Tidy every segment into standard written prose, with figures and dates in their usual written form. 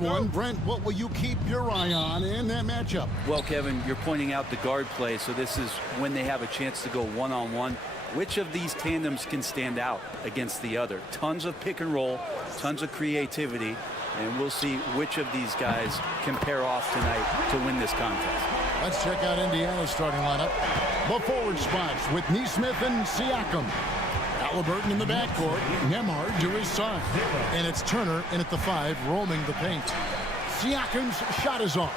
One. Brent, what will you keep your eye on in that matchup? Well, Kevin, you're pointing out the guard play, so this is when they have a chance to go one-on-one. Which of these tandems can stand out against the other? Tons of pick and roll, tons of creativity, and we'll see which of these guys can pair off tonight to win this contest. Let's check out Indiana's starting lineup. The forward spots with Nesmith and Siakam. Halliburton in the backcourt, Nemhard to his side. And it's Turner in at the 5, roaming the paint. Siakam's shot is off.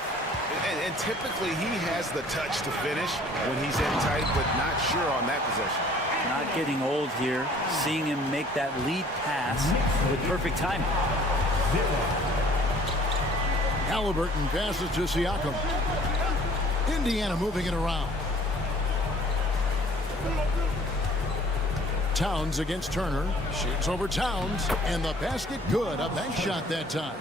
And typically he has the touch to finish when he's in tight, but not sure on that possession. Not getting old here, seeing him make that lead pass with perfect timing. Halliburton passes to Siakam. Indiana moving it around. Towns against Turner. Shoots over Towns, and the basket good. A bank shot that time.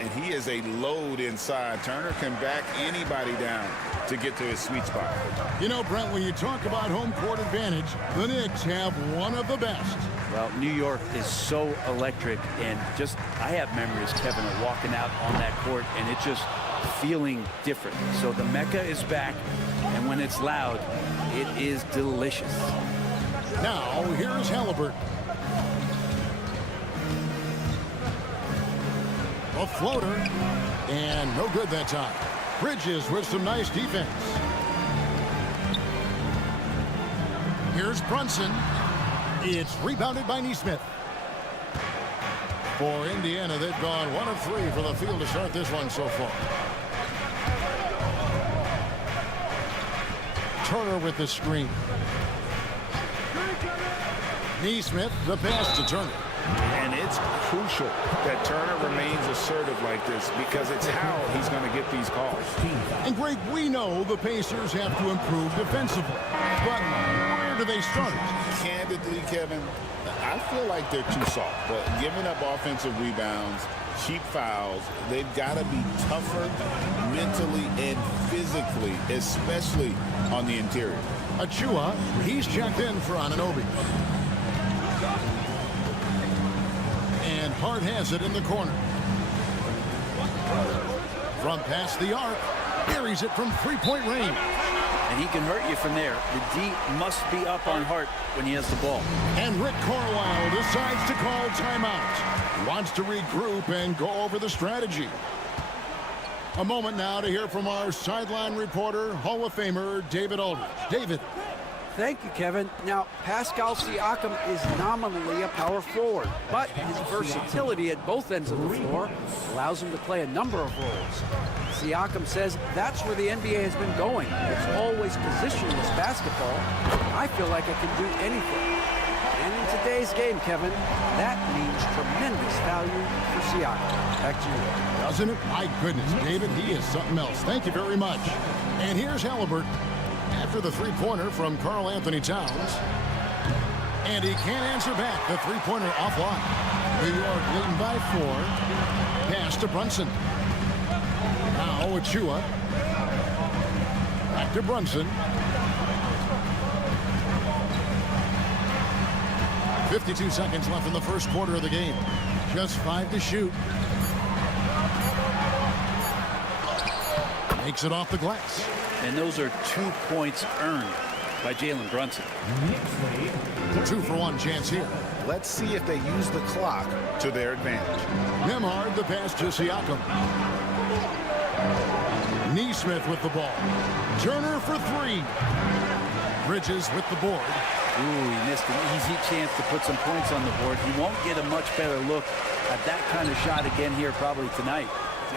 And he is a load inside. Turner can back anybody down to get to his sweet spot. You know, Brent, when you talk about home court advantage, the Knicks have one of the best. Well, New York is so electric, and just, I have memories, Kevin, of walking out on that court, and it just feeling different. So the Mecca is back, and when it's loud, it is delicious. Now, here's Halliburton. A floater, and no good that time. Bridges with some nice defense. Here's Brunson. It's rebounded by Nesmith. For Indiana, they've gone 1 of 3 for the field to start this one so far. Turner with the screen. Nesmith, the pass to Turner. And it's crucial that Turner remains assertive like this because it's how he's going to get these calls. And Greg, we know the Pacers have to improve defensively. But where do they start? Candidly, Kevin, I feel like they're too soft. But giving up offensive rebounds, cheap fouls, they've got to be tougher mentally and physically, especially on the interior. Achua, he's checked in for Anunoby. And Hart has it in the corner. From past the arc, buries it from three-point range. And he can hurt you from there. The D must be up on Hart when he has the ball. And Rick Carlisle decides to call timeout. He wants to regroup and go over the strategy. A moment now to hear from our sideline reporter, Hall of Famer David Aldridge. David. Thank you, Kevin. Now, Pascal Siakam is nominally a power forward, but his versatility at both ends of the floor allows him to play a number of roles. Siakam says that's where the NBA has been going. It's always positionless basketball. I feel like I can do anything. And in today's game, Kevin, that means tremendous value for Siakam. Back to you. Doesn't it? My goodness, David, he is something else. Thank you very much. And here's Halliburton. After the three-pointer from Karl Anthony Towns. And he can't answer back. The three-pointer offline. New York leading by 4. Pass to Brunson. Now Achua. Back to Brunson. 52 seconds left in the first quarter of the game. Just 5 to shoot. Makes it off the glass. And those are 2 points earned by Jalen Brunson. 2-for-1 chance here. Let's see if they use the clock to their advantage. Nemhard, the pass to Siakam. Neesmith with the ball. Turner for three. Bridges with the board. Ooh, he missed an easy chance to put some points on the board. He won't get a much better look at that kind of shot again here probably tonight.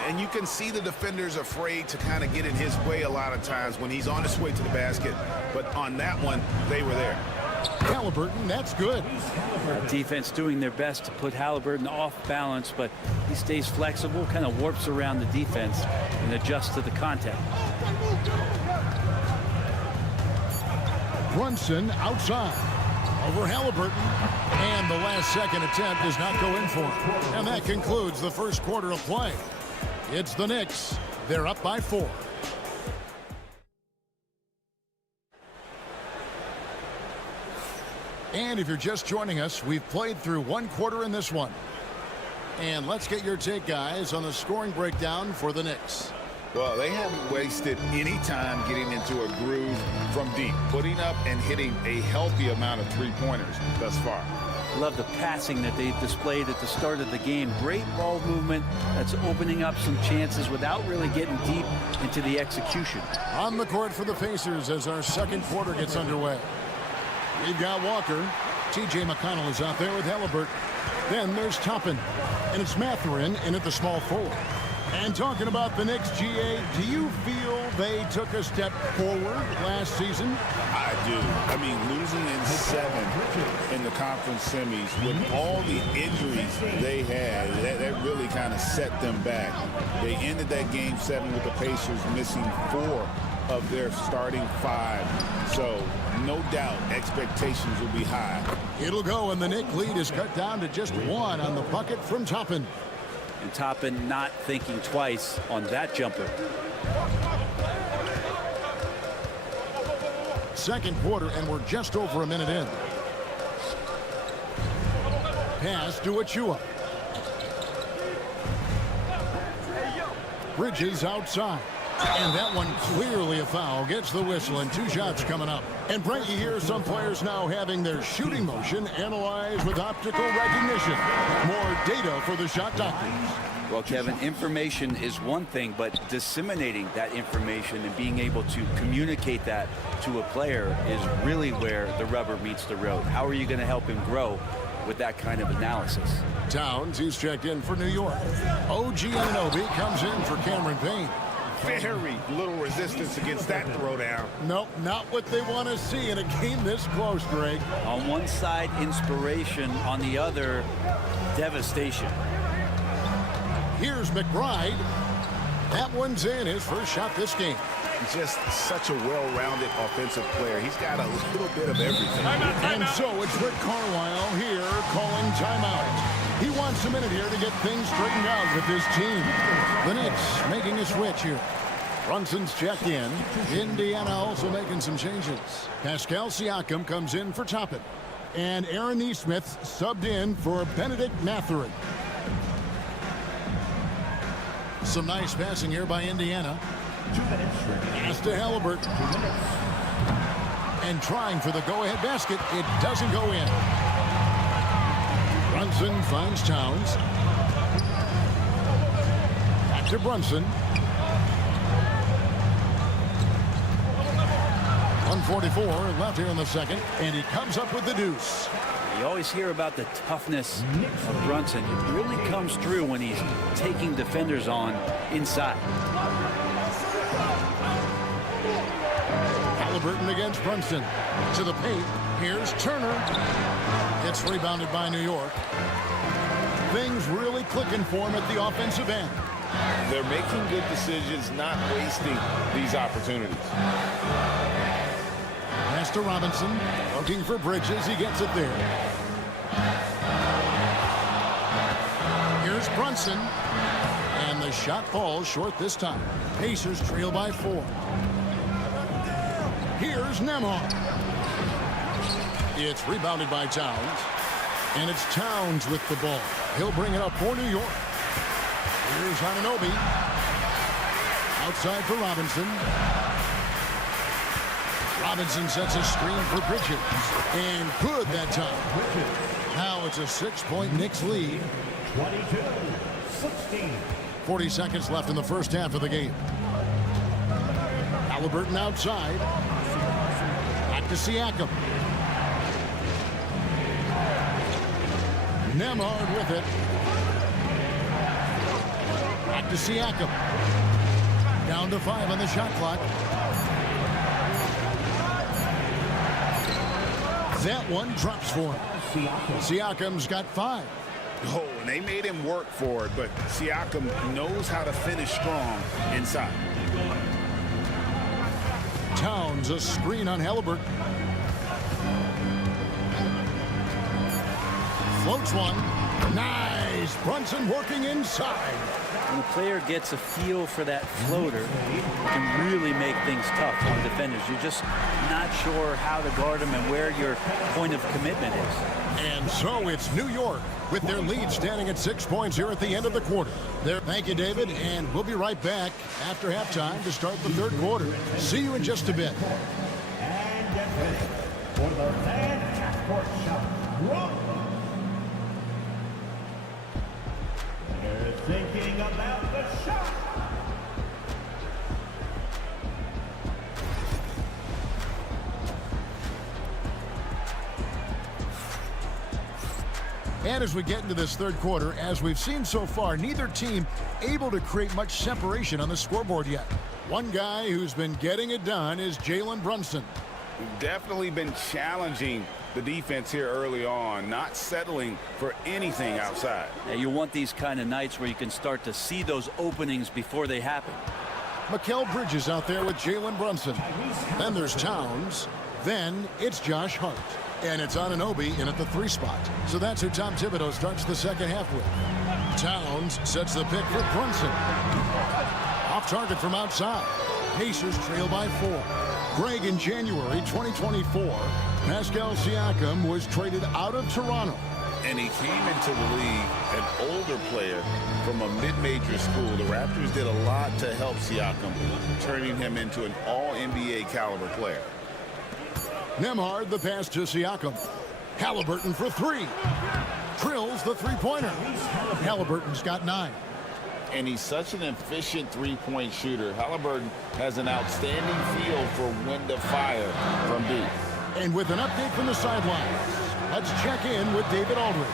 And you can see the defenders afraid to kind of get in his way a lot of times when he's on his way to the basket. But on that one, they were there. Halliburton, that's good. Defense doing their best to put Halliburton off balance, but he stays flexible, kind of warps around the defense and adjusts to the contact. Brunson outside. Over Halliburton. And the last second attempt does not go in for him. And that concludes the first quarter of play. It's the Knicks. They're up by 4. And if you're just joining us, we've played through one quarter in this one. And let's get your take, guys, on the scoring breakdown for the Knicks. Well, they haven't wasted any time getting into a groove from deep, putting up and hitting a healthy amount of three-pointers thus far. Love the passing that they displayed at the start of the game. Great ball movement that's opening up some chances without really getting deep into the execution. On the court for the Pacers as our second quarter gets underway. We've got Walker. T.J. McConnell is out there with Halliburton. Then there's Toppin. And it's Mathurin in at the small forward. And talking about the Knicks, GA, do you feel they took a step forward last season? I do. I mean, losing in 7 in the conference semis with all the injuries they had, that really kind of set them back. They ended that game 7 with the Pacers missing 4 of their starting 5. So, no doubt, expectations will be high. It'll go, and the Knicks lead is cut down to just 1 on the bucket from Toppin. And Toppin not thinking twice on that jumper. Second quarter, and we're just over a minute in. Pass to Achua. Bridges outside. And that one clearly a foul. Gets the whistle, and 2 shots coming up. And Brent, you hear some players now having their shooting motion analyzed with optical recognition. More data for the shot doctors. Well, Kevin, information is one thing, but disseminating that information and being able to communicate that to a player is really where the rubber meets the road. How are you going to help him grow with that kind of analysis? Towns, he's checked in for New York. OG Anunoby comes in for Cameron Payne. Very little resistance against that throwdown. Nope, not what they want to see in a game this close, Greg. On one side, inspiration. On the other, devastation. Here's McBride. That one's in, his first shot this game. Just such a well-rounded offensive player. He's got a little bit of everything. And so it's Rick Carlisle here calling timeout. He wants a minute here to get things straightened out with this team. The Knicks making a switch here. Brunson's checked in. Indiana also making some changes. Pascal Siakam comes in for Toppin. And Aaron Neesmith subbed in for Benedict Mathurin. Some nice passing here by Indiana. Pass to Halliburton. And trying for the go-ahead basket. It doesn't go in. Brunson finds Towns. Back to Brunson. 1:44 left here in the second. And he comes up with the deuce. You always hear about the toughness of Brunson. It really comes through when he's taking defenders on inside. Halliburton against Brunson. To the paint. Here's Turner. It's rebounded by New York. Things really clicking for him at the offensive end. They're making good decisions, not wasting these opportunities. Pass to Robinson. Looking for Bridges. He gets it there. Here's Brunson. And the shot falls short this time. Pacers trail by 4. Here's Nembhard. It's rebounded by Towns. And it's Towns with the ball. He'll bring it up for New York. Here's Anunoby. Outside for Robinson. Robinson sets a screen for Bridges. And good that time. Now it's a 6-point Knicks lead. 22-16. 40 seconds left in the first half of the game. Halliburton outside. Back to Siakam. Nemhard with it. Back to Siakam. Down to 5 on the shot clock. That one drops for him. Siakam's got 5. Oh, and they made him work for it, but Siakam knows how to finish strong inside. Towns a screen on Halliburton. Floats one. Nice. Brunson working inside. When a player gets a feel for that floater, it can really make things tough on defenders. You're just not sure how to guard them and where your point of commitment is. And so it's New York with their lead standing at 6 points here at the end of the quarter. Thank you, David, and we'll be right back after halftime to start the third quarter. See you in just a bit. And get ready for the Fan Sports Shop. They're thinking about the shot. And as we get into this third quarter, as we've seen so far, neither team able to create much separation on the scoreboard yet. One guy who's been getting it done is Jalen Brunson. Definitely been challenging the defense here early on, not settling for anything outside. Now, you want these kind of nights where you can start to see those openings before they happen. Mikal Bridges out there with Jalen Brunson. Then there's Towns. Then it's Josh Hart. And it's Anunoby in at the 3 spot. So that's who Tom Thibodeau starts the second half with. Towns sets the pick for Brunson. Off target from outside. Pacers trail by 4. Greg, in January 2024, Pascal Siakam was traded out of Toronto. And he came into the league an older player from a mid-major school. The Raptors did a lot to help Siakam, turning him into an all-NBA caliber player. Nemhard the pass to Siakam. Halliburton for 3. Drills the three-pointer. Halliburton's got 9. And he's such an efficient three-point shooter. Halliburton has an outstanding feel for when to fire from deep. And with an update from the sidelines, let's check in with David Aldridge.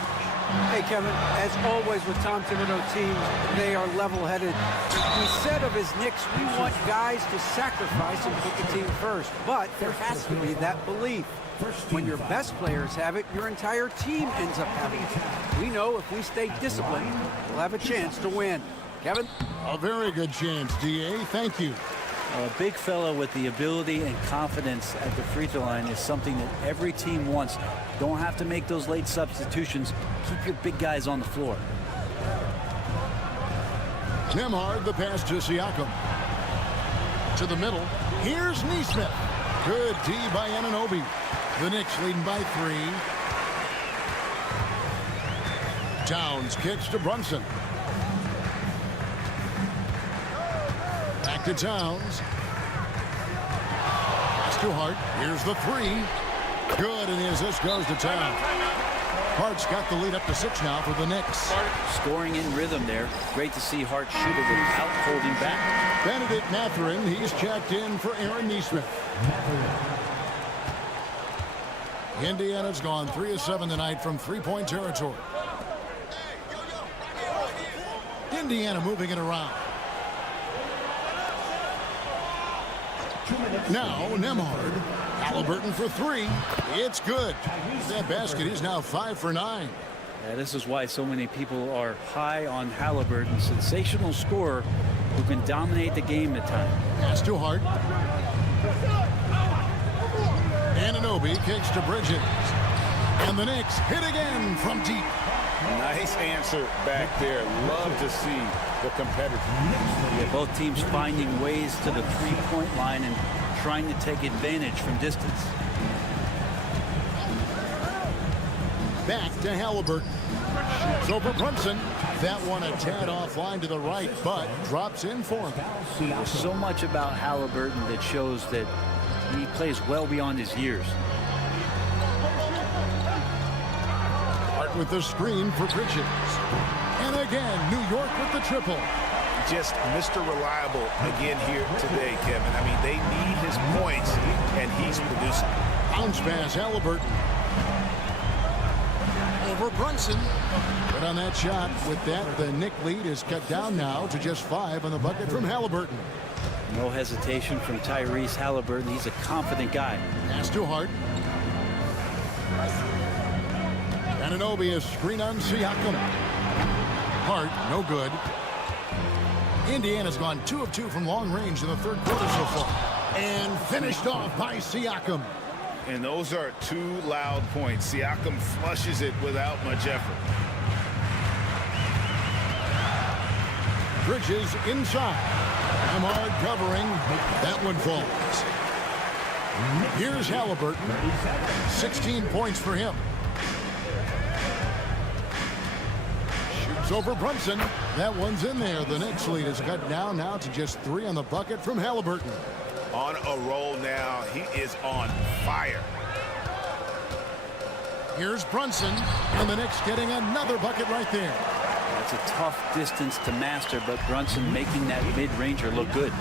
Hey, Kevin, as always with Tom Thibodeau teams, they are level-headed. He said of his Knicks, we want guys to sacrifice and put the team first. But there has to be that belief. When your best players have it, your entire team ends up having it. We know if we stay disciplined, we'll have a chance to win. Kevin? A very good chance, D.A. Thank you. A big fella with the ability and confidence at the free throw line is something that every team wants. Don't have to make those late substitutions. Keep your big guys on the floor. Nemhard the pass to Siakam. To the middle. Here's Nesmith. Good D by Anunoby. The Knicks leading by 3. Towns kicks to Brunson. Back to Towns. Pass to Hart. Here's the 3. Good, and the assist goes to Towns. Hart's got the lead up to 6 now for the Knicks. Scoring in rhythm there. Great to see Hart shoot it without holding back. Benedict Mathurin, he's checked in for Aaron Nesmith. Indiana's gone 3 of 7 tonight from three-point territory. Indiana moving it around. Now Nemhard. Halliburton for 3. It's good. That basket is now 5 for 9. Yeah, this is why so many people are high on Halliburton. Sensational scorer who can dominate the game at times. Pass to Hart. Anunoby kicks to Bridges. And the Knicks hit again from deep. Nice answer back there. Love to see the competitors. Yeah, both teams finding ways to the three-point line and trying to take advantage from distance. Back to Halliburton. Shoots over Brunson. That one a tad offline to the right, but drops in for him. There's so much about Halliburton that shows that he plays well beyond his years. Hart with the screen for Bridges. And again, New York with the triple. just Mr. Reliable again here today, Kevin. I mean, they need his points, and he's producing. Bounce pass, Halliburton. Over Brunson. Good on that shot. With that, the Knicks lead is cut down now to just 5 on the bucket from Halliburton. No hesitation from Tyrese Halliburton. He's a confident guy. Pass to Hart. Anunoby is screen on Siakam. Hart, no good. Indiana's gone 2 of 2 from long range in the third quarter so far. And finished off by Siakam. And those are 2 loud points. Siakam flushes it without much effort. Bridges inside. Ahmad covering. That one falls. Here's Halliburton. 16 points for him. Shoots over Brunson. That one's in there. The Knicks lead is cut down now to just 3 on the bucket from Halliburton. On a roll now. He is on fire. Here's Brunson. And the Knicks getting another bucket right there. That's a tough distance to master, but Brunson making that mid-ranger look good.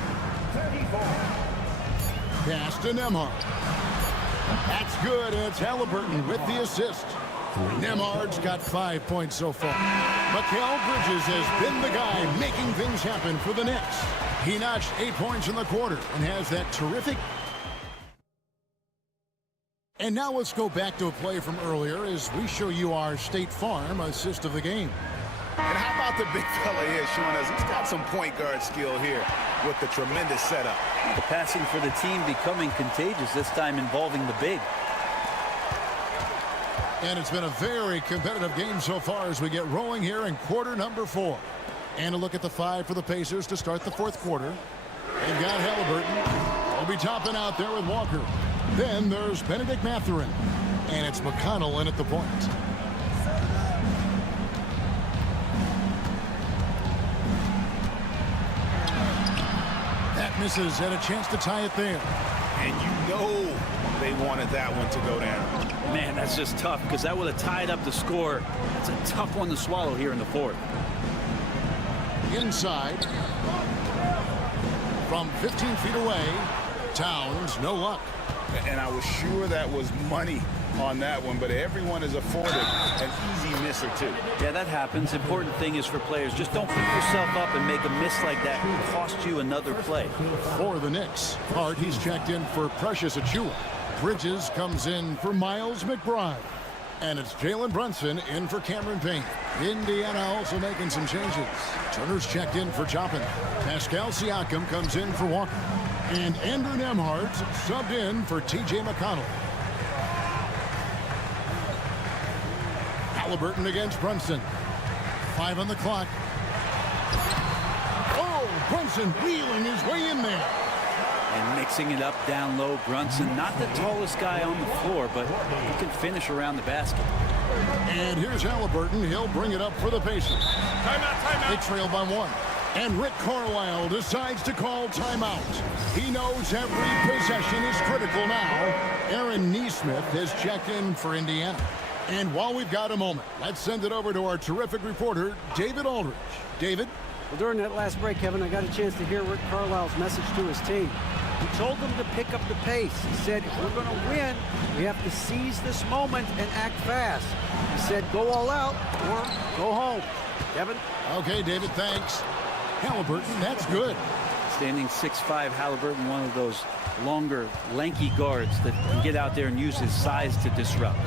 Pass to Nembhard. That's good. It's Halliburton with the assist. Nembhard's got 5 points so far. Mikal Bridges has been the guy making things happen for the Knicks. He notched 8 points in the quarter and has that terrific. And now let's go back to a play from earlier as we show you our State Farm assist of the game. And how about the big fella here showing us he's got some point guard skill here with the tremendous setup. The passing for the team becoming contagious, this time involving the big. And it's been a very competitive game so far as we get rolling here in quarter number 4. And a look at the 5 for the Pacers to start the fourth quarter. They've got Halliburton. They'll be topping out there with Walker. Then there's Benedict Mathurin. And it's McConnell in at the point. That misses and a chance to tie it there. And you know they wanted that one to go down. Man, that's just tough because that would have tied up the score. It's a tough one to swallow here in the fourth. Inside. From 15 feet away. Towns, no luck. And I was sure that was money on that one, but everyone is afforded an easy miss or 2. Yeah, that happens. Important thing is for players, just don't beat yourself up and make a miss like that and cost you another play. For the Knicks, Hart, he's checked in for Precious Achiuwa. Bridges comes in for Miles McBride. And it's Jalen Brunson in for Cameron Payne. Indiana also making some changes. Turner's checked in for Chopin. Pascal Siakam comes in for Walker. And Andrew Nembhard subbed in for T.J. McConnell. Halliburton against Brunson. 5 on the clock. Oh, Brunson wheeling his way in there. And mixing it up down low. Brunson, not the tallest guy on the floor, but he can finish around the basket. And here's Halliburton. He'll bring it up for the Pacers. Timeout. They trail by 1. And Rick Carlisle decides to call timeout. He knows every possession is critical now. Aaron Nesmith has checked in for Indiana. And while we've got a moment, let's send it over to our terrific reporter, David Aldridge. David? Well, during that last break, Kevin, I got a chance to hear Rick Carlisle's message to his team. He told them to pick up the pace. He said, if we're going to win, we have to seize this moment and act fast. He said, go all out or go home. Kevin? Okay, David, thanks. Halliburton, that's good. Standing 6'5", Halliburton, one of those longer, lanky guards that can get out there and use his size to disrupt.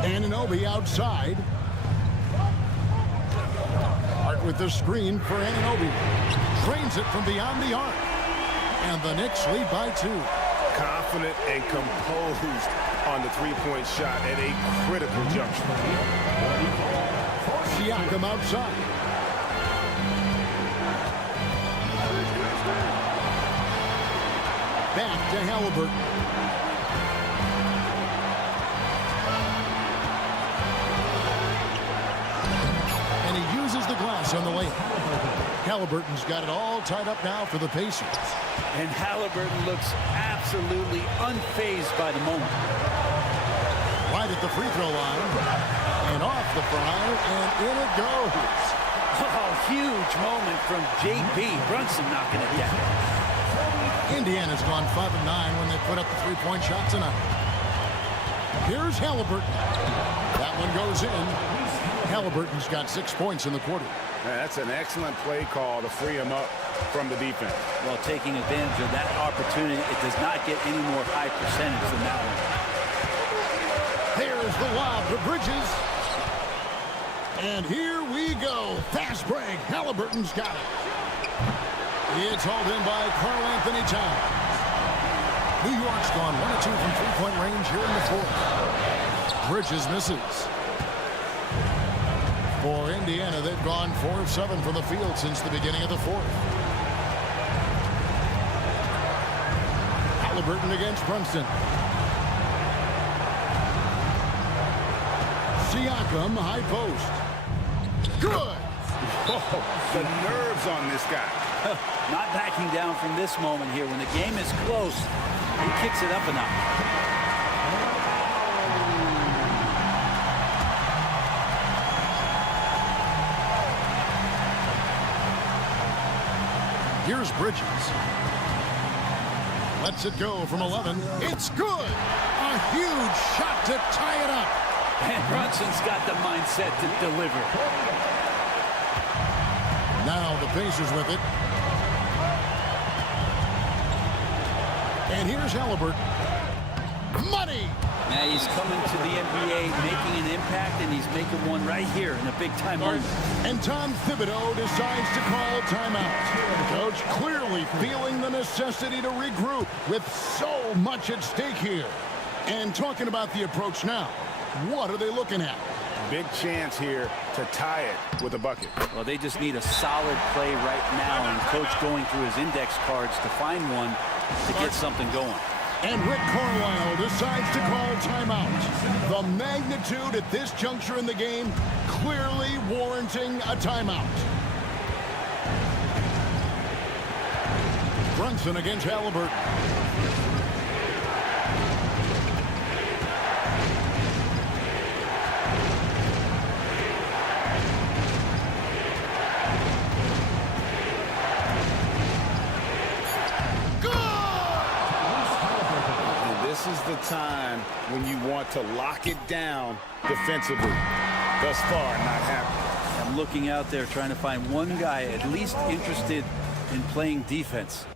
Anunoby outside. Hart with the screen for Anunoby. Drains it from beyond the arc. And the Knicks lead by 2. Confident and composed on the three-point shot at a critical juncture. Siakam outside. Back to Halliburton. And he uses the glass on the layup. Halliburton's got it all tied up now for the Pacers. And Halliburton looks absolutely unfazed by the moment. Right at the free throw line. And off the front, and in it goes. Oh, huge moment from J.B. Brunson knocking it down. Indiana's gone 5 of 9 when they put up the three-point shot tonight. Here's Halliburton. That one goes in. Halliburton's got 6 points in the quarter. That's an excellent play call to free him up from the defense. Well, taking advantage of that opportunity, it does not get any more high percentage than that one. There's the lob to Bridges. And here we go. Fast break. Halliburton's got it. It's hauled in by Karl Anthony Towns. New York's gone 1 of 2 from three-point range here in the fourth. Bridges misses. For Indiana, they've gone 4 of 7 from the field since the beginning of the fourth. Halliburton against Brunson. Siakam, high post. Good! Oh, the nerves on this guy. Not backing down from this moment here. When the game is close, he kicks it up a notch. Here's Bridges. Lets it go from 11. It's good! A huge shot to tie it up. And Brunson's got the mindset to deliver. Now the Pacers with it. And here's Halliburton. Money! Now he's coming to the NBA, making an impact, and he's making one right here in a big-time moment. And Tom Thibodeau decides to call timeout. The coach clearly feeling the necessity to regroup with so much at stake here. And talking about the approach now, what are they looking at? Big chance here to tie it with a bucket. Well, they just need a solid play right now, and coach going through his index cards to find one to get something going. And Rick Carlisle decides to call timeout. The magnitude at this juncture in the game clearly warranting a timeout. Brunson against Halliburton. This is the time when you want to lock it down defensively. Thus far, not happening. I'm looking out there trying to find one guy at least interested in playing defense.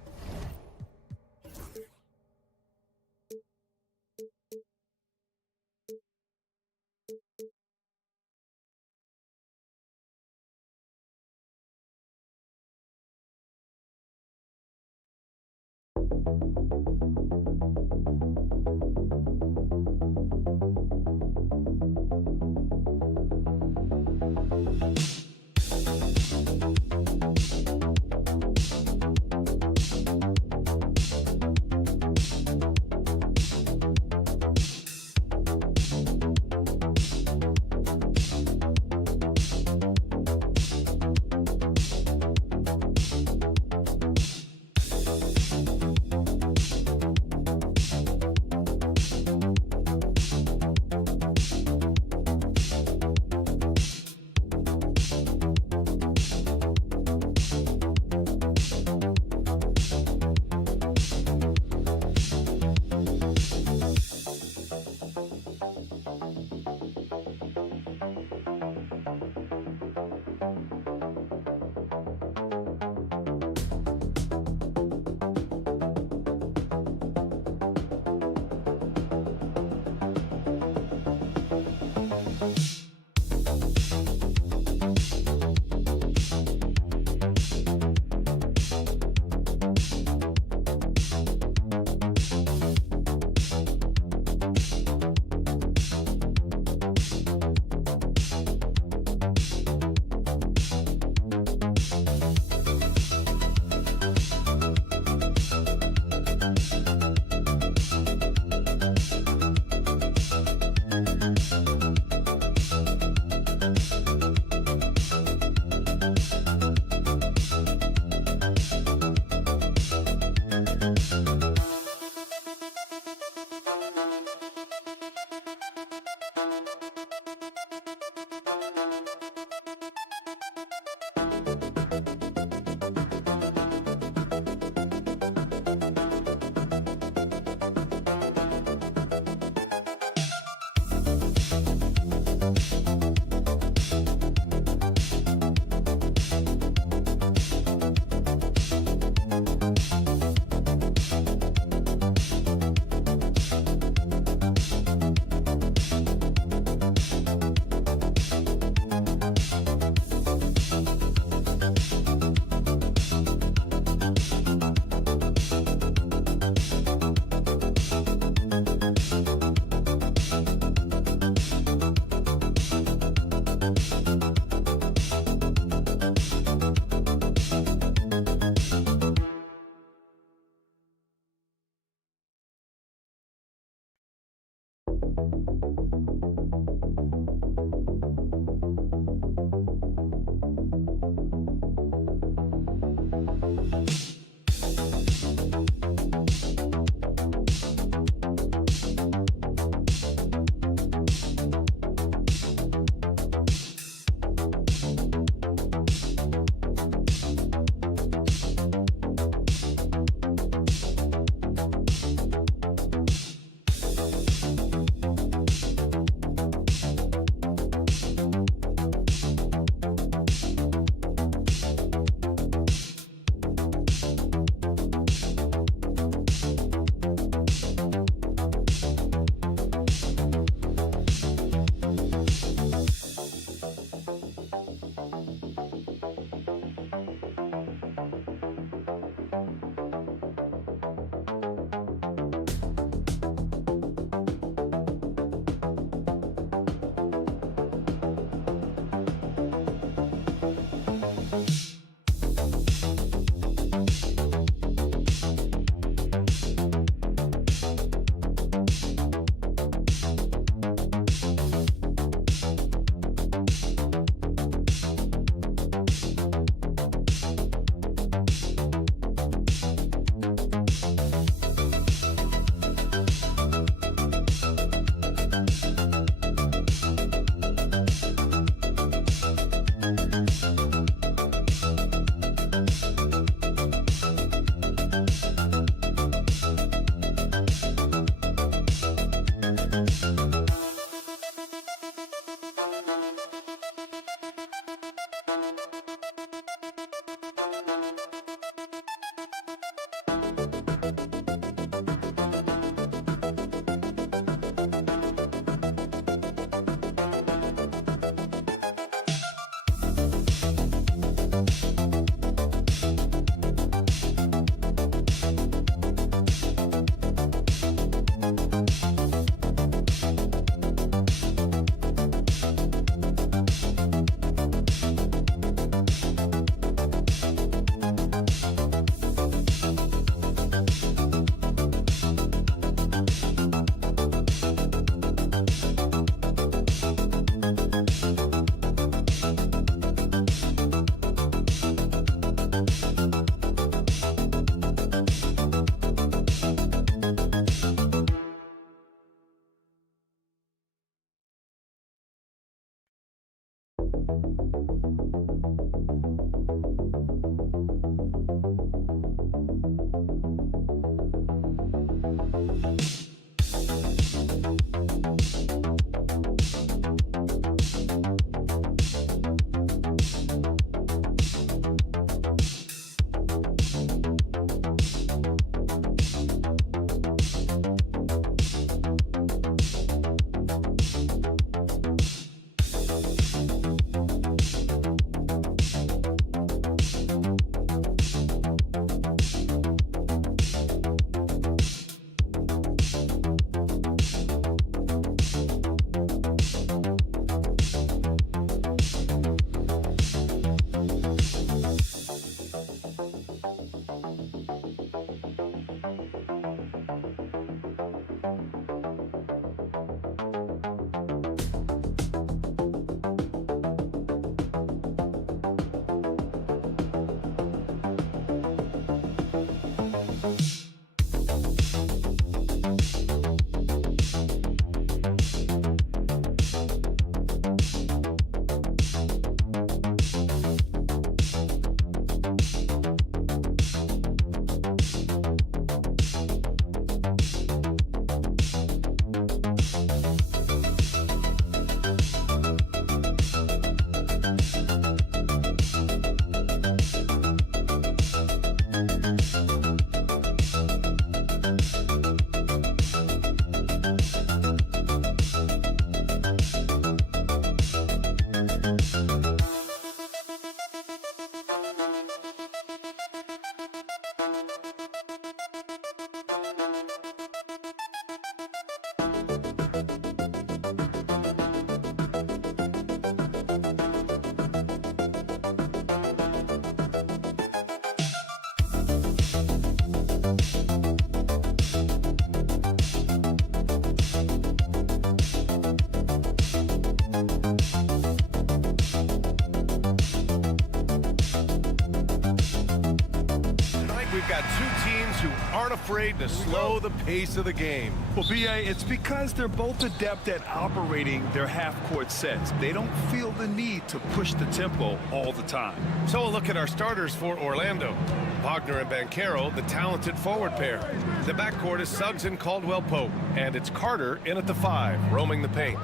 got two teams who aren't afraid to slow the pace of the game. Well, B.A., it's because they're both adept at operating their half-court sets. They don't feel the need to push the tempo all the time. So we'll look at our starters for Orlando. Wagner and Banchero, the talented forward pair. The backcourt is Suggs and Caldwell-Pope, and it's Carter in at the 5, roaming the paint.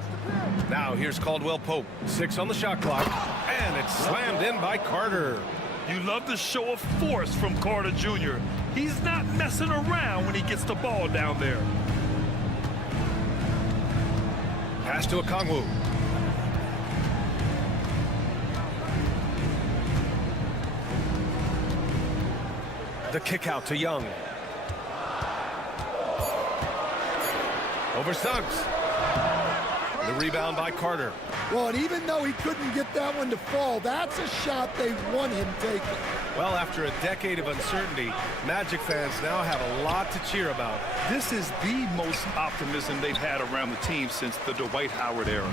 Now here's Caldwell-Pope, 6 on the shot clock, and it's slammed in by Carter. You love the show of force from Carter Jr. He's not messing around when he gets the ball down there. Pass to Okongwu. The kick out to Young. Over Suggs. The rebound by Carter. Well, and even though he couldn't get that one to fall, that's a shot they want him taking. Well, after a decade of uncertainty, Magic fans now have a lot to cheer about. This is the most optimism they've had around the team since the Dwight Howard era.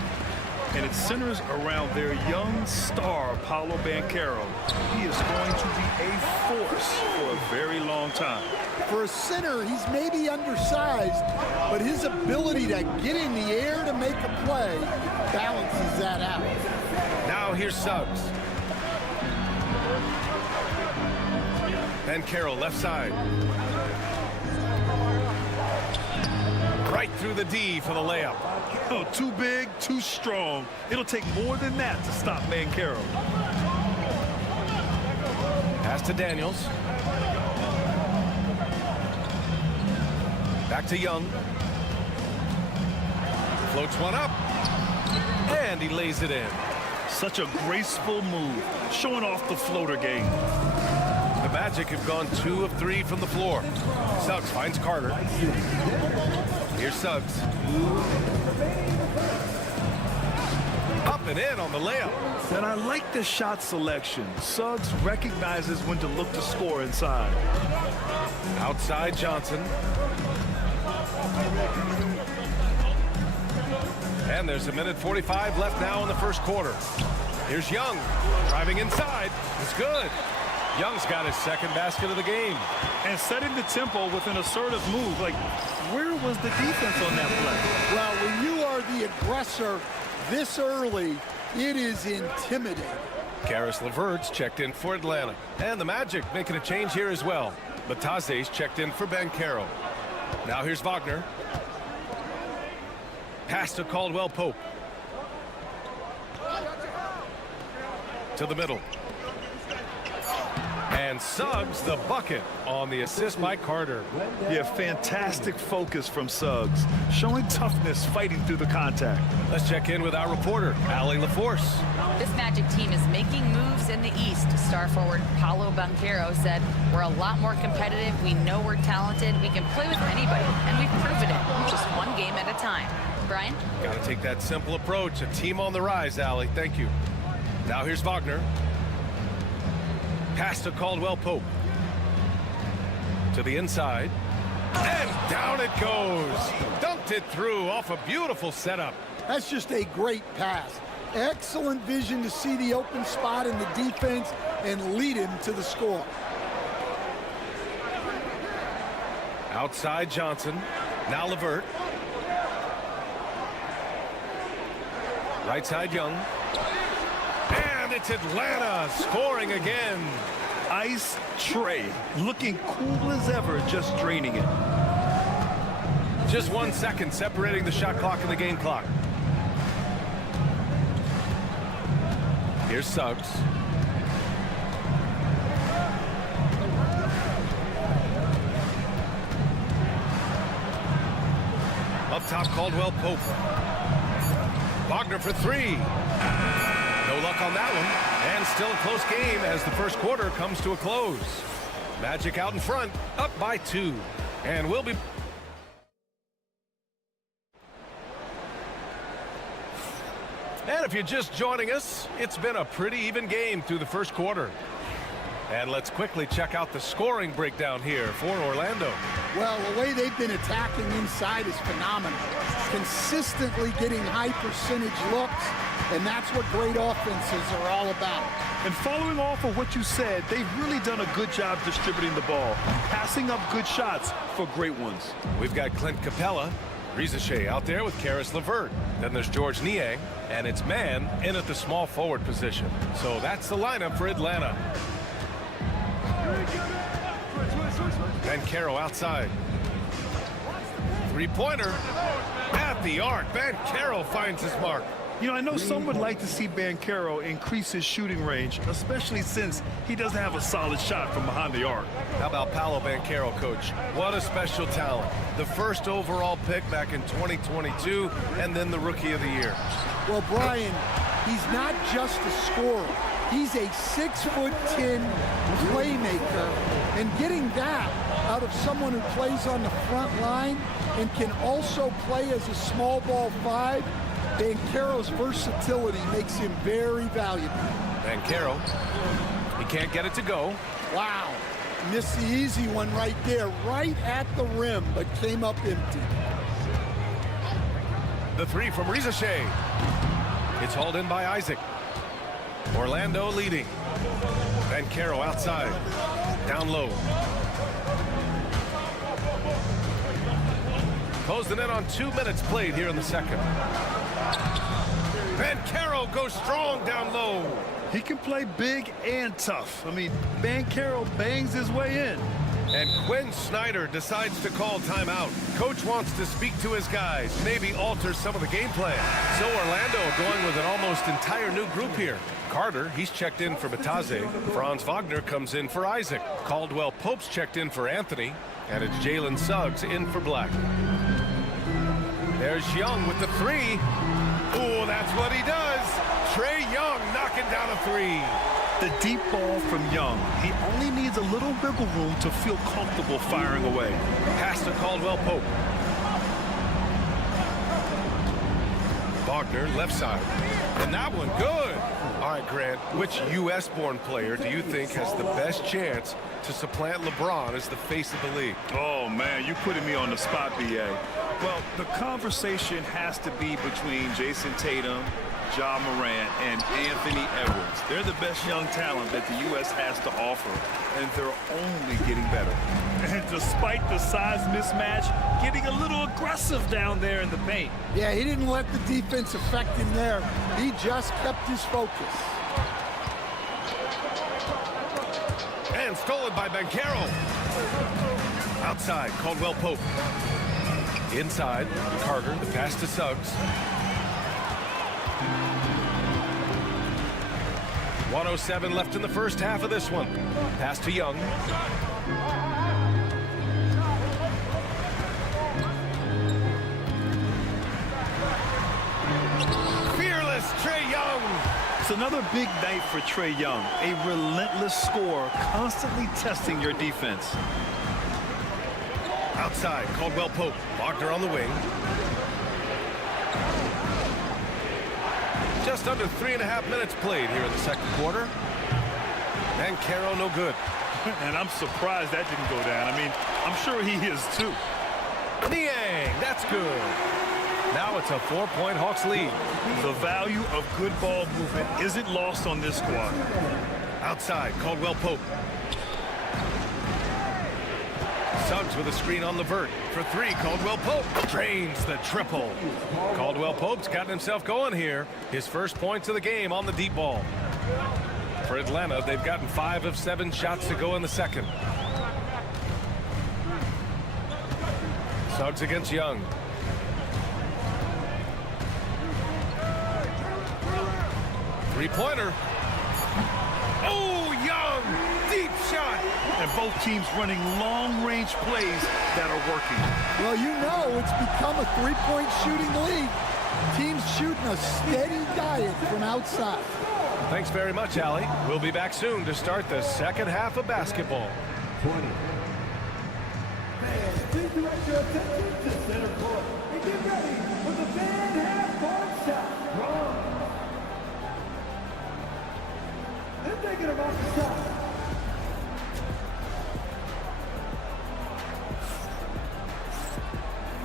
And it centers around their young star, Paolo Banchero. He is going to be a force for a very long time. For a center, he's maybe undersized, but his ability to get in the air to make a play balances that out. Now here's Suggs. Banchero left side. Right through the D for the layup. Oh, too big, too strong. It'll take more than that to stop Banchero. Pass to Daniels. Back to Young. Floats one up. And he lays it in. Such a graceful move, showing off the floater game. The Magic have gone 2 of 3 from the floor. Suggs finds Carter. Here's Suggs. Up and in on the layup. And I like the shot selection. Suggs recognizes when to look to score inside. Outside Johnson. And there's 1:45 left now in the first quarter. Here's Young. Driving inside. It's good. Young's got his second basket of the game. And setting the tempo with an assertive move. Like, where was the defense on that play? Well, when you are the aggressor this early, it is intimidating. Karis LeVert's checked in for Atlanta. And the Magic making a change here as well. Batase's checked in for Banchero. Now here's Wagner. Pass to Caldwell-Pope. To the middle. And Suggs the bucket on the assist by Carter. Yeah, fantastic focus from Suggs. Showing toughness, fighting through the contact. Let's check in with our reporter, Allie LaForce. This Magic team is making moves in the East. Star forward Paolo Banchero said, "We're a lot more competitive. We know we're talented. We can play with anybody, and we've proven it. Just one game at a time." Brian? Got to take that simple approach. A team on the rise, Allie. Thank you. Now here's Wagner. Pass to Caldwell-Pope. To the inside. And down it goes. Dunked it through off a beautiful setup. That's just a great pass. Excellent vision to see the open spot in the defense and lead him to the score. Outside Johnson. Now LeVert. Right side Young. And it's Atlanta scoring again. Ice tray, looking cool as ever, just draining it. Just 1 second separating the shot clock and the game clock. Here's Suggs. Up top, Caldwell-Pope. Wagner for 3. No luck on that one. And still a close game as the first quarter comes to a close. Magic out in front, up by 2. And we'll be... And if you're just joining us, it's been a pretty even game through the first quarter. And let's quickly check out the scoring breakdown here for Orlando. Well, the way they've been attacking inside is phenomenal. Consistently getting high percentage looks, and that's what great offenses are all about. And following off of what you said, they've really done a good job distributing the ball, passing up good shots for great ones. We've got Clint Capella, Rizachet out there with Karis LeVert. Then there's George Niang, and it's Mann in at the small forward position. So that's the lineup for Atlanta. Banchero outside. Three-pointer at the arc. Banchero finds his mark. You know, I know some would like to see Banchero increase his shooting range, especially since he doesn't have a solid shot from behind the arc. How about Paolo Banchero, coach? What a special talent. The first overall pick back in 2022, and then the Rookie of the Year. Well, Brian, he's not just a scorer. He's a 6'10" playmaker, and getting that out of someone who plays on the front line and can also play as a small ball 5, Banchero's versatility makes him very valuable. Banchero, he can't get it to go. Wow, missed the easy one right there, right at the rim, but came up empty. The three from Rizachet. It's hauled in by Isaac. Orlando leading. Banchero outside. Down low. Closing in on 2 minutes played here in the second. Banchero goes strong down low. He can play big and tough. I mean, Banchero bangs his way in. And Quinn Snyder decides to call timeout. Coach wants to speak to his guys, maybe alter some of the game plan. So Orlando going with an almost entire new group here. Carter, he's checked in for Bataze. Franz Wagner comes in for Isaac. Caldwell Pope's checked in for Anthony. And it's Jalen Suggs in for Black. There's Young with the three. Oh, that's what he does. Trae Young knocking down a three. The deep ball from Young. He only needs a little wiggle room to feel comfortable firing away. Pass to Caldwell Pope. Wagner left side. And that one good. All right, Grant, which U.S.-born player do you think has the best chance to supplant LeBron as the face of the league? Oh, man, you putting me on the spot, B.A. Well, the conversation has to be between Jason Tatum, Ja Morant, and Anthony Edwards. They're the best young talent that the U.S. has to offer, and they're only getting better. And despite the size mismatch, getting a little aggressive down there in the paint. Yeah, he didn't let the defense affect him there. He just kept his focus. And stolen by Banchero. Outside, Caldwell Pope. Inside, Carter, the pass to Suggs. 1:07 left in the first half of this one. Pass to Young. Fearless Trae Young. It's another big night for Trae Young. A relentless scorer, constantly testing your defense. Outside, Caldwell Pope. Wagner on the wing. Just under 3.5 minutes played here in the second quarter. Banchero no good. And I'm surprised that didn't go down. I mean, I'm sure he is too. Niang, that's good. Now it's a 4-point Hawks lead. The value of good ball movement isn't lost on this squad. Outside, Caldwell Pope. Suggs with a screen on LeVert. For three, Caldwell Pope drains the triple. Caldwell Pope's gotten himself going here. His first points of the game on the deep ball. For Atlanta, they've gotten 5 of 7 shots to go in the second. Suggs against Young. Three-pointer. Oh, Young! Deep shot! And both teams running long-range plays that are working. Well, you know it's become a three-point shooting league. Teams shooting a steady diet from outside. Thanks very much, Allie. We'll be back soon to start the second half of basketball. 20. Fans, please direct your attention to center court and get ready for the fan half-court shot. Wrong. They're thinking about the shot.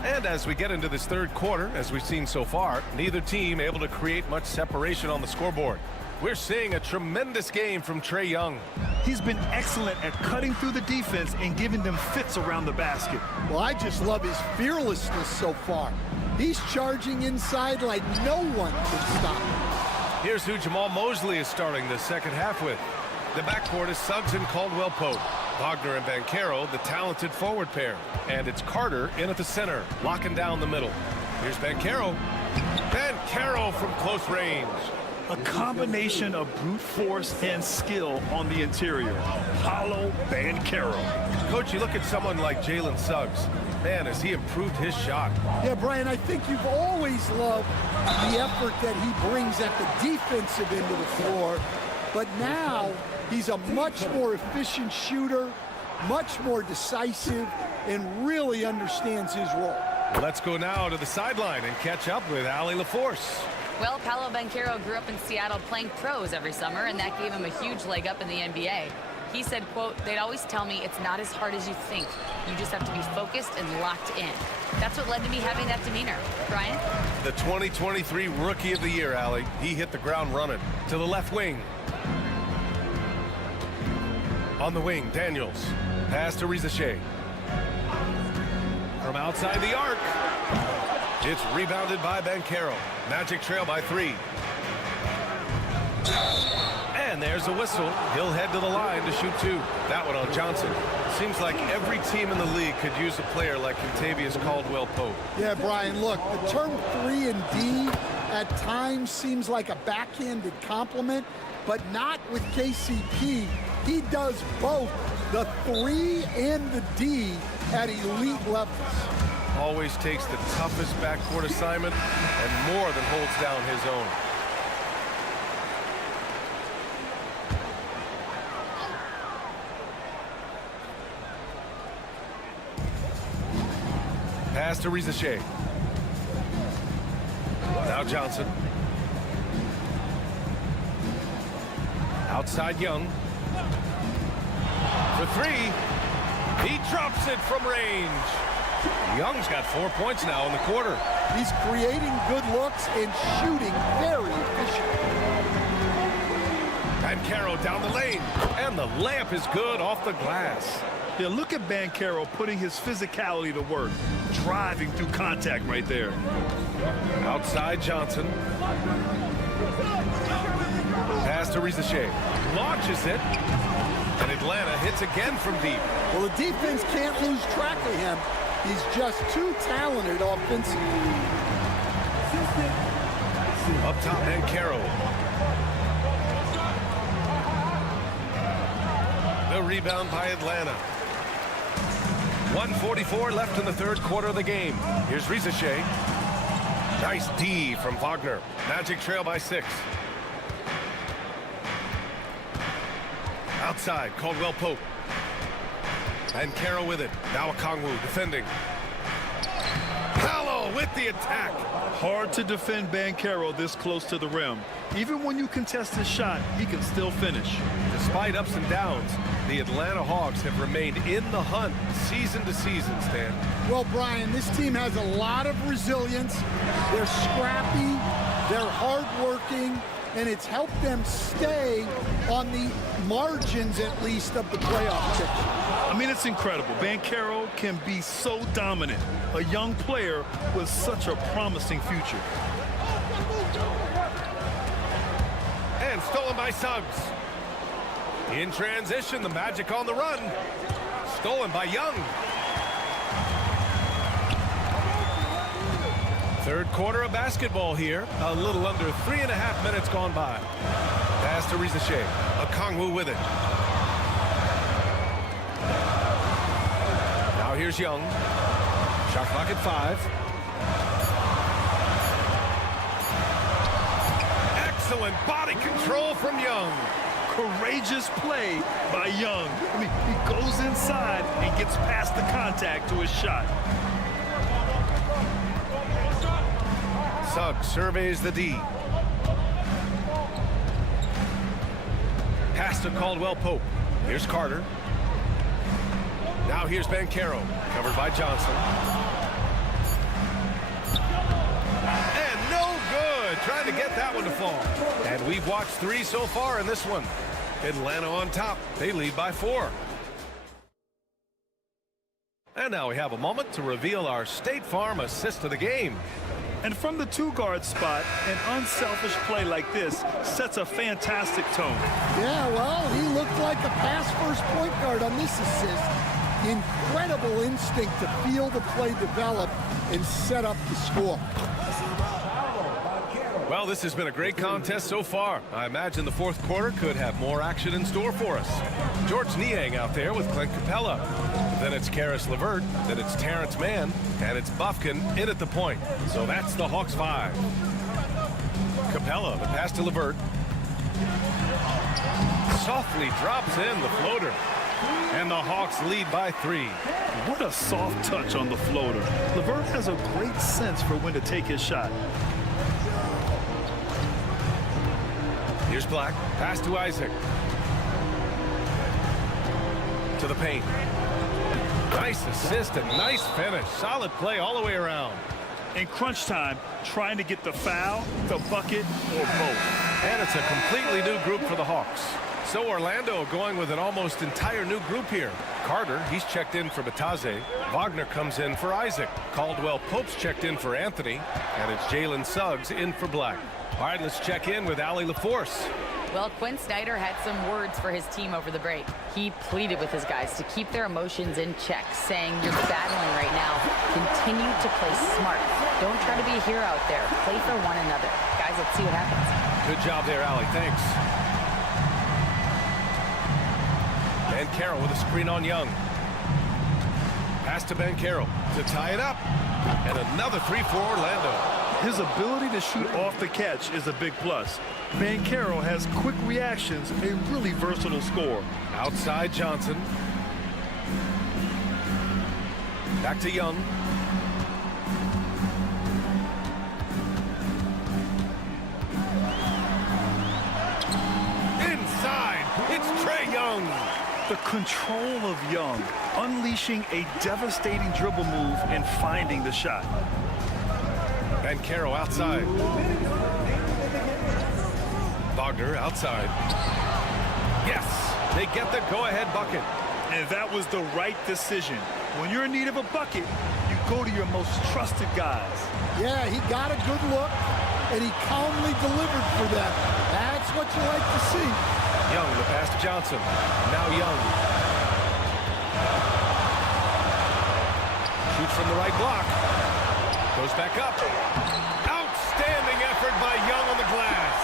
And as we get into this third quarter, as we've seen so far, neither team able to create much separation on the scoreboard. We're seeing a tremendous game from Trae Young. He's been excellent at cutting through the defense and giving them fits around the basket. Well, I just love his fearlessness so far. He's charging inside like no one can stop him. Here's who Jamal Mosley is starting the second half with. The backcourt is Suggs and Caldwell-Pope. Wagner and Banchero, the talented forward pair. And it's Carter in at the center, locking down the middle. Here's Banchero. Banchero from close range. A combination of brute force and skill on the interior. Paolo Banchero. Coach, you look at someone like Jalen Suggs. Man, has he improved his shot. Yeah, Brian, I think you've always loved the effort that he brings at the defensive end of the floor. But now he's a much more efficient shooter, much more decisive, and really understands his role. Let's go now to the sideline and catch up with Allie LaForce. Well, Paolo Banchero grew up in Seattle playing pros every summer, and that gave him a huge leg up in the NBA. He said, quote, "They'd always tell me it's not as hard as you think. You just have to be focused and locked in." That's what led to me having that demeanor. Brian? The 2023 Rookie of the Year, Allie. He hit the ground running. To the left wing. On the wing, Daniels. Pass to Rizachet. From outside the arc. It's rebounded by Banchero. Magic trail by 3. And there's a whistle. He'll head to the line to shoot 2. That one on Johnson. Seems like every team in the league could use a player like Kentavious Caldwell-Pope. Yeah, Brian, look, the term 3 and D at times seems like a backhanded compliment, but not with KCP. He does both the 3 and the D at elite levels. Always takes the toughest backcourt assignment and more than holds down his own. Pass to Rizachet. Now Johnson. Outside Young. For 3. He drops it from range. Young's got 4 points now in the quarter. He's creating good looks and shooting very efficiently. Banchero down the lane. And the layup is good off the glass. Yeah, look at Banchero putting his physicality to work. Driving through contact right there. Outside Johnson. Pass to Rizachet. Launches it. And Atlanta hits again from deep. Well, the defense can't lose track of him. He's just too talented offensively. Up top, Banchero. The rebound by Atlanta. 1:44 left in the third quarter of the game. Here's Rizachet. Nice D from Wagner. Magic trail by 6. Outside, Caldwell-Pope. Banchero with it. Now Okongwu defending. Paolo with the attack. Hard to defend Banchero this close to the rim. Even when you contest his shot, he can still finish. Despite ups and downs, the Atlanta Hawks have remained in the hunt season to season, Stan. Well, Brian, this team has a lot of resilience. They're scrappy, they're hardworking, and it's helped them stay on the margins, at least, of the playoff picture. I mean, it's incredible. Banchero can be so dominant. A young player with such a promising future. And stolen by Suggs. In transition, the Magic on the run. Stolen by Young. Third quarter of basketball here. A little under 3.5 minutes gone by. Pass to Rizachet. Okongwu with it. Now here's Young. Shot clock at 5. Excellent body control from Young. Courageous play by Young. I mean, he goes inside and gets past the contact to his shot. Suggs surveys the D. Pass to Caldwell-Pope. Here's Carter. Now here's Banchero, covered by Johnson. And no good. Trying to get that that one to fall. And we've watched 3 so far in this one. Atlanta on top. They lead by 4. And now we have a moment to reveal our State Farm assist of the game. And from the 2-guard spot, an unselfish play like this sets a fantastic tone. Yeah, well, he looked like a pass-first point guard on this assist. Incredible instinct to feel the play develop and set up the score. Well, this has been a great contest so far. I imagine the 4th quarter could have more action in store for us. George Niang out there with Clint Capella. Then it's Karis LeVert. Then it's Terrence Mann. And it's Bufkin in at the point. So that's the Hawks 5. Capella, the pass to LeVert. Softly drops in the floater. And the Hawks lead by 3. What a soft touch on the floater. LeVert has a great sense for when to take his shot. Here's Black. Pass to Isaac. To the paint. Nice assist and nice finish. Solid play all the way around. In crunch time, trying to get the foul, the bucket, or both. And it's a completely new group for the Hawks. So Orlando going with an almost entire new group here. Carter, he's checked in for Bataze. Wagner comes in for Isaac. Caldwell Pope's checked in for Anthony. And it's Jalen Suggs in for Black. All right, let's check in with Allie LaForce. Well, Quinn Snyder had some words for his team over the break. He pleaded with his guys to keep their emotions in check, saying, you're battling right now. Continue to play smart. Don't try to be a hero out there. Play for one another. Guys, let's see what happens. Good job there, Allie. Thanks. Banchero with a screen on Young. Pass to Banchero to tie it up. And another 3 for Orlando. His ability to shoot off the catch is a big plus. Banchero has quick reactions, a really versatile scorer. Outside Johnson. Back to Young. Inside, it's Trae Young. The control of Young, unleashing a devastating dribble move and finding the shot. Banchero outside. Wagner outside. Yes, they get the go-ahead bucket. And that was the right decision. When you're in need of a bucket, you go to your most trusted guys. Yeah, he got a good look, and he calmly delivered for them. That's what you like to see. Young, the pass to Johnson. Now Young. Shoots from the right block. Goes back up. Outstanding effort by Young on the glass.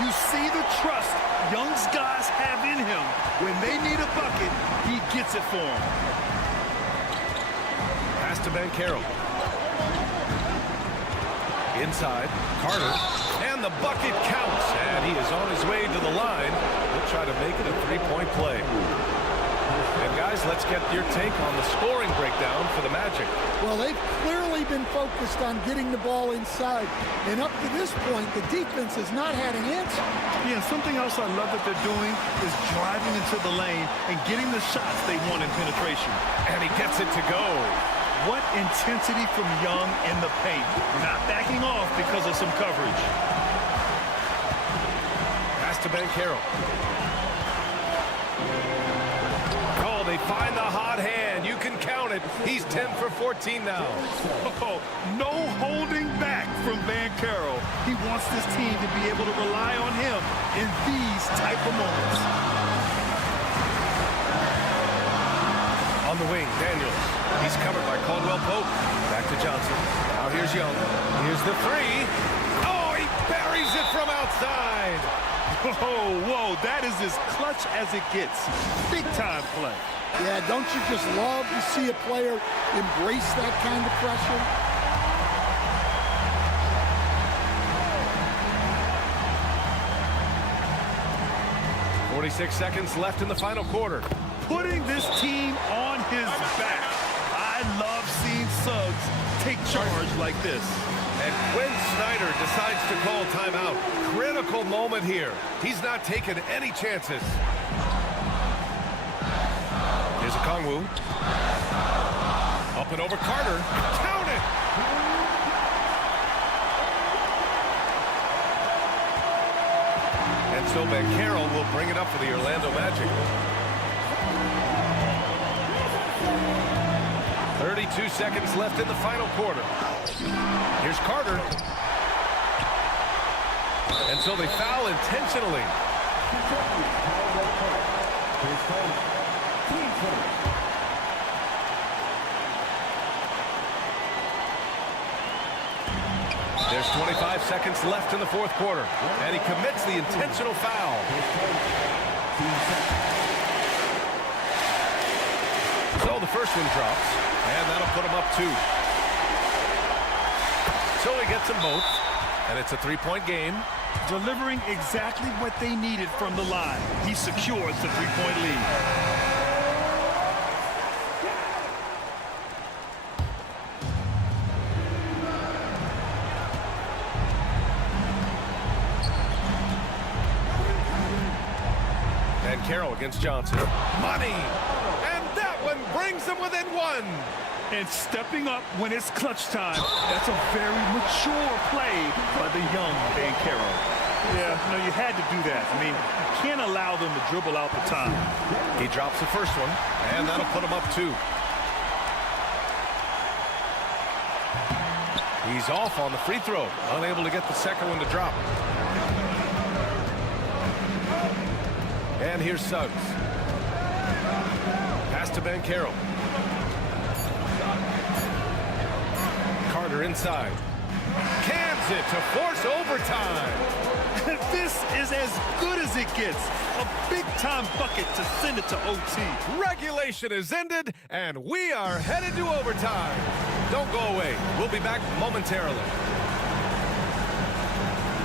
You see the trust Young's guys have in him. When they need a bucket, he gets it for them. Pass to Banchero. Inside, Carter. And the bucket counts. And he is on his way to the line. He'll try to make it a 3-point play. And guys, let's get your take on the scoring breakdown for the Magic. Well, they've clearly been focused on getting the ball inside. And up to this point, the defense has not had an answer. Yeah, something else I love that they're doing is driving into the lane and getting the shots they want in penetration. And he gets it to go. What intensity from Young in the paint. Not backing off because of some coverage. Pass to Banchero. Oh, they find the hot hand. You can count it. He's 10 for 14 now. Oh, no holding back from Banchero. He wants this team to be able to rely on him in these type of moments. On the wing, Daniels. He's covered by Caldwell Pope. Back to Johnson. Now here's Young. Here's the 3. Oh, he buries it from outside. Whoa, whoa, that is as clutch as it gets. Big time play. Yeah, don't you just love to see a player embrace that kind of pressure? .46 seconds left in the final quarter. Putting this team on his back. I love seeing Suggs take charge like this. And Quinn Snyder decides to call timeout. Critical moment here. He's not taking any chances. Here's a Kongwu. Up and over Carter. Count it! And so Banchero will bring it up for the Orlando Magic. 32 seconds left in the final quarter. Here's Carter. And so they foul intentionally. There's 25 seconds left in the fourth quarter. And he commits the intentional foul. So the first one drops. And that'll put him up 2. So he gets them both. And it's a 3-point game. Delivering exactly what they needed from the line. He secures the 3-point lead. And Carroll against Johnson. Money! And that one brings them within 1. And stepping up when it's clutch time. That's a very mature play by the young Banchero. Yeah, no, you had to do that. I mean, you can't allow them to dribble out the time. He drops the first one, and that'll put him up 2. He's off on the free throw, unable to get the second one to drop. And here's Suggs. Pass to Banchero. Carter inside. Cans it to force overtime. This is as good as it gets. A big-time bucket to send it to OT. Regulation is ended, and we are headed to overtime. Don't go away. We'll be back momentarily.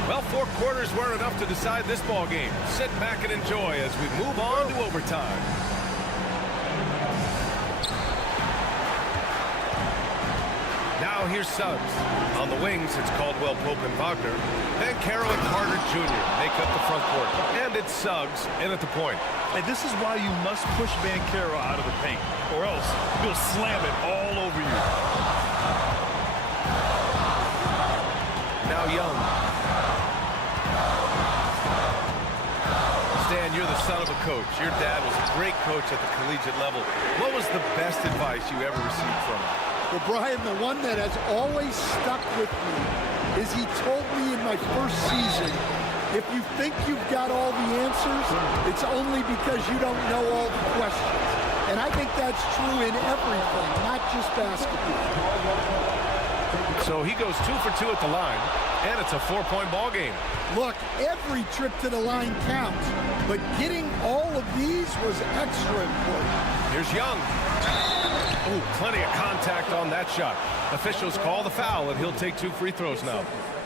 Well, 4 quarters weren't enough to decide this ball game. Sit back and enjoy as we move on to overtime. Now here's Suggs. On the wings, it's Caldwell Pope and Wagner. Banchero and Carter Jr. make up the front court. And it's Suggs in at the point. And this is why you must push Banchero out of the paint, or else he'll slam it all over you. Now Young. Stan, you're the son of a coach. Your dad was a great coach at the collegiate level. What was the best advice you ever received from him? Well, Brian, the one that has always stuck with me is he told me in my first season, if you think you've got all the answers, it's only because you don't know all the questions. And I think that's true in everything, not just basketball. So he goes 2 for 2 at the line, and it's a 4-point ball game. Look, every trip to the line counts, but getting all of these was extra important. Here's Young. Oh, plenty of contact on that shot. Officials call the foul, and he'll take 2 free throws now.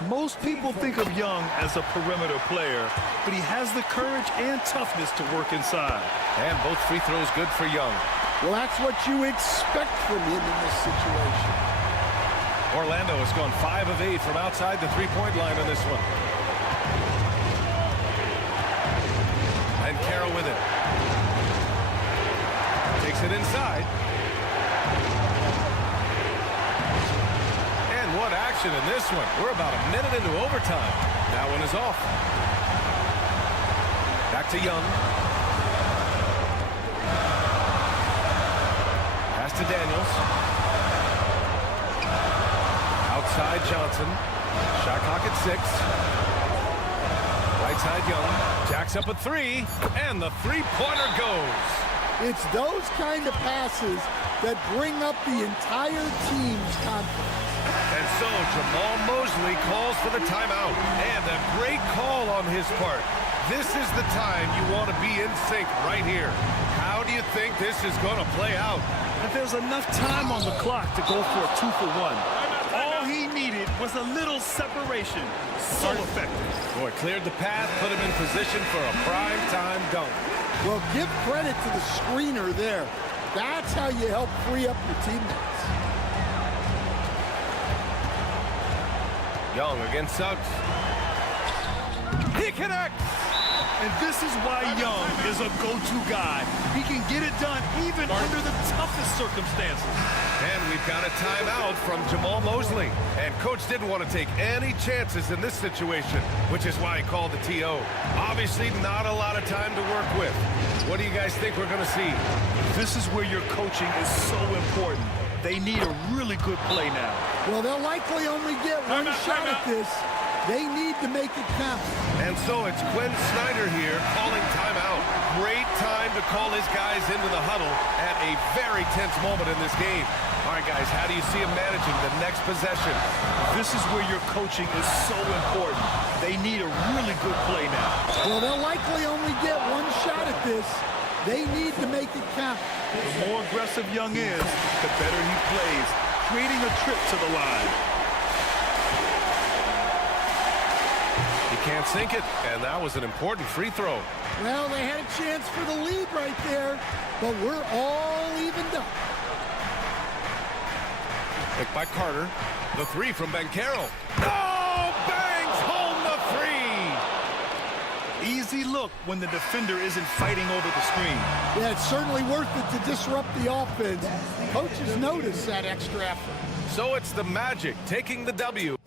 Most people think of Young as a perimeter player, but he has the courage and toughness to work inside. And both free throws good for Young. Well, that's what you expect from him in this situation. Orlando has gone 5 of 8 from outside the 3-point line on this one. And Carroll with it. Takes it inside. And what action in this one. We're about a minute into overtime. That one is off. Back to Young. Pass to Daniels. Outside Johnson. Shot clock at 6. Right side Young. Jacks up a 3. And the 3-pointer goes. It's those kind of passes that bring up the entire team's confidence. And so Jamal Mosley calls for the timeout. And a great call on his part. This is the time you want to be in sync right here. How do you think this is going to play out? If there's enough time on the clock to go for a 2 for 1. All he needed was a little separation. So effective. Boy, cleared the path, put him in position for a prime-time dunk. Well, give credit to the screener there. That's how you help free up your teammates. Young against Suggs. He connects! And this is why Young is a go-to guy. He can get it done even under the toughest circumstances. And we've got a timeout from Jamal Mosley. And coach didn't want to take any chances in this situation, which is why he called the TO. Obviously not a lot of time to work with. What do you guys think we're going to see? This is where your coaching is so important. They need a really good play now. Well, they'll likely only get one shot at this. They need to make it count. And so it's Quinn Snyder here calling timeout. Great time to call his guys into the huddle at a very tense moment in this game. All right, guys, how do you see him managing the next possession? This is where your coaching is so important. They need a really good play now. Well, they'll likely only get one shot at this. They need to make it count. The more aggressive Young is, the better he plays, creating a trip to the line. He can't sink it, and that was an important free throw. Well, they had a chance for the lead right there, but we're all evened up. Picked by Carter. The three from Banchero. Oh, bangs home the three! Easy look when the defender isn't fighting over the screen. Yeah, it's certainly worth it to disrupt the offense. Coaches notice that extra effort. So it's the Magic taking the W.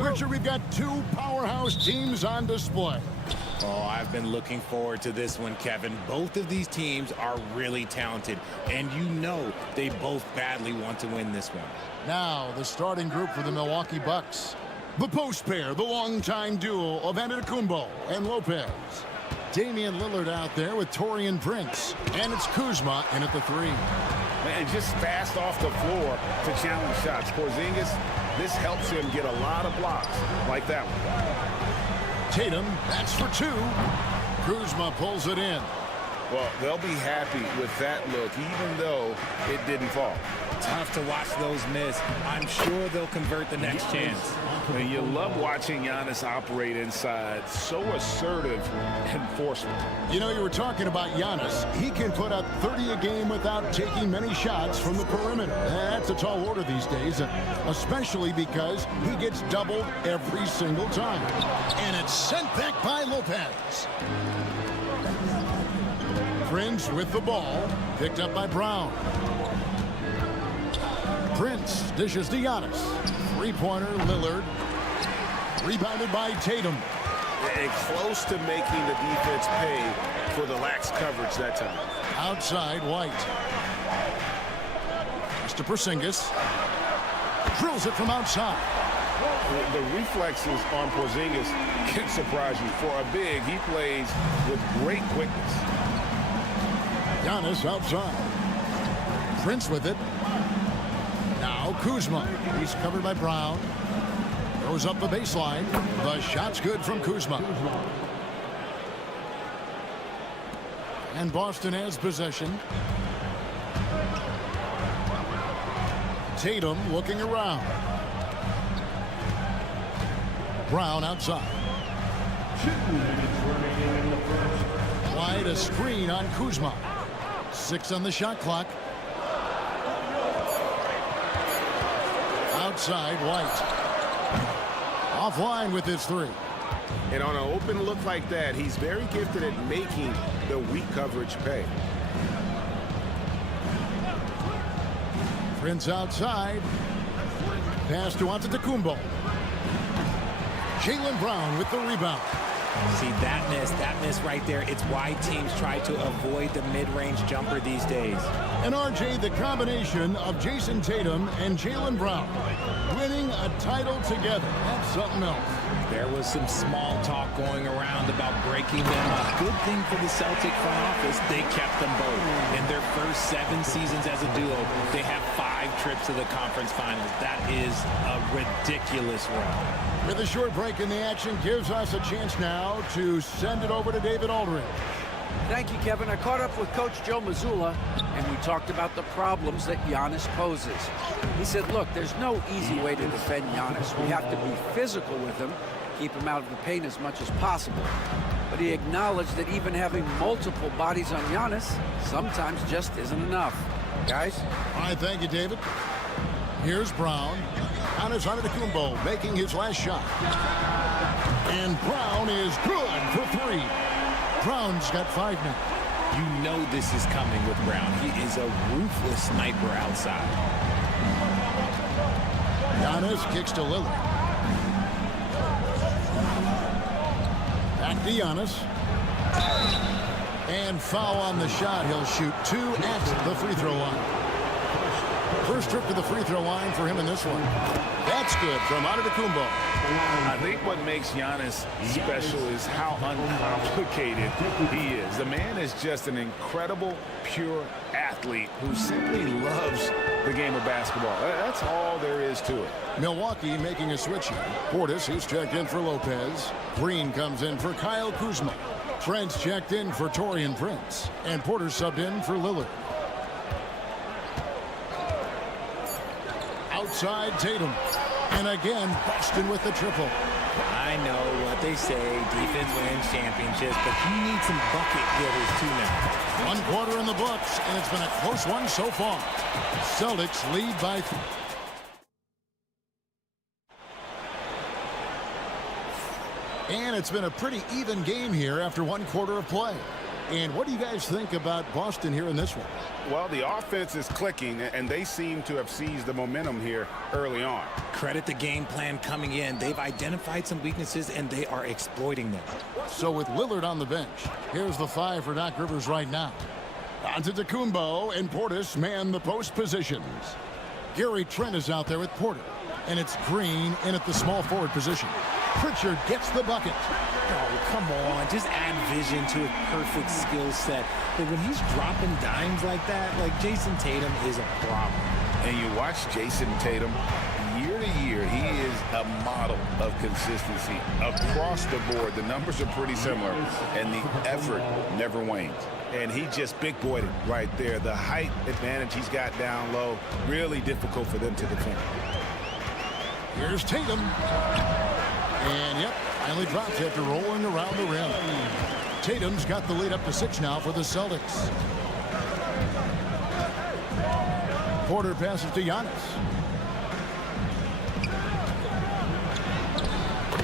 Richard, we've got two powerhouse teams on display. Oh, I've been looking forward to this one, Kevin. Both of these teams are really talented, and you know they both badly want to win this one. Now, the starting group for the Milwaukee Bucks. The post pair, the longtime duo of Antetokounmpo and Lopez. Damian Lillard out there with Taurean Prince. And it's Kuzma in at the 3. Man, just fast off the floor to challenge shots. Porzingis, this helps him get a lot of blocks like that one. Tatum, that's for 2. Kuzma pulls it in. Well, they'll be happy with that look, even though it didn't fall. Tough to watch those miss. I'm sure they'll convert the next chance. And you love watching Giannis operate inside. So assertive and forceful. You know, you were talking about Giannis. He can put up 30 a game without taking many shots from the perimeter. That's a tall order these days, especially because he gets doubled every single time. And it's sent back by Lopez. Prince with the ball, picked up by Brown. Prince dishes to Giannis. Three-pointer, Lillard. Rebounded by Tatum. And close to making the defense pay for the lax coverage that time. Outside, White. Mr. Porzingis. Drills it from outside. The reflexes on Porzingis can surprise you. For a big, he plays with great quickness. Giannis outside. Prince with it. Now Kuzma. He's covered by Brown. Throws up the baseline. The shot's good from Kuzma. And Boston has possession. Tatum looking around. Brown outside. 2 minutes remaining in the first. Wide a screen on Kuzma. 6 on the shot clock. Outside, White. Offline with his 3. And on an open look like that, he's very gifted at making the weak coverage pay. Prince outside. Pass to Antetokounmpo. Jaylen Brown with the rebound. See, that miss right there, it's why teams try to avoid the mid-range jumper these days. And RJ, the combination of Jason Tatum and Jaylen Brown winning a title together. That's something else. There was some small talk going around about breaking them up. Good thing for the Celtic front office, they kept them both. In their first 7 seasons as a duo, they have 5 trips to the conference finals. That is a ridiculous run. With a short break in the action, gives us a chance now to send it over to David Aldridge. Thank you, Kevin. I caught up with Coach Joe Mazzulla, and we talked about the problems that Giannis poses. He said, look, there's no easy way to defend Giannis. We have to be physical with him, keep him out of the paint as much as possible. But he acknowledged that even having multiple bodies on Giannis sometimes just isn't enough. Guys? All right, thank you, David. Here's Brown. Giannis Antetokounmpo making his last shot. And Brown is good for 3. Brown's got 5 now. You know this is coming with Brown. He is a ruthless sniper outside. Giannis kicks to Lillard. Back to Giannis. And foul on the shot. He'll shoot 2 at the free throw line. First trip to the free throw line for him in this one. That's good from Antetokounmpo. I think what makes Giannis special is how uncomplicated he is. The man is just an incredible, pure athlete who simply loves the game of basketball. That's all there is to it. Milwaukee making a switch here. Portis, he's checked in for Lopez. Green comes in for Kyle Kuzma. Trent's checked in for Taurean Prince. And Porter subbed in for Lillard. Outside Tatum. And again, Boston with the triple. I know what they say, defense wins championships, but you need some bucket getters too now. 1 quarter in the books, and it's been a close one so far. Celtics lead by 3. And it's been a pretty even game here after 1 quarter of play. And what do you guys think about Boston here in this one? Well, the offense is clicking, and they seem to have seized the momentum here early on. Credit the game plan coming in. They've identified some weaknesses, and they are exploiting them. So with Lillard on the bench, here's the 5 for Doc Rivers right now. Antetokounmpo and Portis man the post positions. Gary Trent is out there with Porter, and it's Green in at the small forward position. Pritchard gets the bucket. Oh, come on. Just add vision to a perfect skill set. But when he's dropping dimes like that, like Jason Tatum is a problem. And you watch Jason Tatum, year to year, he is a model of consistency. Across the board, the numbers are pretty similar, and the effort never wanes. And he just big boyed it right there. The height advantage he's got down low, really difficult for them to defend. Here's Tatum. And, yep, finally drops after rolling around the rim. Tatum's got the lead up to 6 now for the Celtics. Porter passes to Giannis.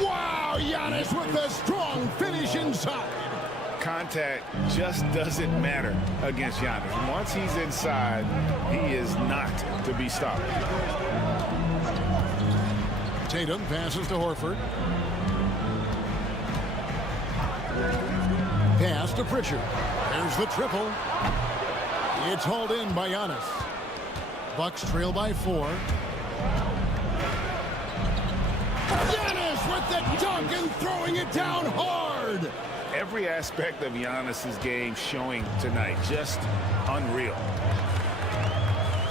Wow, Giannis with a strong finish inside. Contact just doesn't matter against Giannis. Once he's inside, he is not to be stopped. Tatum passes to Horford. Pass to Pritchard. There's the triple. It's hauled in by Giannis. Bucks trail by 4. Giannis with the dunk and throwing it down hard. Every aspect of Giannis's game showing tonight. Just unreal.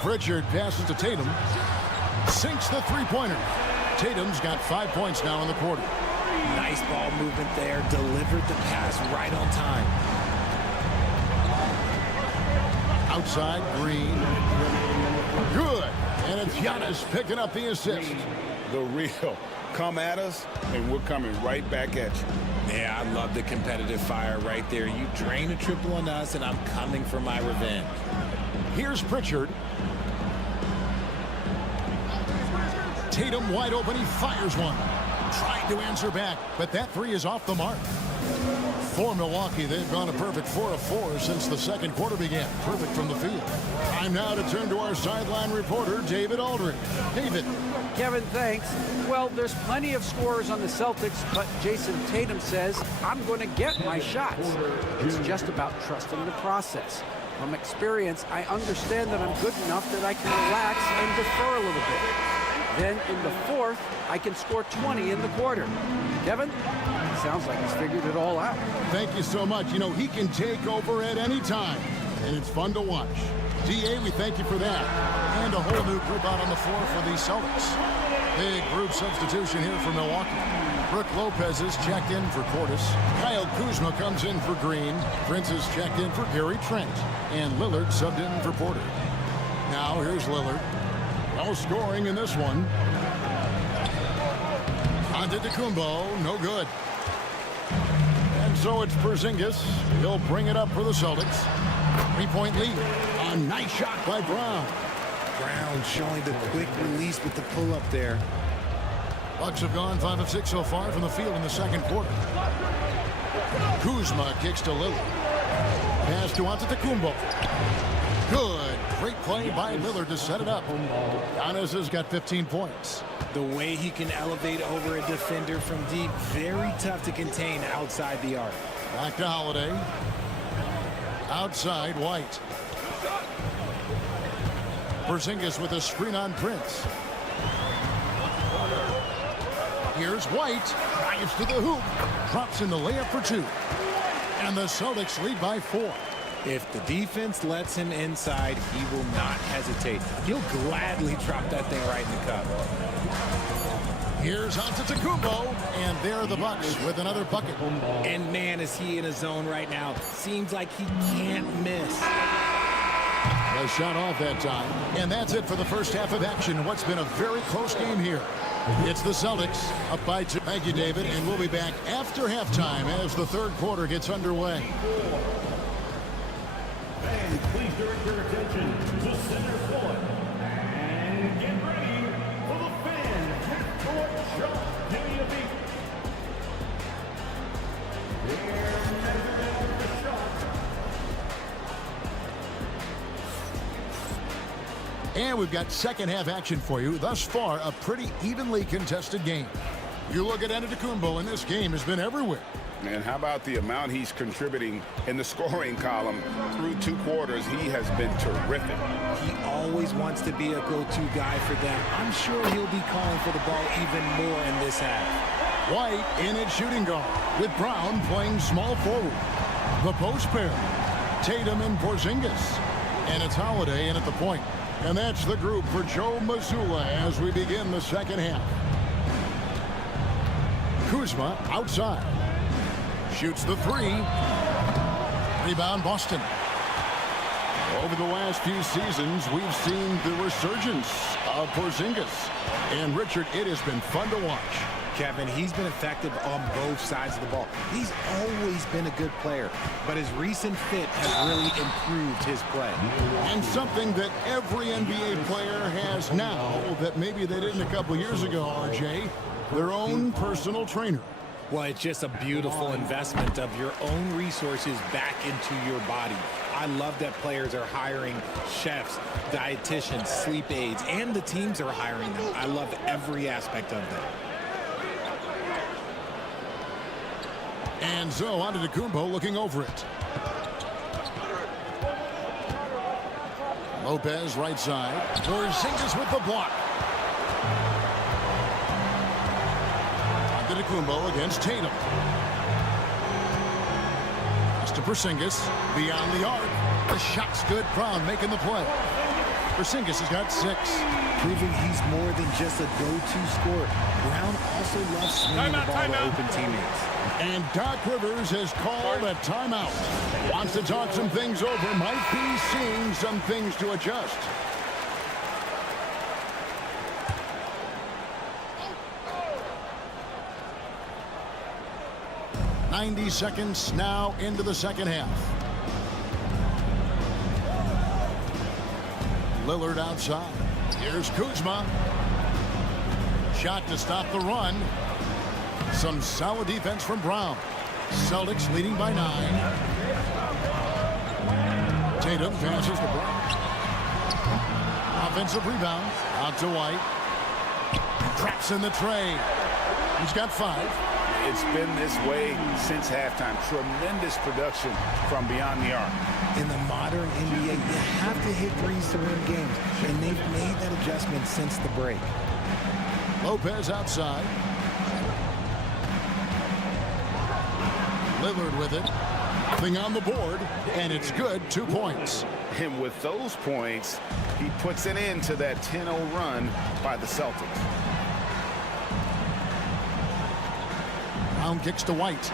Pritchard passes to Tatum. Sinks the three-pointer. Tatum's got 5 points now in the quarter. Nice ball movement there. Delivered the pass right on time. Outside, Green. Good. And it's Giannis picking up the assist. The real. Come at us, and we're coming right back at you. Yeah, I love the competitive fire right there. You drain a triple on us, and I'm coming for my revenge. Here's Pritchard. Tatum wide open. He fires one. Trying to answer back, but that 3 is off the mark. For Milwaukee, they've gone a perfect 4 of 4 since the second quarter began. Perfect from the field. Time now to turn to our sideline reporter, David Aldridge. David. Kevin, thanks. Well, there's plenty of scorers on the Celtics, but Jason Tatum says, I'm going to get my shots. It's just about trusting the process. From experience, I understand that I'm good enough that I can relax and defer a little bit. Then in the 4th, I can score 20 in the quarter. Kevin, sounds like he's figured it all out. Thank you so much. You know, he can take over at any time, and it's fun to watch. DA, we thank you for that. And a whole new group out on the floor for the Celtics. Big group substitution here for Milwaukee. Brook Lopez is checked in for Portis. Kyle Kuzma comes in for Green. Prince is checked in for Gary Trent. And Lillard subbed in for Porter. Now here's Lillard. No scoring in this one. Antetokounmpo, no good. And so it's Porzingis. He'll bring it up for the Celtics. 3-point lead. A nice shot by Brown. Brown showing the quick release with the pull-up there. Bucks have gone 5 of 6 so far from the field in the second quarter. Kuzma kicks to Lillard. Pass to Antetokounmpo. Good. Great play by Lillard to set it up. Giannis has got 15 points. The way he can elevate over a defender from deep, very tough to contain outside the arc. Back to Holiday. Outside, White. Porzingis with a screen on Prince. Here's White. Drives to the hoop. Drops in the layup for 2. And the Celtics lead by 4. If the defense lets him inside, he will not hesitate. He'll gladly drop that thing right in the cup. Here's Antetokounmpo, and there are the Bucks with another bucket. And man, is he in a zone right now. Seems like he can't miss. A shot off that time. And that's it for the first half of action in what's been a very close game here. It's the Celtics up by 2. Thank you, David, and we'll be back after halftime as the third quarter gets underway. Fans, please direct your attention to center court and get ready for the fan half-court shot. Give me a beat. Here, measurement of the shot And we've got second half action for you. Thus far, a pretty evenly contested game. You look at Antetokounmpo, and this game has been everywhere. And how about the amount he's contributing in the scoring column through 2 quarters? He has been terrific. He always wants to be a go-to guy for them. I'm sure he'll be calling for the ball even more in this half. White in at shooting guard, with Brown playing small forward. The post pair, Tatum and Porzingis. And it's Holiday in at the point. And that's the group for Joe Mazzulla as we begin the second half. Kuzma outside. Shoots the 3. Rebound Boston. Over the last few seasons, we've seen the resurgence of Porzingis. And Richard, it has been fun to watch. Kevin, he's been effective on both sides of the ball. He's always been a good player, but his recent fit has really improved his play. And something that every NBA player has now that maybe they didn't a couple years ago, RJ, their own personal trainer. Well, it's just a beautiful investment of your own resources back into your body. I love that players are hiring chefs, dietitians, sleep aides, and the teams are hiring them. I love every aspect of that. And so Antetokounmpo looking over it. Lopez right side. Porzingis with the block. Antetokounmpo against Tatum. Pass to Porzingis. Beyond the arc. The shot's good. Brown making the play. Porzingis has got 6. Proving he's more than just a go-to scorer. Brown also loves swinging the ball to open teammates. And Doc Rivers has called a timeout. Wants to talk some things over. Might be seeing some things to adjust. "90 seconds now into the second half. Lillard outside. Here's Kuzma. Shot to stop the run. Some solid defense from Brown. Celtics leading by 9. Tatum passes to Brown. Offensive rebound. Out to White. Traps in the tray. He's got 5. It's been this way since halftime. Tremendous production from beyond the arc. In the modern NBA, you have to hit threes to win games, and they've made that adjustment since the break. Lopez outside. Lillard with it. Nothing on the board, and it's good. 2 points. And with those points, he puts an end to that 10-0 run by the Celtics. Brown kicks to White.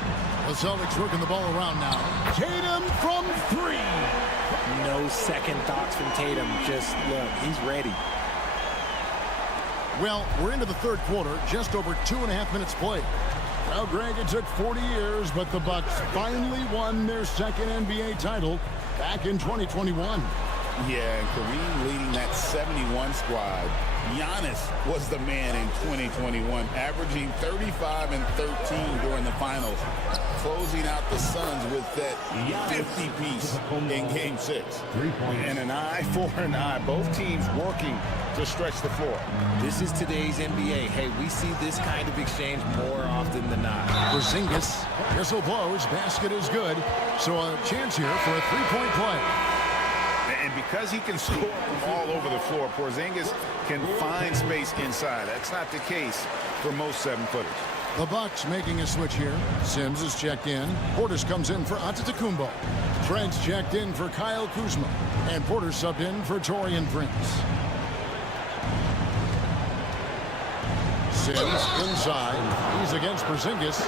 The Celtics working the ball around now. Tatum from 3. No second thoughts from Tatum. Just look, he's ready. Well, we're into the third quarter, just over 2.5 minutes played. Well, Greg, it took 40 years, but the Bucks finally won their second NBA title back in 2021. Yeah, and Kareem leading that 71 squad. Giannis was the man in 2021, averaging 35 and 13 during the finals, closing out the Suns with that 50-piece in Game 6. And an eye for an eye, both teams working to stretch the floor. This is today's NBA. Hey, we see this kind of exchange more often than not. Porzingis, whistle blows, basket is good, so a chance here for a 3-point play. And because he can score from all over the floor, Porzingis can find space inside. That's not the case for most 7-footers. The Bucks making a switch here. Sims is checked in. Portis comes in for Antetokounmpo. Trent's checked in for Kyle Kuzma. And Porter subbed in for Taurean Prince. Sims inside. He's against Porzingis.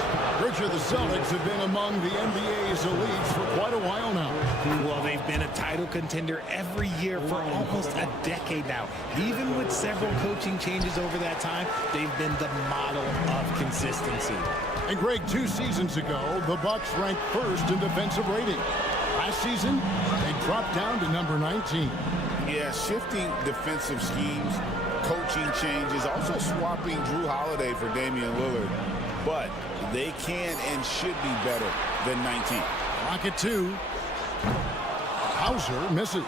Richard, the Celtics have been among the NBA's elites for quite a while now. Well, they've been a title contender every year for almost a decade now. Even with several coaching changes over that time, they've been the model of consistency. And Greg, 2 seasons ago, the Bucks ranked first in defensive rating. Last season, they dropped down to number 19. Yeah, shifting defensive schemes, coaching changes, also swapping Drew Holiday for Damian Lillard. But they can and should be better than 19. Rocket 2. Hauser misses.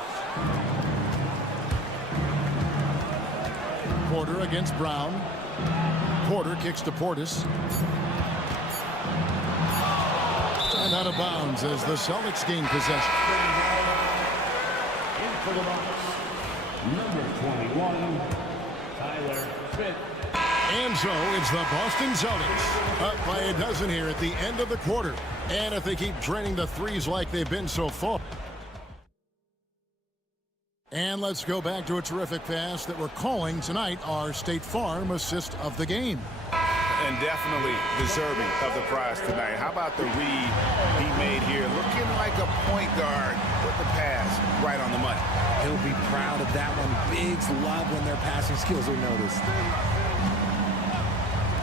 Porter against Brown. Porter kicks to Portis. And out of bounds as the Celtics gain possession. In for the Bucks, number 21, Tyler Smith. And so it's the Boston Celtics up by a dozen here at the end of the quarter. And if they keep draining the threes like they've been so far. And let's go back to a terrific pass that we're calling tonight our State Farm assist of the game. And definitely deserving of the prize tonight. How about the read he made here? Looking like a point guard with the pass right on the money. He'll be proud of that one. Bigs love when their passing skills are noticed.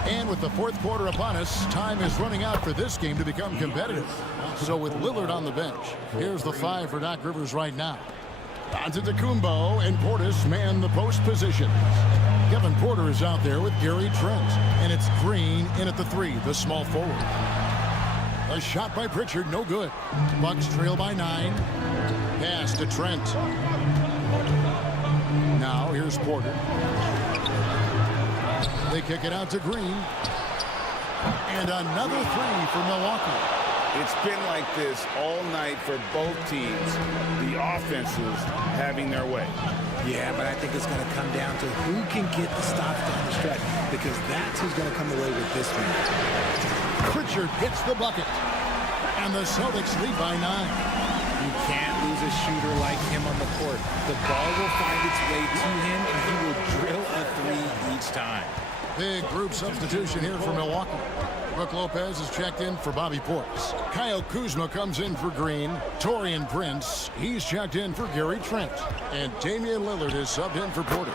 And with the fourth quarter upon us, time is running out for this game to become competitive. So with Lillard on the bench, here's the 5 for Doc Rivers right now. Antetokounmpo and Portis man the post position. Kevin Porter is out there with Gary Trent. And it's Green in at the 3, the small forward. A shot by Pritchard, no good. Bucks trail by 9. Pass to Trent. Now here's Porter. They kick it out to Green. And another 3 for Milwaukee. It's been like this all night for both teams. The offenses having their way. Yeah, but I think it's going to come down to who can get the stops down the stretch, because that's who's going to come away with this one. Pritchard hits the bucket. And the Celtics lead by 9. You can't lose a shooter like him on the court. The ball will find its way to him, and he will drill a 3 each time. Big group substitution here for Milwaukee. Brook Lopez is checked in for Bobby Portis. Kyle Kuzma comes in for Green. Taurean Prince, he's checked in for Gary Trent. And Damian Lillard is subbed in for Porter.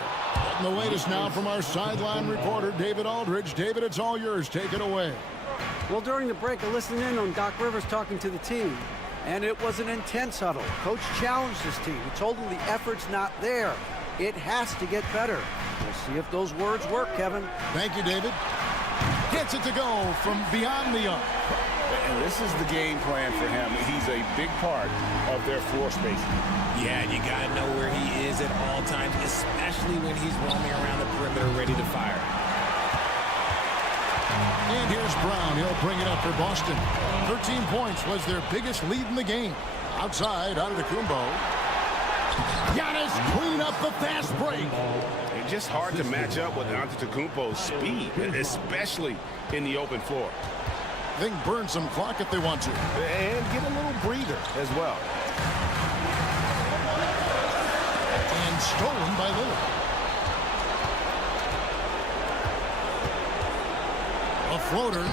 And the latest now from our sideline reporter, David Aldridge. David, it's all yours. Take it away. Well, during the break, I listened in on Doc Rivers talking to the team, and it was an intense huddle. Coach challenged his team. He told them the effort's not there. It has to get better. We'll see if those words work, Kevin. Thank you, David. Gets it to go from beyond the arc. And this is the game plan for him. He's a big part of their floor spacing. Yeah, and you got to know where he is at all times, especially when he's roaming around the perimeter ready to fire. And here's Brown. He'll bring it up for Boston. 13 points was their biggest lead in the game. Outside, Antetokounmpo. Giannis clean up the fast break. It's just hard to match up with Antetokounmpo's speed, especially in the open floor. They can burn some clock if they want to. And get a little breather as well. And stolen by Lillard. A floater.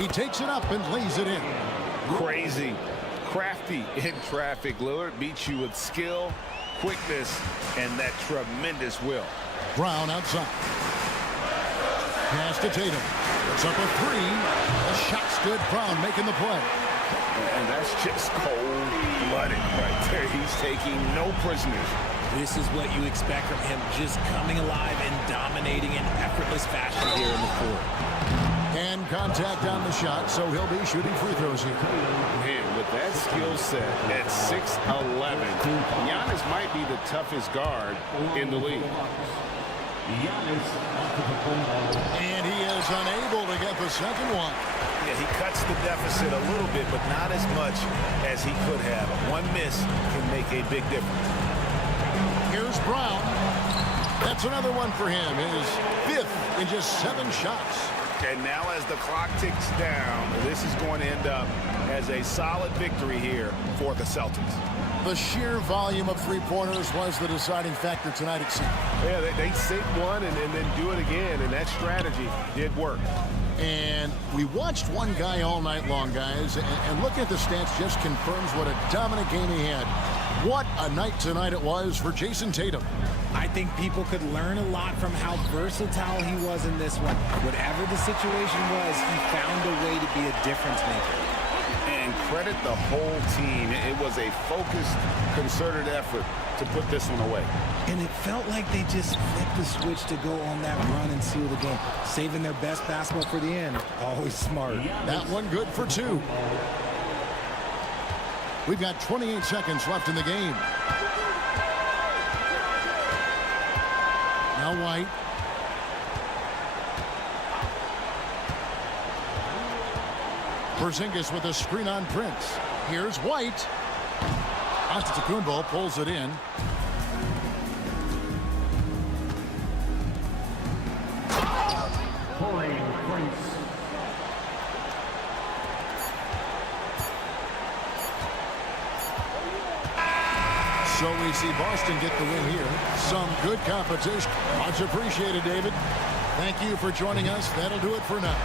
He takes it up and lays it in. Crazy. Crafty in traffic. Lillard beats you with skill, quickness, and that tremendous will. Brown outside. Pass to Tatum. It's up a 3. The shot's good. Brown making the play. And that's just cold-blooded right there. He's taking no prisoners. This is what you expect from him, just coming alive and dominating in effortless fashion here in the court. And contact on the shot, so he'll be shooting free throws here. Man, with that skill set at 6'11", Giannis might be the toughest guard in the league. And he is unable to get the second one. Yeah, he cuts the deficit a little bit, but not as much as he could have. One miss can make a big difference. Here's Brown. That's another one for him. His 5th in just 7 shots. And now as the clock ticks down, this is going to end up as a solid victory here for the Celtics. The sheer volume of three-pointers was the deciding factor tonight, it seemed. Yeah, they sink one and then do it again, and that strategy did work. And we watched one guy all night long, guys, and looking at the stats just confirms what a dominant game he had. What a night tonight it was for Jason Tatum. I think people could learn a lot from how versatile he was in this one. Whatever the situation was, he found a way to be a difference maker. And credit the whole team. It was a focused, concerted effort to put this one away. And it felt like they just flipped the switch to go on that run and seal the game. Saving their best basketball for the end. Always smart. That one good for 2. We've got 28 seconds left in the game. Now White. Porzingis with a screen on Prince. Here's White. Antetokounmpo pulls it in. So we see Boston get the win here. Some good competition. Much appreciated, David. Thank you for joining us. That'll do it for now.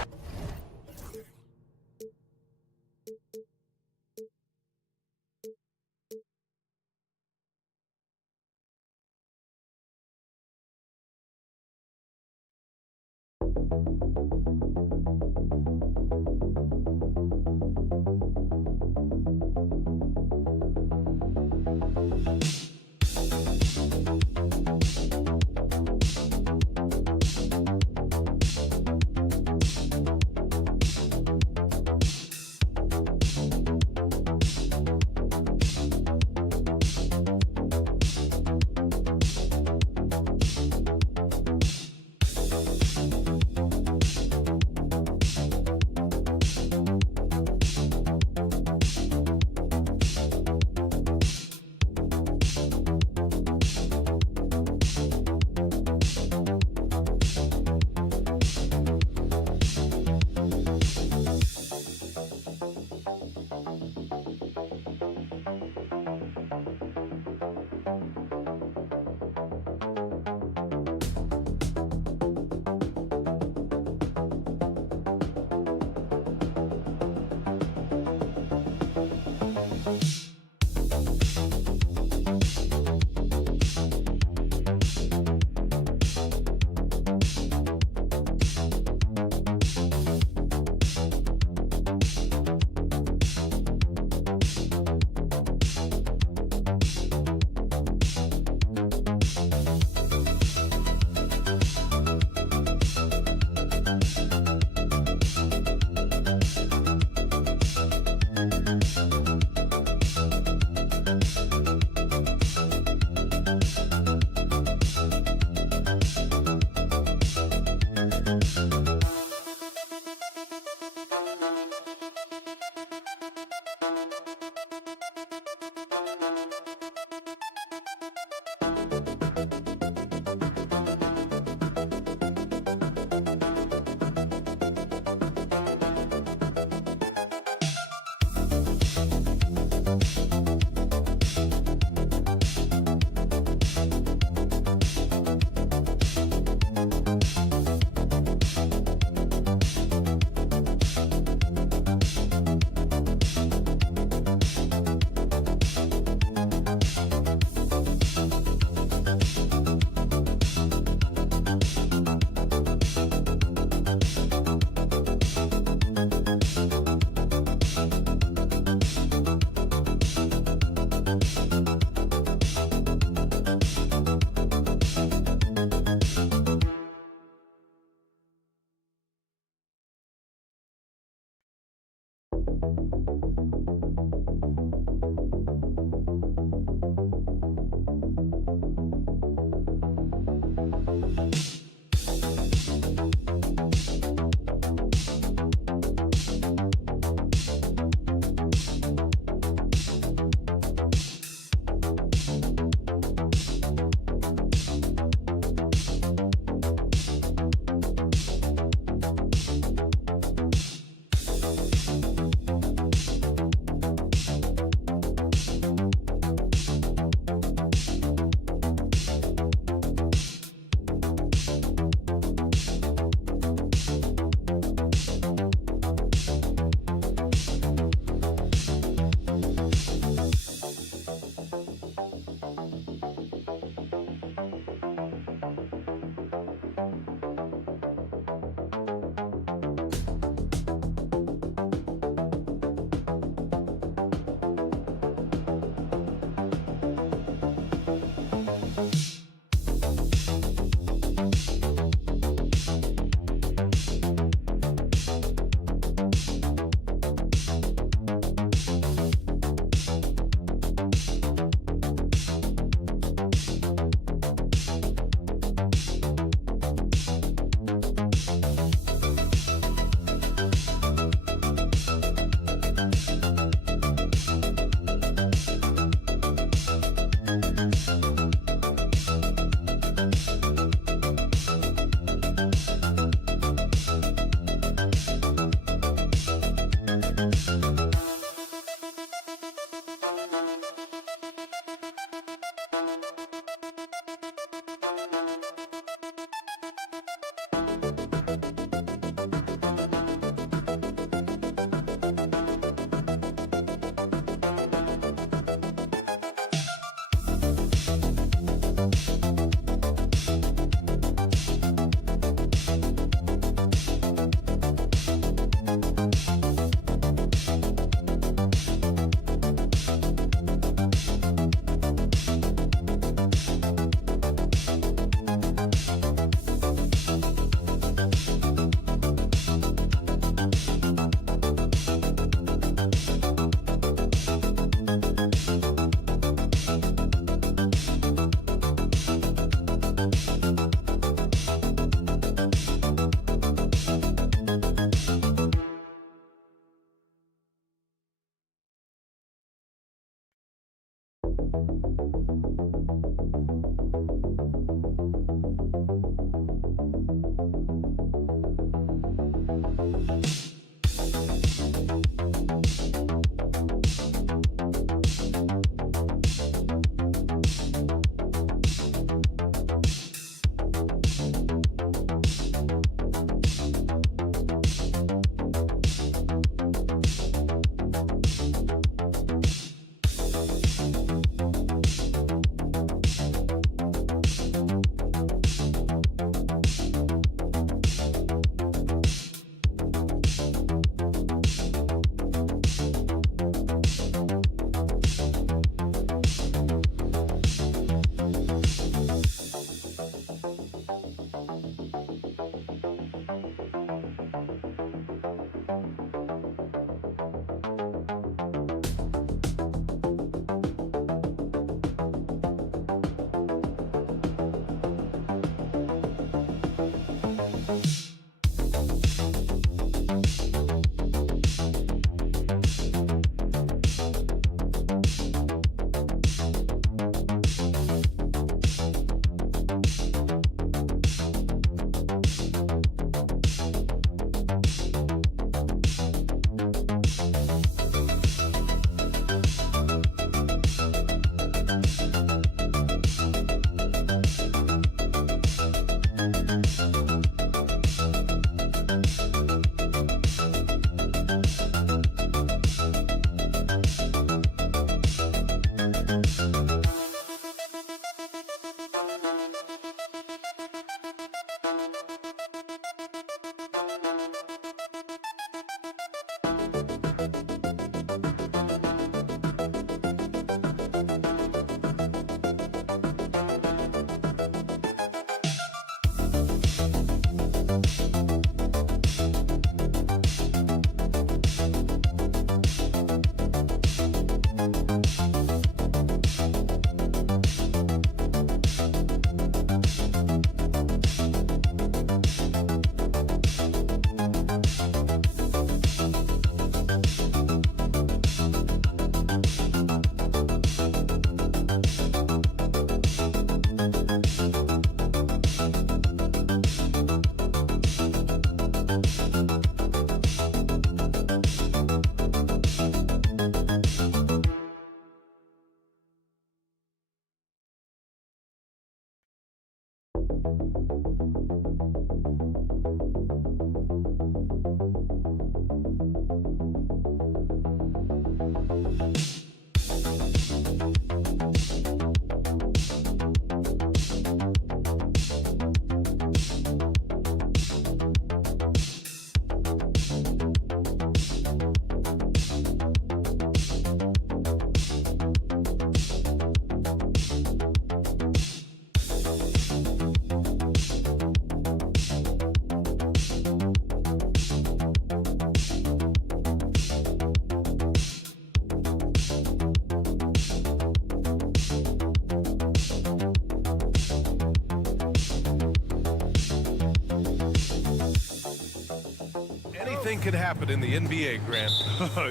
Anything could happen in the NBA, Grant.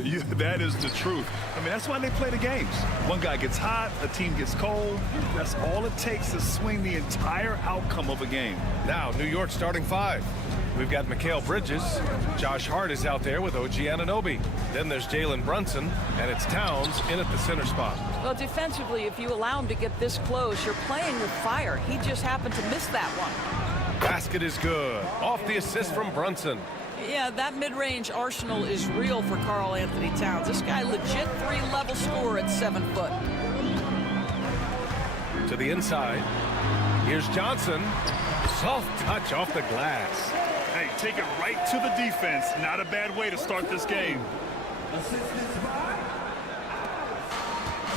Yeah, that is the truth. I mean, that's why they play the games. One guy gets hot, a team gets cold. That's all it takes to swing the entire outcome of a game. Now, New York starting five. We've got Mikal Bridges. Josh Hart is out there with OG Anunoby. Then there's Jalen Brunson, and it's Towns in at the center spot. Well, defensively, if you allow him to get this close, you're playing with fire. He just happened to miss that one. Basket is good. Off the assist from Brunson. Yeah, that mid-range arsenal is real for Karl Anthony Towns. This guy legit 3-level scorer at 7 foot. To the inside. Here's Johnson. Soft touch off the glass. Hey, take it right to the defense. Not a bad way to start this game.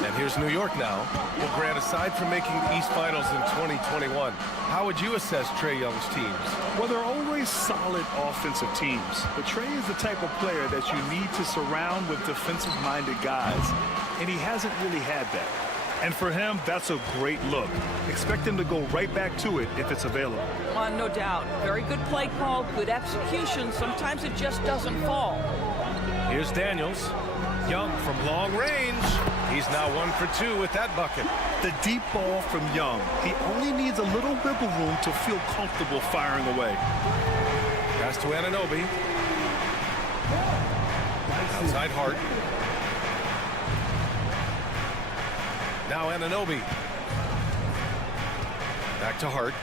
And here's New York now. Well, Grant, aside from making the East Finals in 2021, how would you assess Trae Young's teams? Well, they're always solid offensive teams. But Trae is the type of player that you need to surround with defensive-minded guys, and he hasn't really had that. And for him, that's a great look. Expect him to go right back to it if it's available. No doubt. Very good play call, good execution. Sometimes it just doesn't fall. Here's Daniels. Young from long range. He's now 1 for 2 with that bucket. The deep ball from Young. He only needs a little wiggle room to feel comfortable firing away. Pass to Anunoby. Outside Hart. Now Anunoby. Back to Hart.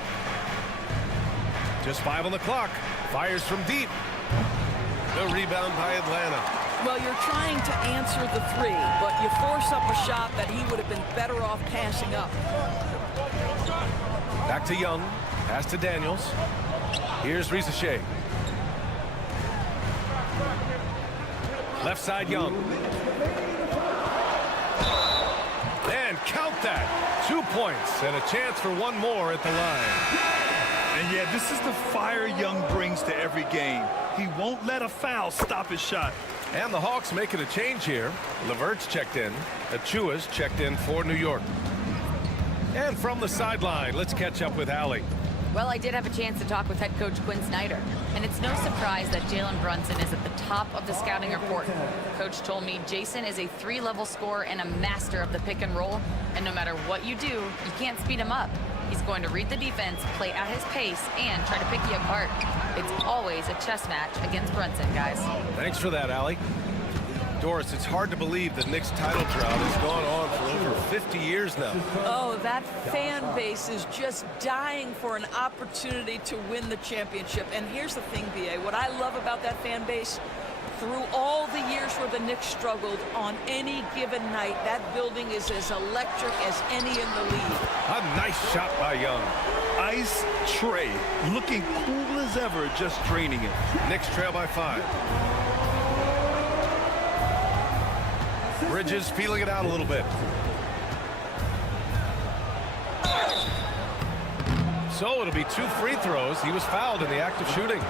Just 5 on the clock. Fires from deep. The rebound by Atlanta. Well, you're trying to answer the 3, but you force up a shot that he would have been better off passing up. Back to Young. Pass to Daniels. Here's Risache. Left side Young. And count that. 2 points and a chance for one more at the line. And yeah, this is the fire Young brings to every game. He won't let a foul stop his shot. And the Hawks making a change here. Levert's checked in. Achua's checked in for New York. And from the sideline, let's catch up with Allie. Well, I did have a chance to talk with head coach Quinn Snyder, and it's no surprise that Jalen Brunson is at the top of the scouting report. Coach told me Jason is a 3-level scorer and a master of the pick and roll, and no matter what you do, you can't speed him up. He's going to read the defense, play at his pace, and try to pick you apart. It's always a chess match against Brunson, guys. Thanks for that, Allie. Doris, it's hard to believe the Knicks title drought has gone on for over 50 years now. Oh, that fan base is just dying for an opportunity to win the championship. And here's the thing, B.A., what I love about that fan base, through all the years where the Knicks struggled, on any given night, that building is as electric as any in the league. A nice shot by Young. Ice Trae, looking cool as ever, just draining it. Knicks trail by 5. Bridges feeling it out a little bit. So it'll be 2 free throws. He was fouled in the act of shooting.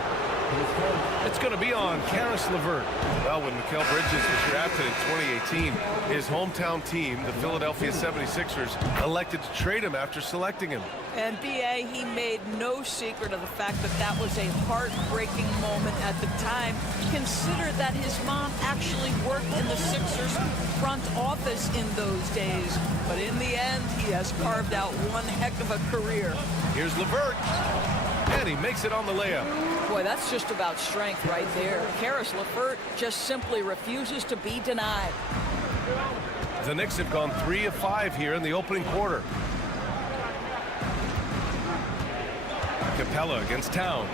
It's going to be on Karis LeVert. Well, when Mikal Bridges was drafted in 2018, his hometown team, the Philadelphia 76ers, elected to trade him after selecting him. And B.A., he made no secret of the fact that that was a heartbreaking moment at the time. Consider that his mom actually worked in the Sixers front office in those days. But in the end, he has carved out one heck of a career. Here's LeVert. And he makes it on the layup. Boy, that's just about strength right there. Karis LeVert just simply refuses to be denied. The Knicks have gone 3 of 5 here in the opening quarter. Capella against Towns.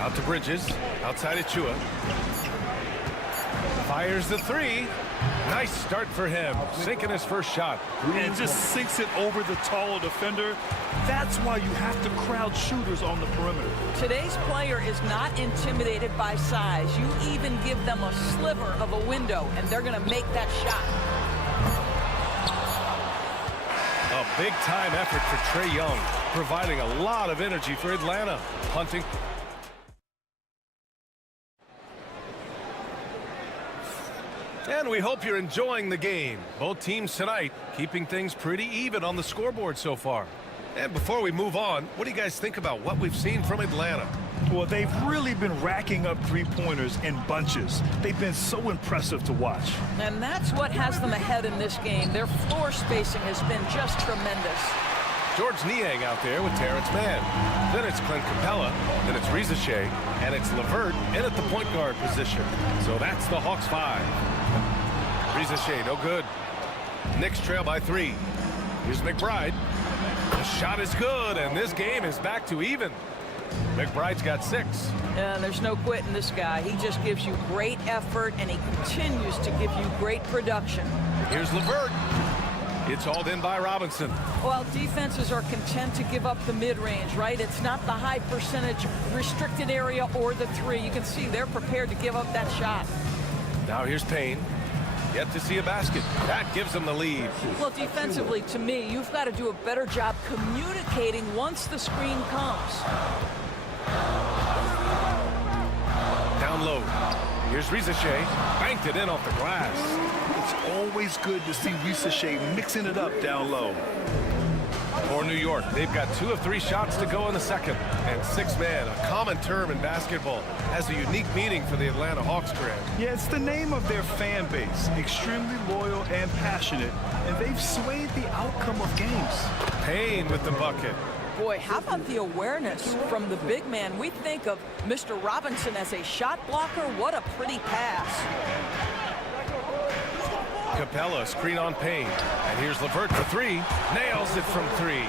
Out to Bridges. Outside Achua. Fires the 3. Nice start for him. Sinking his first shot. And just sinks it over the taller defender. That's why you have to crowd shooters on the perimeter. Today's player is not intimidated by size. You even give them a sliver of a window, and they're going to make that shot. A big-time effort for Trae Young, providing a lot of energy for Atlanta. Punting. And we hope you're enjoying the game. Both teams tonight keeping things pretty even on the scoreboard so far. And before we move on, what do you guys think about what we've seen from Atlanta? Well, they've really been racking up three-pointers in bunches. They've been so impressive to watch. And that's what has them ahead in this game. Their floor spacing has been just tremendous. George Niang out there with Terrence Mann. Then it's Clint Capella. Then it's Rizachet. And it's LeVert in at the point guard position. So that's the Hawks 5. Rizachet, no good. Knicks trail by 3. Here's McBride. The shot is good, and this game is back to even. McBride's got 6. Yeah, there's no quitting this guy. He just gives you great effort, and he continues to give you great production. Here's LeVert. It's hauled in by Robinson. Well, defenses are content to give up the mid-range, right? It's not the high percentage restricted area or the 3. You can see they're prepared to give up that shot. Now here's Payne. Yet to see a basket. That gives them the lead. Well, defensively, to me, you've got to do a better job communicating once the screen comes. Down low. Here's Rizachet. Banked it in off the glass. It's always good to see Rizachet mixing it up down low. For New York, they've got 2 of 3 shots to go in the second. And 6-man, a common term in basketball, has a unique meaning for the Atlanta Hawks, Grant. Yeah, it's the name of their fan base. Extremely loyal and passionate. And they've swayed the outcome of games. Payne with the bucket. Boy, how about the awareness from the big man? We think of Mr. Robinson as a shot blocker. What a pretty pass. Capella, screen on Payne. And here's LeVert for 3. Nails it from 3.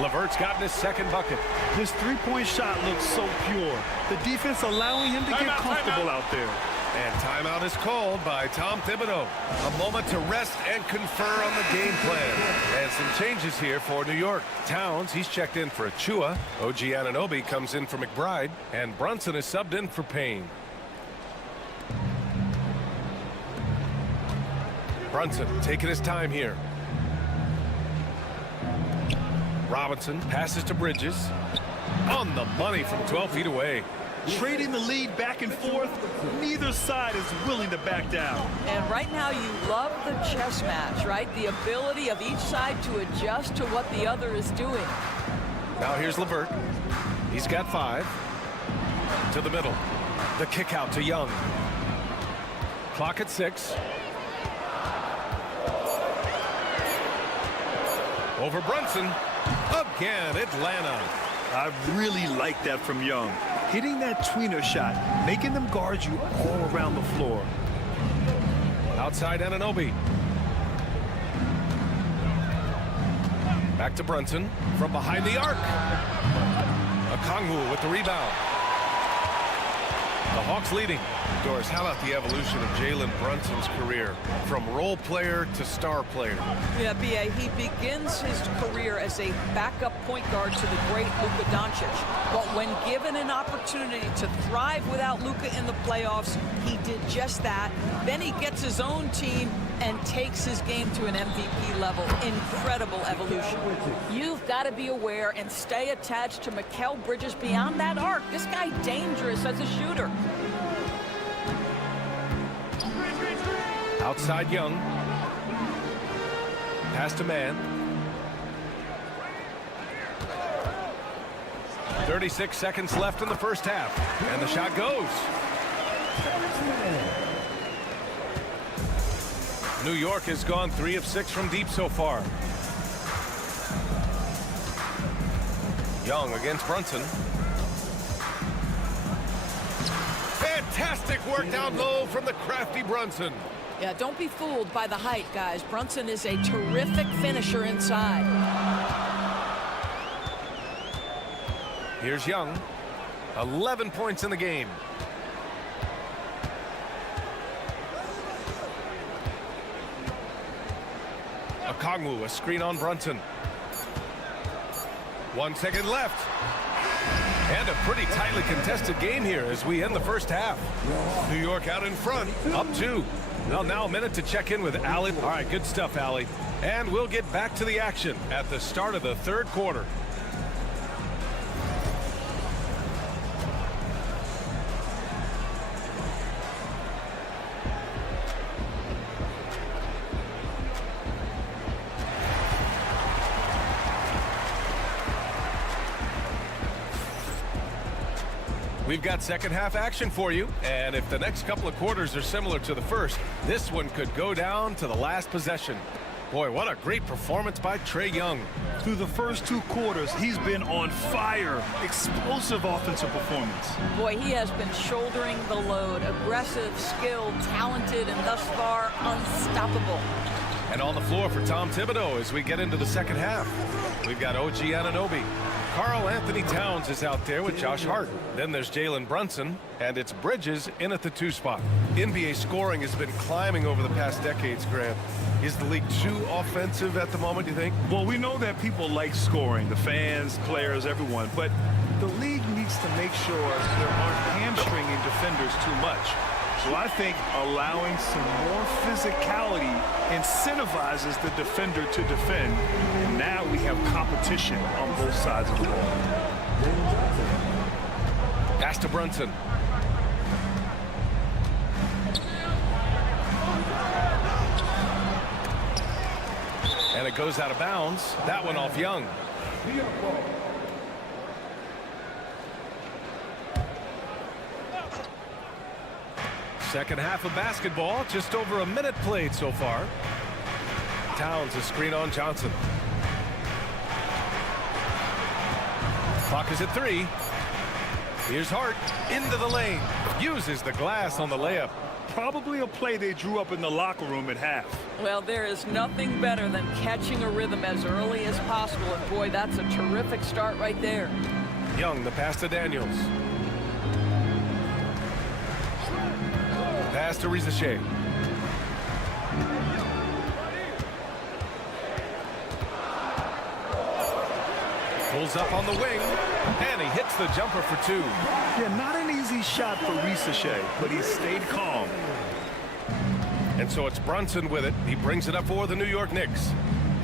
LeVert's gotten his second bucket. His three-point shot looks so pure. The defense allowing him to get comfortable out there. And timeout is called by Tom Thibodeau. A moment to rest and confer on the game plan. And some changes here for New York. Towns, he's checked in for Achua. OG Anunoby comes in for McBride. And Brunson is subbed in for Payne. Brunson taking his time here. Robinson passes to Bridges. On the money from 12 feet away. Trading the lead back and forth, neither side is willing to back down. And right now you love the chess match, right? The ability of each side to adjust to what the other is doing. Now here's LeVert. He's got 5. To the middle. The kick out to Young. Clock at 6. Over Brunson. Again, Atlanta. I really like that from Young. Hitting that tweener shot, making them guard you all around the floor. Outside Anunoby. Back to Brunson from behind the arc. Okongwu with the rebound. The Hawks leading. Doris, how about the evolution of Jalen Brunson's career from role player to star player? Yeah, B.A., he begins his career as a backup point guard to the great Luka Doncic. But when given an opportunity to thrive without Luka in the playoffs, he did just that. Then he gets his own team and takes his game to an MVP level. Incredible evolution. You've got to be aware and stay attached to Mikal Bridges beyond that arc. This guy dangerous as a shooter. Outside Young. Pass to Mann. 36 seconds left in the first half. And the shot goes. New York has gone 3 of 6 from deep so far. Young against Brunson. Fantastic work down low from the crafty Brunson. Yeah, don't be fooled by the height, guys. Brunson is a terrific finisher inside. Here's Young. 11 points in the game. Okongwu, a screen on Brunson. 1 second left. And a pretty tightly contested game here as we end the first half. New York out in front, up 2. Well, now a minute to check in with Allie. All right, good stuff, Allie. And we'll get back to the action at the start of the third quarter. We've got second half action for you, and if the next couple of quarters are similar to the first, this one could go down to the last possession. Boy, what a great performance by Trae Young. Through the first 2 quarters, he's been on fire. Explosive offensive performance. Boy, he has been shouldering the load. Aggressive, skilled, talented, and thus far unstoppable. And on the floor for Tom Thibodeau as we get into the second half. We've got OG Anunoby. Karl Anthony Towns is out there with Josh Hart. Then there's Jalen Brunson, and it's Bridges in at the 2 spot. NBA scoring has been climbing over the past decades, Grant. Is the league too offensive at the moment, do you think? Well, we know that people like scoring, the fans, players, everyone, but the league needs to make sure there aren't hamstringing defenders too much. So I think allowing some more physicality incentivizes the defender to defend, and now we have competition on both sides of the ball. Pass to Brunson. And it goes out of bounds. That one off Young. Second half of basketball, just over a minute played so far. Towns a screen on Johnson. Clock is at 3. Here's Hart into the lane. Uses the glass on the layup. Probably a play they drew up in the locker room at half. Well, there is nothing better than catching a rhythm as early as possible. And boy, that's a terrific start right there. Young, the pass to Daniels. Pass to Rizachet. Pulls up on the wing, and he hits the jumper for 2. Yeah, not an easy shot for Rizachet, but he stayed calm. And so it's Brunson with it. He brings it up for the New York Knicks.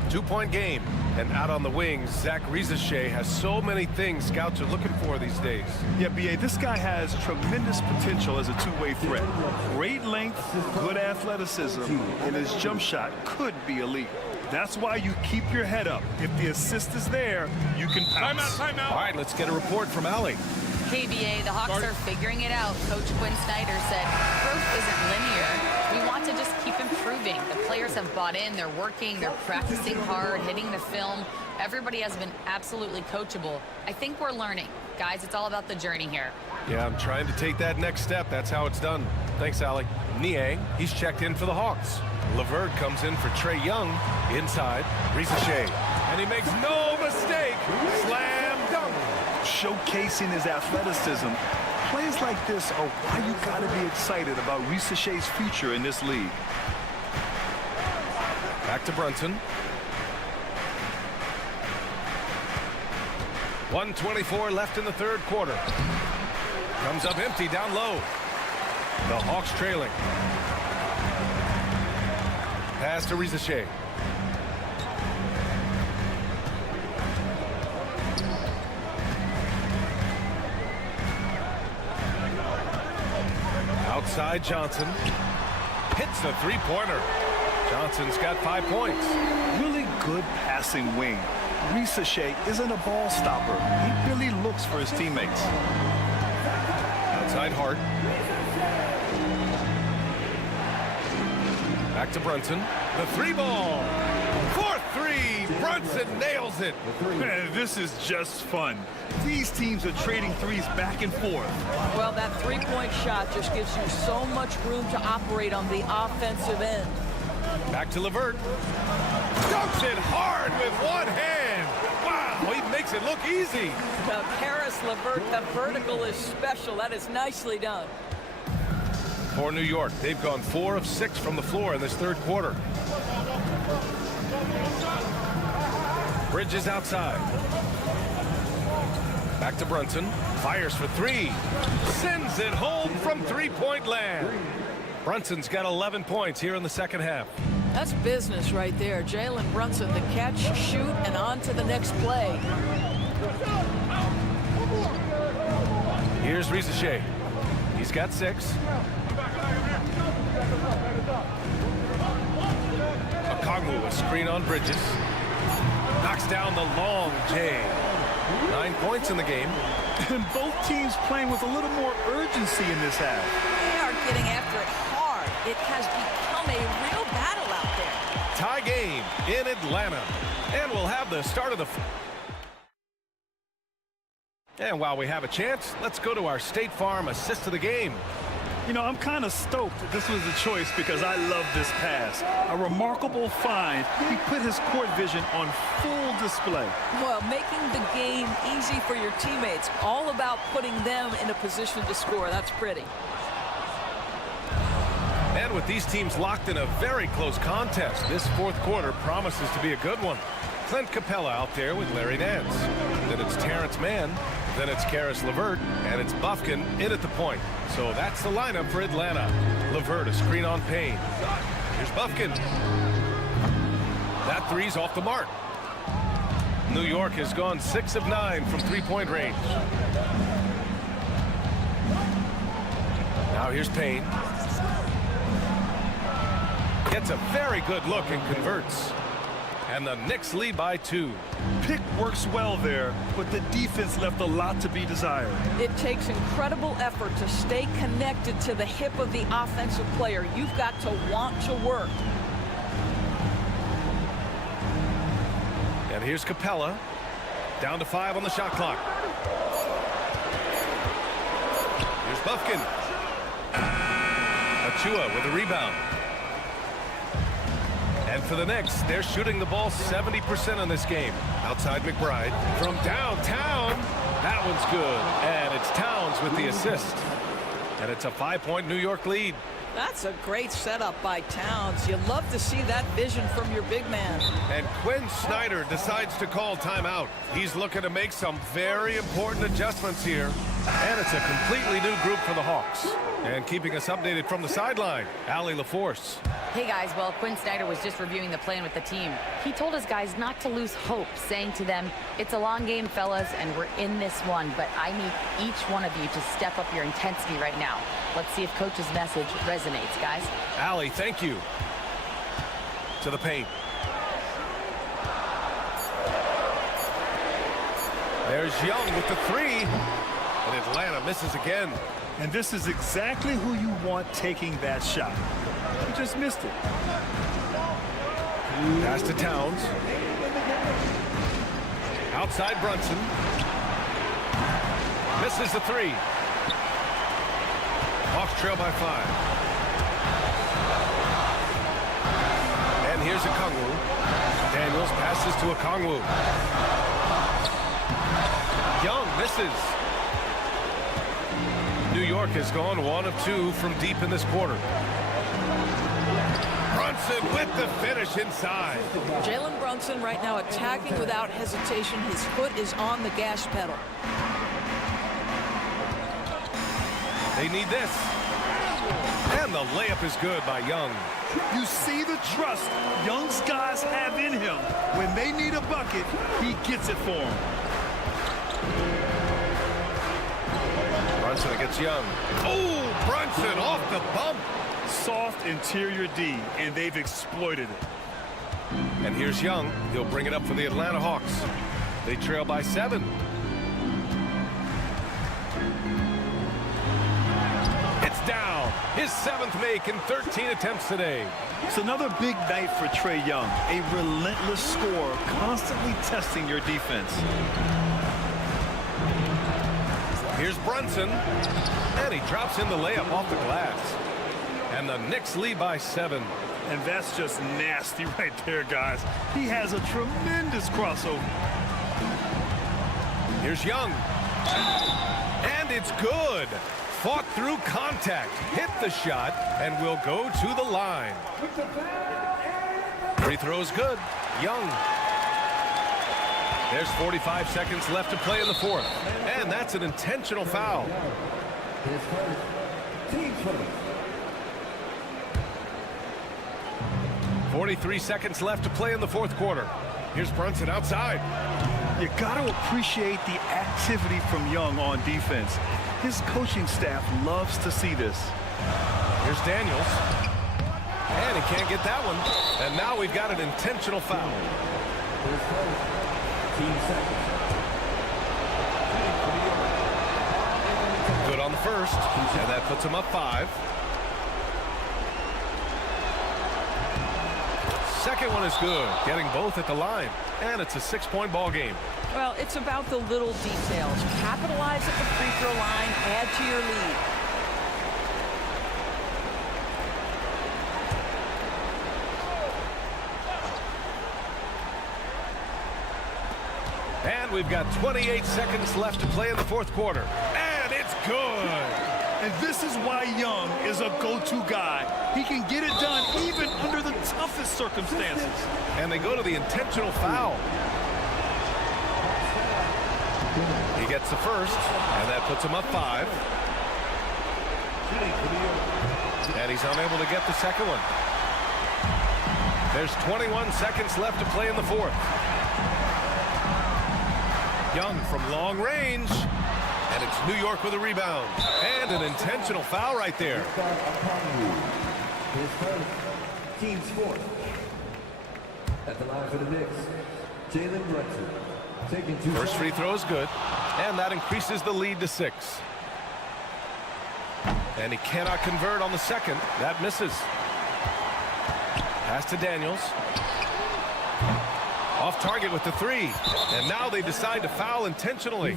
2-point game. And out on the wings, Zach Rizachet has so many things scouts are looking for these days. Yeah, B.A., this guy has tremendous potential as a two-way threat. Great length, good athleticism, and his jump shot could be elite. That's why you keep your head up. If the assist is there, you can pounce. Timeout. All right, let's get a report from Allie. KBA, the Hawks are figuring it out. Coach Quinn Snyder said growth isn't linear. We want to just keep improving. The players have bought in. They're working. They're practicing hard, hitting the film. Everybody has been absolutely coachable. I think we're learning. Guys, it's all about the journey here. Yeah, I'm trying to take that next step. That's how it's done. Thanks, Allie. Niang, he's checked in for the Hawks. LeVert comes in for Trae Young. Inside, Rizachet. And he makes no mistake. Slam dunk. Showcasing his athleticism. Plays like this are why you got to be excited about Rizachet's future in this league. Back to Brunson. 1:24 left in the third quarter. Comes up empty down low. The Hawks trailing. Pass to Rizachet. Outside Johnson. Hits the three-pointer. Johnson's got 5 points. Really good passing wing. Rizachet isn't a ball stopper. He really looks for his teammates. Outside Hart. Back to Brunson. The 3-ball. 4-3. Brunson nails it. Man, this is just fun. These teams are trading threes back and forth. Well, that three-point shot just gives you so much room to operate on the offensive end. Back to LeVert. Dunks it hard with one hand. Wow, he makes it look easy. Now, Karis LeVert, the vertical is special. That is nicely done. For New York, they've gone 4 of 6 from the floor in this third quarter. Bridges outside. Back to Brunson. Fires for 3. Sends it home from three-point land. Brunson's got 11 points here in the second half. That's business right there. Jalen Brunson, the catch, shoot, and on to the next play. Here's Rizachet. He's got 6. Okongwu, a screen on Bridges. Knocks down the long J. 9 points in the game. And both teams playing with a little more urgency in this half. They are getting after it hard. It has become a real battle out there. Tie game in Atlanta. And we'll have the start of the... And while we have a chance, let's go to our State Farm assist of the game. You know, I'm kind of stoked that this was a choice because I love this pass. A remarkable find. He put his court vision on full display. Well, making the game easy for your teammates. All about putting them in a position to score. That's pretty. And with these teams locked in a very close contest, this fourth quarter promises to be a good one. Clint Capella out there with Larry Nance. Then it's Terrence Mann. Then it's Karis LeVert. And it's Bufkin in at the point. So that's the lineup for Atlanta. LeVert, a screen on Payne. Here's Bufkin. That three's off the mark. New York has gone 6 of 9 from three-point range. Now here's Payne. Gets a very good look and converts. And the Knicks lead by 2. Pick works well there, but the defense left a lot to be desired. It takes incredible effort to stay connected to the hip of the offensive player. You've got to want to work. And here's Capella. Down to 5 on the shot clock. Here's Bufkin. Achua with a rebound. And for the Knicks, they're shooting the ball 70% in this game. Outside McBride from downtown. That one's good. And it's Towns with the assist. And it's a 5-point New York lead. That's a great setup by Towns. You love to see that vision from your big man. And Quinn Snyder decides to call timeout. He's looking to make some very important adjustments here. And it's a completely new group for the Hawks. And keeping us updated from the sideline, Allie LaForce. Hey guys, well, Quinn Snyder was just reviewing the plan with the team. He told his guys not to lose hope, saying to them, it's a long game, fellas, and we're in this one, but I need each one of you to step up your intensity right now. Let's see if Coach's message resonates, guys. Allie, thank you. To the paint. There's Young with the 3. And Atlanta misses again. And this is exactly who you want taking that shot. He just missed it. Pass to Towns. Outside Brunson. Misses the 3. Hawks trail by 5. And here's Okongwu. Daniels passes to Okongwu. Young misses. New York has gone 1 of 2 from deep in this quarter. Brunson with the finish inside. Jalen Brunson right now attacking without hesitation. His foot is on the gas pedal. They need this. And the layup is good by Young. You see the trust Young's guys have in him. When they need a bucket, he gets it for them. Brunson against Young. Oh, Brunson off the bump. Soft interior D, and they've exploited it. And here's Young. He'll bring it up for the Atlanta Hawks. They trail by 7. It's down. His 7th make in 13 attempts today. It's another big night for Trae Young. A relentless scorer, constantly testing your defense. Here's Brunson. And he drops in the layup off the glass. And the Knicks lead by 7. And that's just nasty right there, guys. He has a tremendous crossover. Here's Young. And it's good. Fought through contact. Hit the shot. And will go to the line. Free throw's good. Young. There's 45 seconds left to play in the 4th. And that's an intentional foul. 43 seconds left to play in the 4th quarter. Here's Brunson outside. You got to appreciate the activity from Young on defense. His coaching staff loves to see this. Here's Daniels. And he can't get that one. And now we've got an intentional foul. first, and that puts him up 5. Second one is good, getting both at the line, and it's a 6-point ball game. Well, it's about the little details. Capitalize at the free throw line, add to your lead. And we've got 28 seconds left to play in the fourth quarter. And it's good. And this is why Young is a go-to guy. He can get it done even under the toughest circumstances. And they go to the intentional foul. He gets the first, and that puts him up 5. And he's unable to get the second one. There's 21 seconds left to play in the fourth. Young from long range. And it's New York with a rebound. And an intentional foul right there. His first, team's fourth. At the line for the Knicks, Jalen Brunson. Taking 2 First free throw is good. And that increases the lead to 6. And he cannot convert on the second. That misses. Pass to Daniels. Off target with the 3. And now they decide to foul intentionally.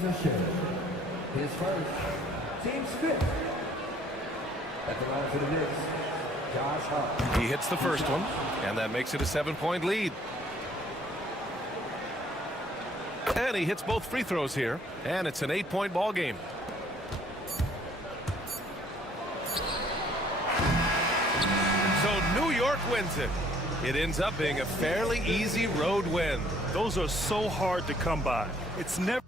His first, team's 5th. At the line for the Knicks, Josh Hart. He hits the first one, and that makes it a 7-point lead. And he hits both free throws here, and it's an 8-point ball game. So New York wins it. It ends up being a fairly easy road win. Those are so hard to come by. It's never...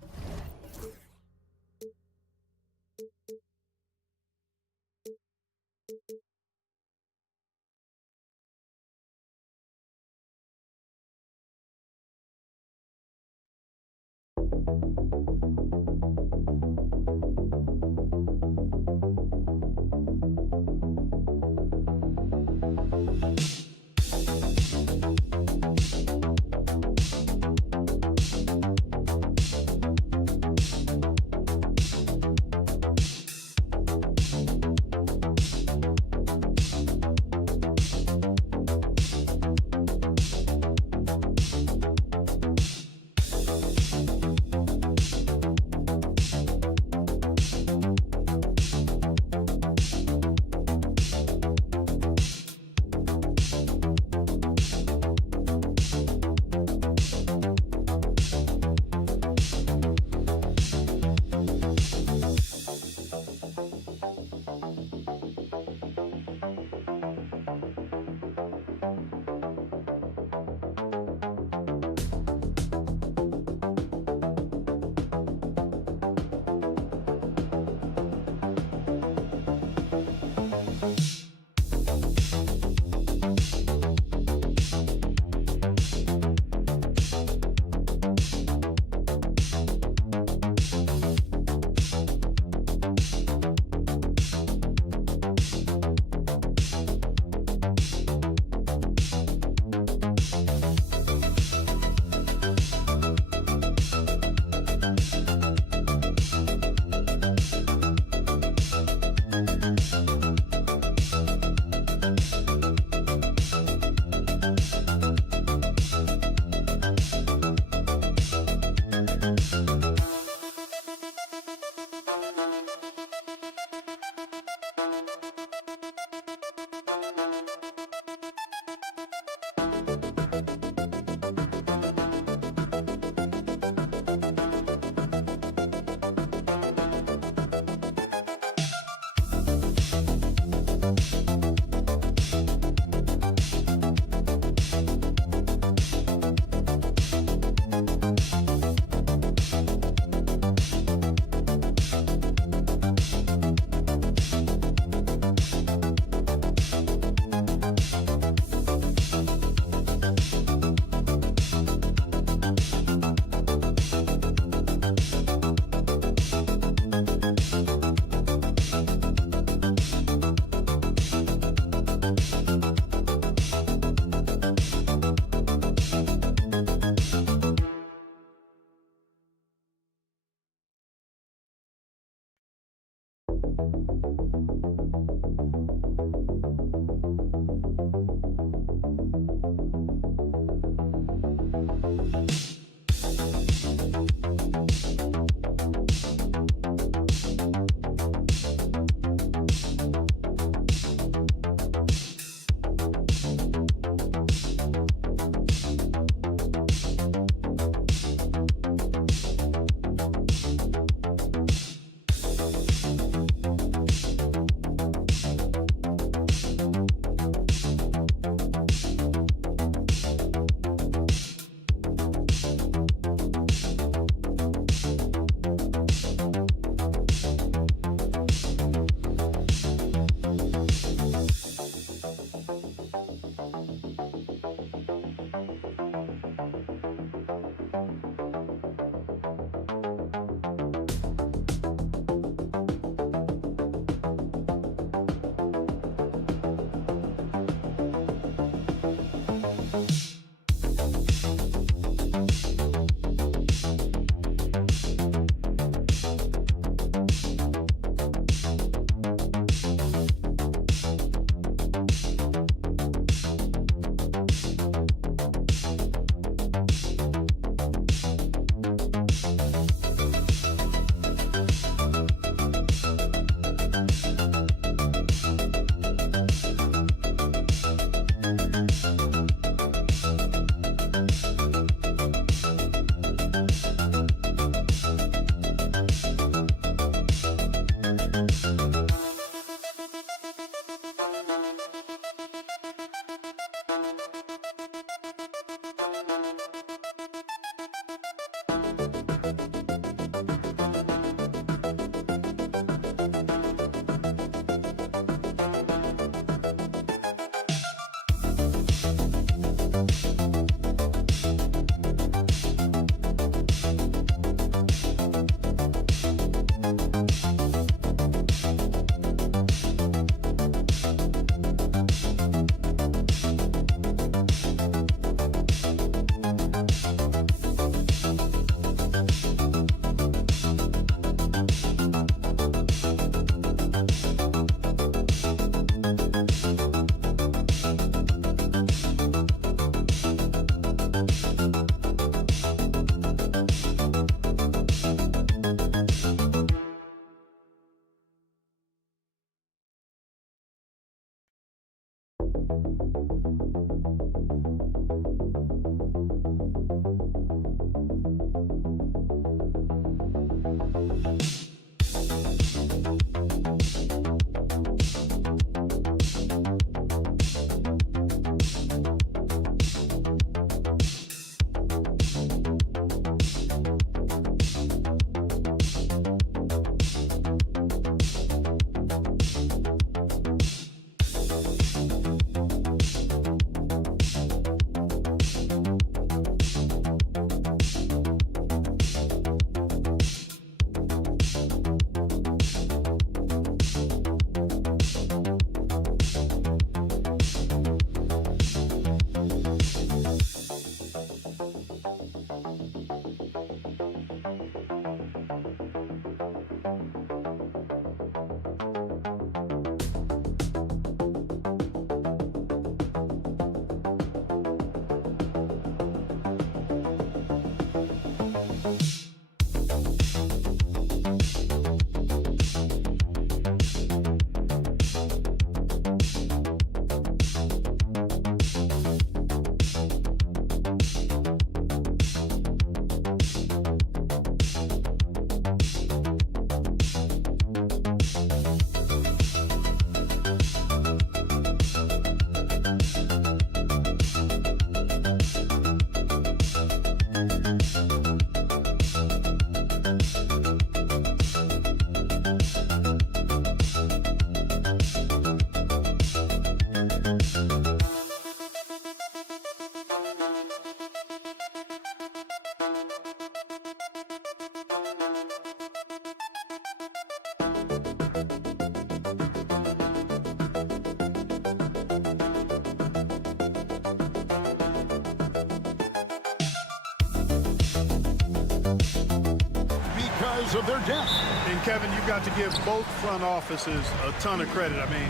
Of their depth. And Kevin, you've got to give both front offices a ton of credit. I mean,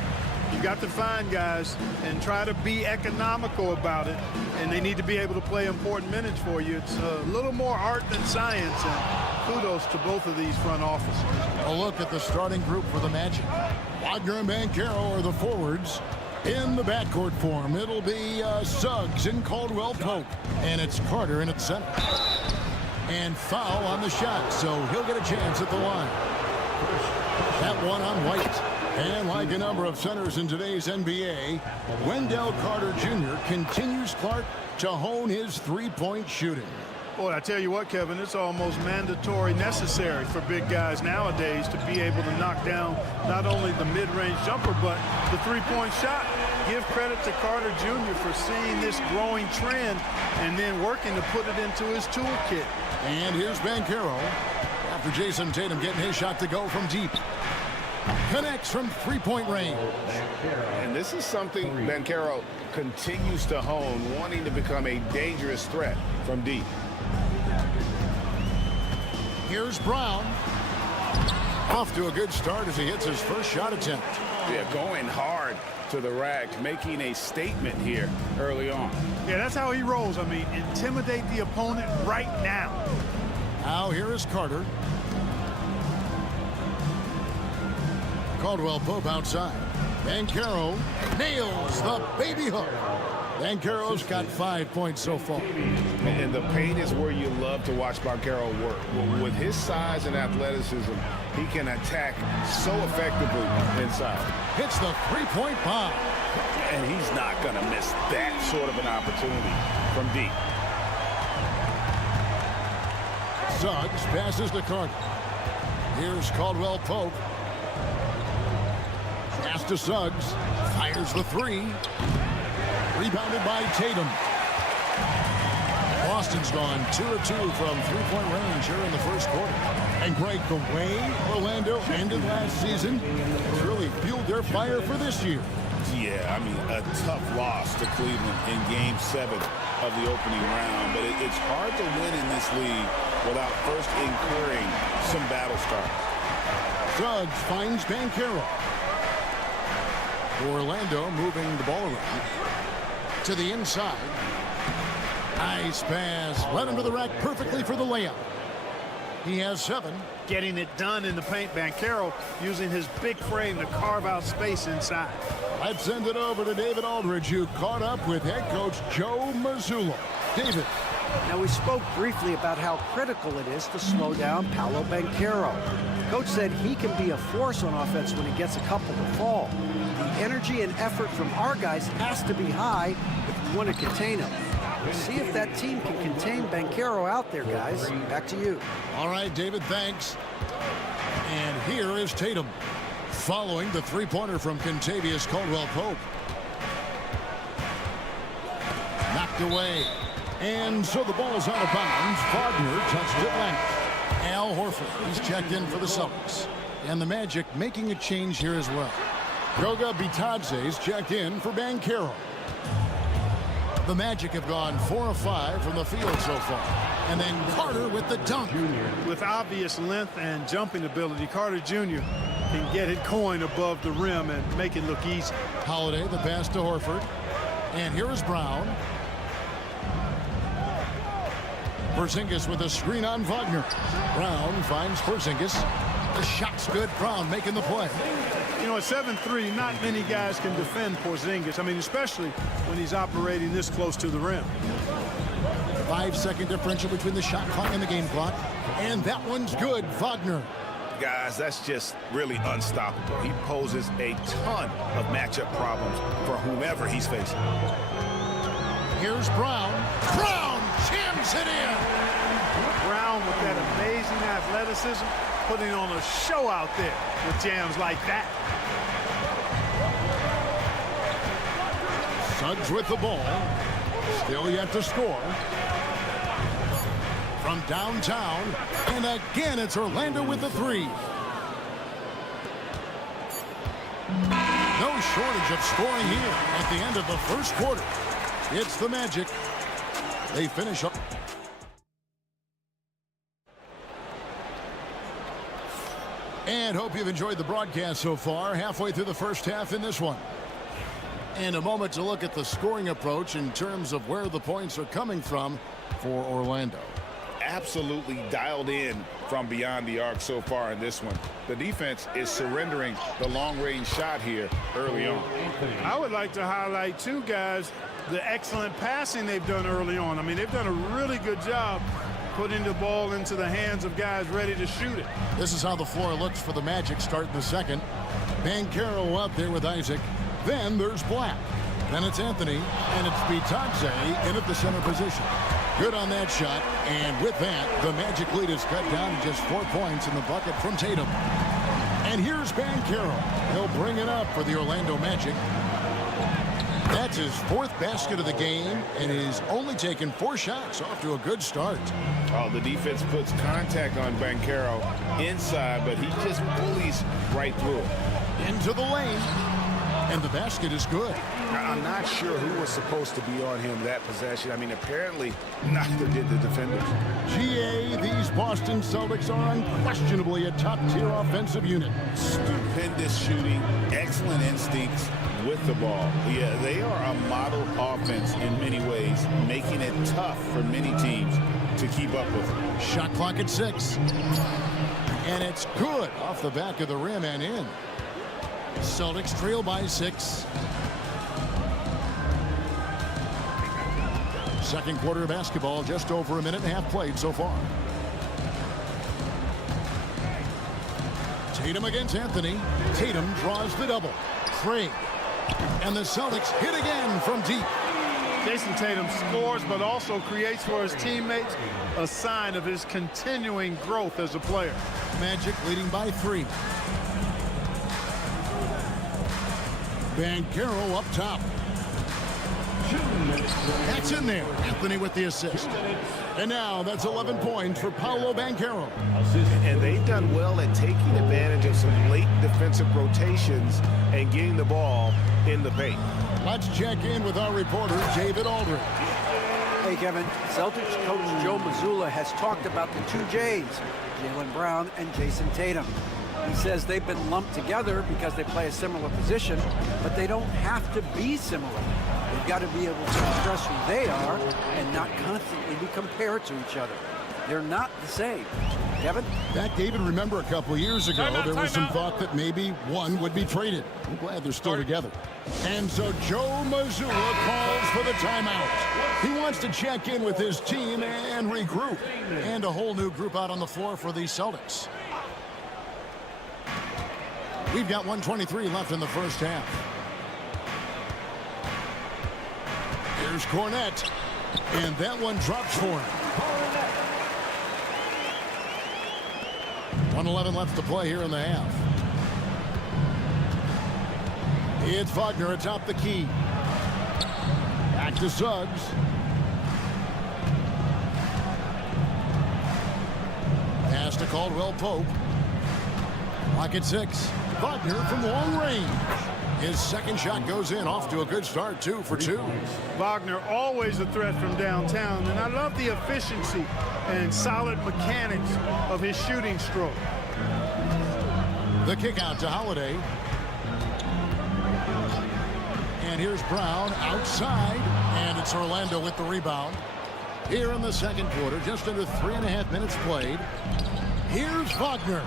you've got to find guys and try to be economical about it, and they need to be able to play important minutes for you. It's a little more art than science, and kudos to both of these front offices. A look at the starting group for the Magic. Wagner and Banchero are the forwards. In the backcourt form, it'll be Suggs and Caldwell Pope, and it's Carter in at center. And foul on the shot, so he'll get a chance at the line. That one on White. And like a number of centers in today's NBA, Wendell Carter Jr. continues, Clark, to hone his three-point shooting. Boy, I tell you what, Kevin, it's almost mandatory necessary for big guys nowadays to be able to knock down not only the mid-range jumper, but the three-point shot. Give credit to Carter Jr. for seeing this growing trend and then working to put it into his toolkit. And here's Banchero after Jason Tatum getting his shot to go from deep. Connects from three-point range. And this is something Banchero continues to hone, wanting to become a dangerous threat from deep. Here's Brown. Off to a good start as he hits his first shot attempt. Yeah, going hard to the rack, making a statement here early on. Yeah, that's how he rolls. I mean, intimidate the opponent right now. Now here is Carter. Caldwell Pope outside. Banchero nails the baby hook. Banchero's got 5 points so far. And the paint is where you love to watch Banchero work. With his size and athleticism, he can attack so effectively inside. Hits the three-point bomb. And he's not going to miss that sort of an opportunity from deep. Suggs passes to Carter. Here's Caldwell Pope. Pass to Suggs. Fires the three. Rebounded by Tatum. Boston's gone 2 of 2 from three-point range here in the first quarter. And Greg, the way Orlando ended last season has really fueled their fire for this year. Yeah, I mean, a tough loss to Cleveland in Game 7 of the opening round. But it's hard to win in this league without first incurring some battle scars. Suggs finds Banchero. Orlando moving the ball around to the inside. Nice pass. Led him to the rack perfectly for the layup. He has 7. Getting it done in the paint. Banchero using his big frame to carve out space inside. Let's send it over to David Aldridge, who caught up with head coach Joe Mazzulla. David. Now, we spoke briefly about how critical it is to slow down Paolo Banchero. Coach said he can be a force on offense when he gets a couple to fall. The energy and effort from our guys has to be high if we want to contain him. We'll see if that team can contain Banchero out there, guys. Back to you. All right, David, thanks. And here is Tatum following the three-pointer from Kentavious Caldwell-Pope. Knocked away. And so the ball's out of bounds. Wagner touched it last. Al Horford, he's checked in for the Celtics. And the Magic making a change here as well. Goga Bitadze's checked in for Banchero. The Magic have gone 4 of 5 from the field so far. And then Carter with the dunk. With obvious length and jumping ability, Carter Jr. can get it going above the rim and make it look easy. Holiday, the pass to Horford. And here is Brown. Porzingis with a screen on Wagner. Brown finds Porzingis. The shot's good. Brown making the play. You know, at 7'3", not many guys can defend Porzingis. I mean, especially when he's operating this close to the rim. 5-second differential between the shot clock and the game clock. And that one's good. Wagner. Guys, that's just really unstoppable. He poses a ton of matchup problems for whomever he's facing. Here's Brown. Brown jams it in. Brown with that amazing athleticism, putting on a show out there with jams like that. Suggs with the ball. Still yet to score. From downtown. And again, it's Orlando with the three. No shortage of scoring here at the end of the first quarter. It's the Magic. They finish up. And hope you've enjoyed the broadcast so far. Halfway through the first half in this one. And a moment to look at the scoring approach in terms of where the points are coming from for Orlando. Absolutely dialed in from beyond the arc so far in this one. The defense is surrendering the long-range shot here early on. I would like to highlight, too, guys, the excellent passing they've done early on. I mean, they've done a really good job putting the ball into the hands of guys ready to shoot it. This is how the floor looks for the Magic starting the second. Banchero out there with Isaac. Then there's Black. Then it's Anthony, and it's Bitadze in at the center position. Good on that shot, and with that, the Magic lead is cut down to just 4 points in the bucket from Tatum. And here's Banchero. He'll bring it up for the Orlando Magic. That's his 4th basket of the game, and he's only taken 4 shots. Off to a good start. Oh, the defense puts contact on Banchero inside, but he just bullies right through it. Into the lane, and the basket is good. I'm not sure who was supposed to be on him that possession. I mean, apparently neither did the defenders. GA, these Boston Celtics are unquestionably a top-tier offensive unit. Stupendous shooting, excellent instincts with the ball. Yeah, they are a model offense in many ways, making it tough for many teams to keep up with them. Shot clock at 6. And it's good off the back of the rim and in. Celtics trail by 6. Second quarter of basketball, just over a minute and a half played so far. Tatum against Anthony. Tatum draws the double. Craig. And the Celtics hit again from deep. Jason Tatum scores, but also creates for his teammates a sign of his continuing growth as a player. Magic leading by 3. Banchero up top. That's in there. Anthony with the assist. And now that's 11 points for Paolo Banchero. And they've done well at taking advantage of some late defensive rotations and getting the ball in the paint. Let's check in with our reporter, David Aldridge. Hey, Kevin. Celtics coach Joe Mazzulla has talked about the 2 J's, Jaylen Brown and Jason Tatum. He says they've been lumped together because they play a similar position, but they don't have to be similar. They've got to be able to express who they are and not constantly be compared to each other. They're not the same. Kevin? That, David, remember a couple of years ago, there was some thought that maybe one would be traded. I'm glad they're still together. And so Joe Mazzulla calls for the timeout. He wants to check in with his team and regroup. And a whole new group out on the floor for the Celtics. We've got 1:23 left in the first half. Here's Cornette. And that one drops for him. 1:11 left to play here in the half. It's Wagner atop the key. Back to Suggs. Pass to Caldwell Pope. Clock at 6. Wagner from long range. His second shot goes in, off to a good start, 2 for 2. Wagner always a threat from downtown, and I love the efficiency and solid mechanics of his shooting stroke. The kick out to Holiday. And here's Brown outside, and it's Orlando with the rebound. Here in the second quarter, just under 3.5 minutes played. Here's Wagner.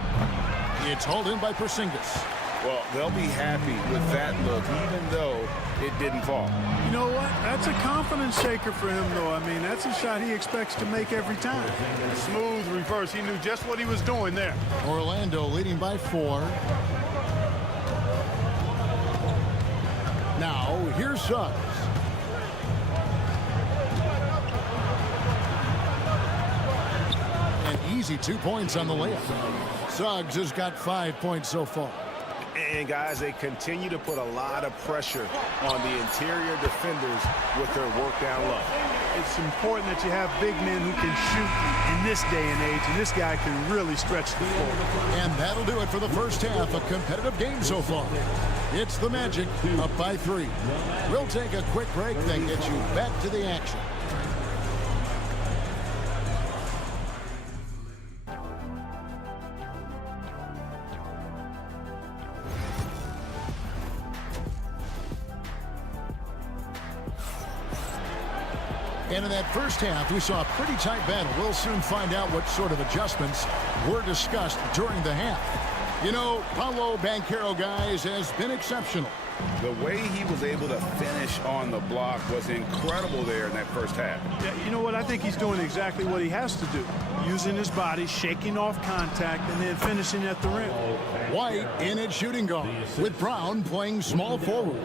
It's hauled in by Porzingis. Well, they'll be happy with that look, even though it didn't fall. You know what? That's a confidence shaker for him, though. I mean, that's a shot he expects to make every time. Smooth reverse. He knew just what he was doing there. Orlando leading by 4. Now, here's Suggs. An easy 2 points on the layup. Suggs has got 5 points so far. And, guys, they continue to put a lot of pressure on the interior defenders with their work down low. It's important that you have big men who can shoot in this day and age, and this guy can really stretch the floor. And that'll do it for the first half. A competitive game so far. It's the Magic up by 3. We'll take a quick break, then get you back to the action. And in that first half, we saw a pretty tight battle. We'll soon find out what sort of adjustments were discussed during the half. You know, Paolo Banchero, guys, has been exceptional. The way he was able to finish on the block was incredible there in that first half. Yeah, you know what? I think he's doing exactly what he has to do. Using his body, shaking off contact, and then finishing at the rim. White in at shooting guard, with Brown playing small forward.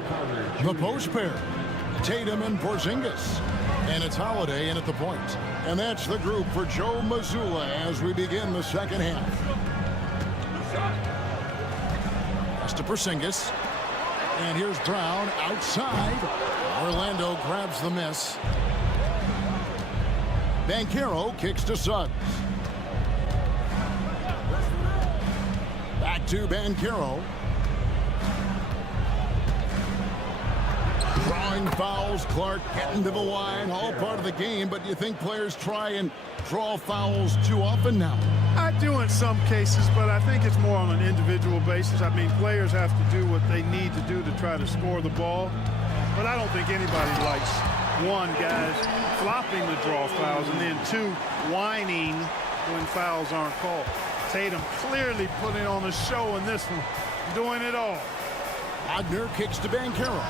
The post pair, Tatum and Porzingis. And it's Holiday in at the point. And that's the group for Joe Mazzulla as we begin the second half. That's to Porzingis. And here's Brown outside. Orlando grabs the miss. Banchero kicks to Suggs. Back to Banchero. Drawing fouls, Clark getting to the line, all part of the game, but do you think players try and draw fouls too often now? I do in some cases, but I think it's more on an individual basis. I mean, players have to do what they need to do to try to score the ball, but I don't think anybody likes, one, guys flopping the draw fouls, and then two, whining when fouls aren't called. Tatum clearly putting on a show in this one, doing it all. Wagner kicks to Banchero.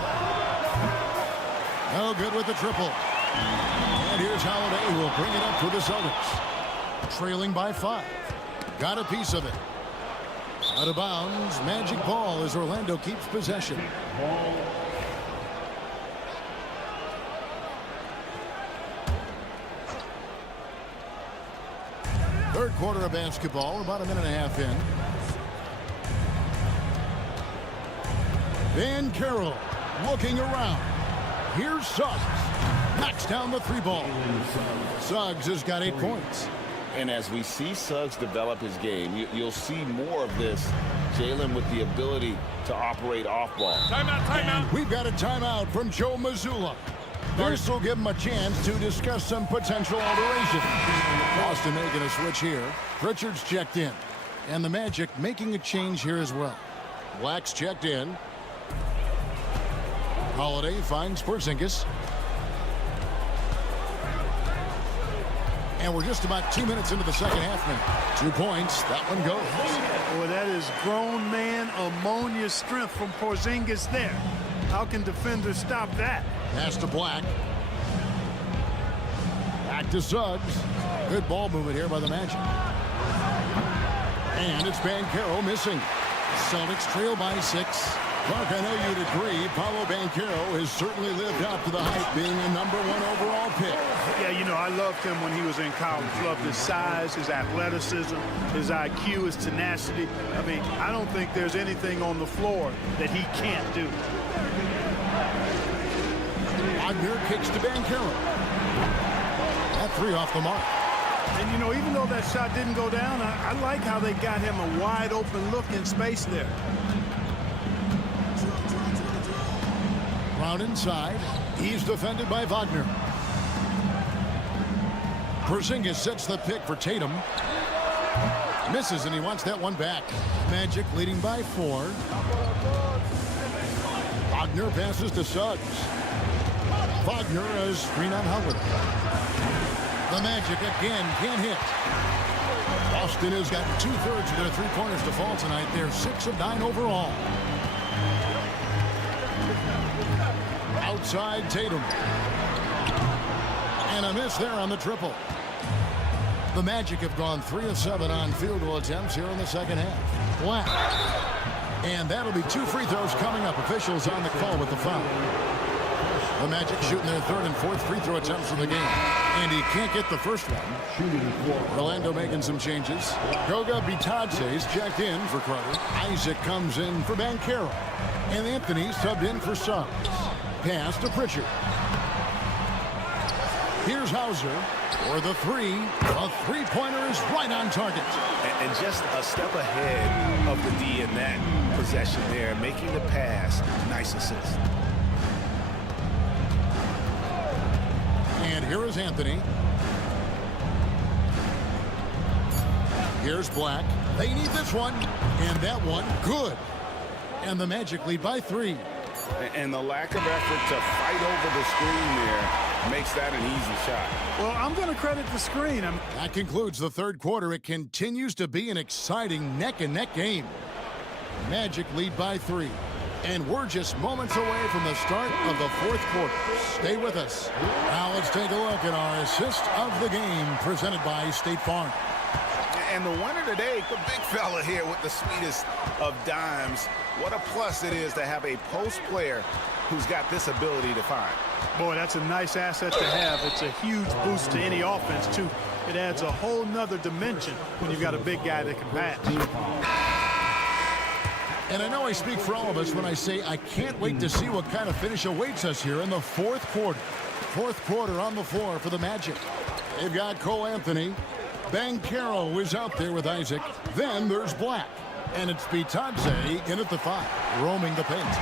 No good with the triple. And here's Holiday, who will bring it up for the Celtics. Trailing by 5. Got a piece of it. Out of bounds. Magic ball as Orlando keeps possession. Third quarter of basketball. We're about a minute and a half in. Banchero looking around. Here's Suggs. Knocks down the 3 ball. Suggs has got 8 points. And as we see Suggs develop his game, you'll see more of this. Jalen with the ability to operate off ball. Timeout, timeout. We've got a timeout from Joe Mazzulla. This will give him a chance to discuss some potential alteration. Boston making a switch here. Pritchard's checked in. And the Magic making a change here as well. Black's checked in. Holiday finds Porzingis. And we're just about 2 minutes into the second half now. 2 points. That one goes. Boy, that is grown man ammonia strength from Porzingis there. How can defenders stop that? Pass to Black. Back to Suggs. Good ball movement here by the Magic. And it's Banchero missing. Celtics trail by 6. Clark, I know you'd agree, Paolo Banchero has certainly lived up to the hype, being a #1 overall pick. Yeah, you know, I loved him when he was in college. Loved his size, his athleticism, his IQ, his tenacity. I mean, I don't think there's anything on the floor that he can't do. Wagner kicks to Banchero. That 3 off the mark. And, you know, even though that shot didn't go down, I like how they got him a wide open look in space there. Brown inside. He's defended by Wagner. Porzingis sets the pick for Tatum. Misses, and he wants that one back. Magic leading by 4. Wagner passes to Suggs. Wagner is screen on Howard. The Magic again can't hit. Boston has got 2/3 of their 3-pointers to fall tonight. They're 6 of 9 overall. Outside Tatum. And a miss there on the triple. The Magic have gone 3 of 7 on field goal attempts here in the second half. Black. And that'll be 2 free throws coming up. Officials on the call with the foul. The Magic shooting their 3rd and 4th free throw attempts of the game. And he can't get the first one. Orlando making some changes. Goga Bitadze's checked in for Carter. Isaac comes in for Banchero. And Anthony subbed in for Suggs. Pass to Pritchard. Here's Hauser for the 3. A 3-pointer is right on target. And just a step ahead of the D in that possession there, making the pass. Nice assist. And here is Anthony. Here's Black. They need this one. And that one, good. And the Magic lead by 3. And the lack of effort to fight over the screen there makes that an easy shot. Well, I'm going to credit the screen. That concludes the third quarter. It continues to be an exciting neck-and-neck game. Magic lead by 3. And we're just moments away from the start of the fourth quarter. Stay with us. Now let's take a look at our assist of the game presented by State Farm. And the winner today, the big fella here with the sweetest of dimes. What a plus it is to have a post player who's got this ability to find. Boy, that's a nice asset to have. It's a huge boost to any offense, too. It adds a whole nother dimension when you've got a big guy that can pass. And I know I speak for all of us when I say I can't wait to see what kind of finish awaits us here in the fourth quarter. Fourth quarter on the floor for the Magic. They've got Cole Anthony. Banchero is out there with Isaac. Then there's Black. And it's Bitadze in at the 5, roaming the paint.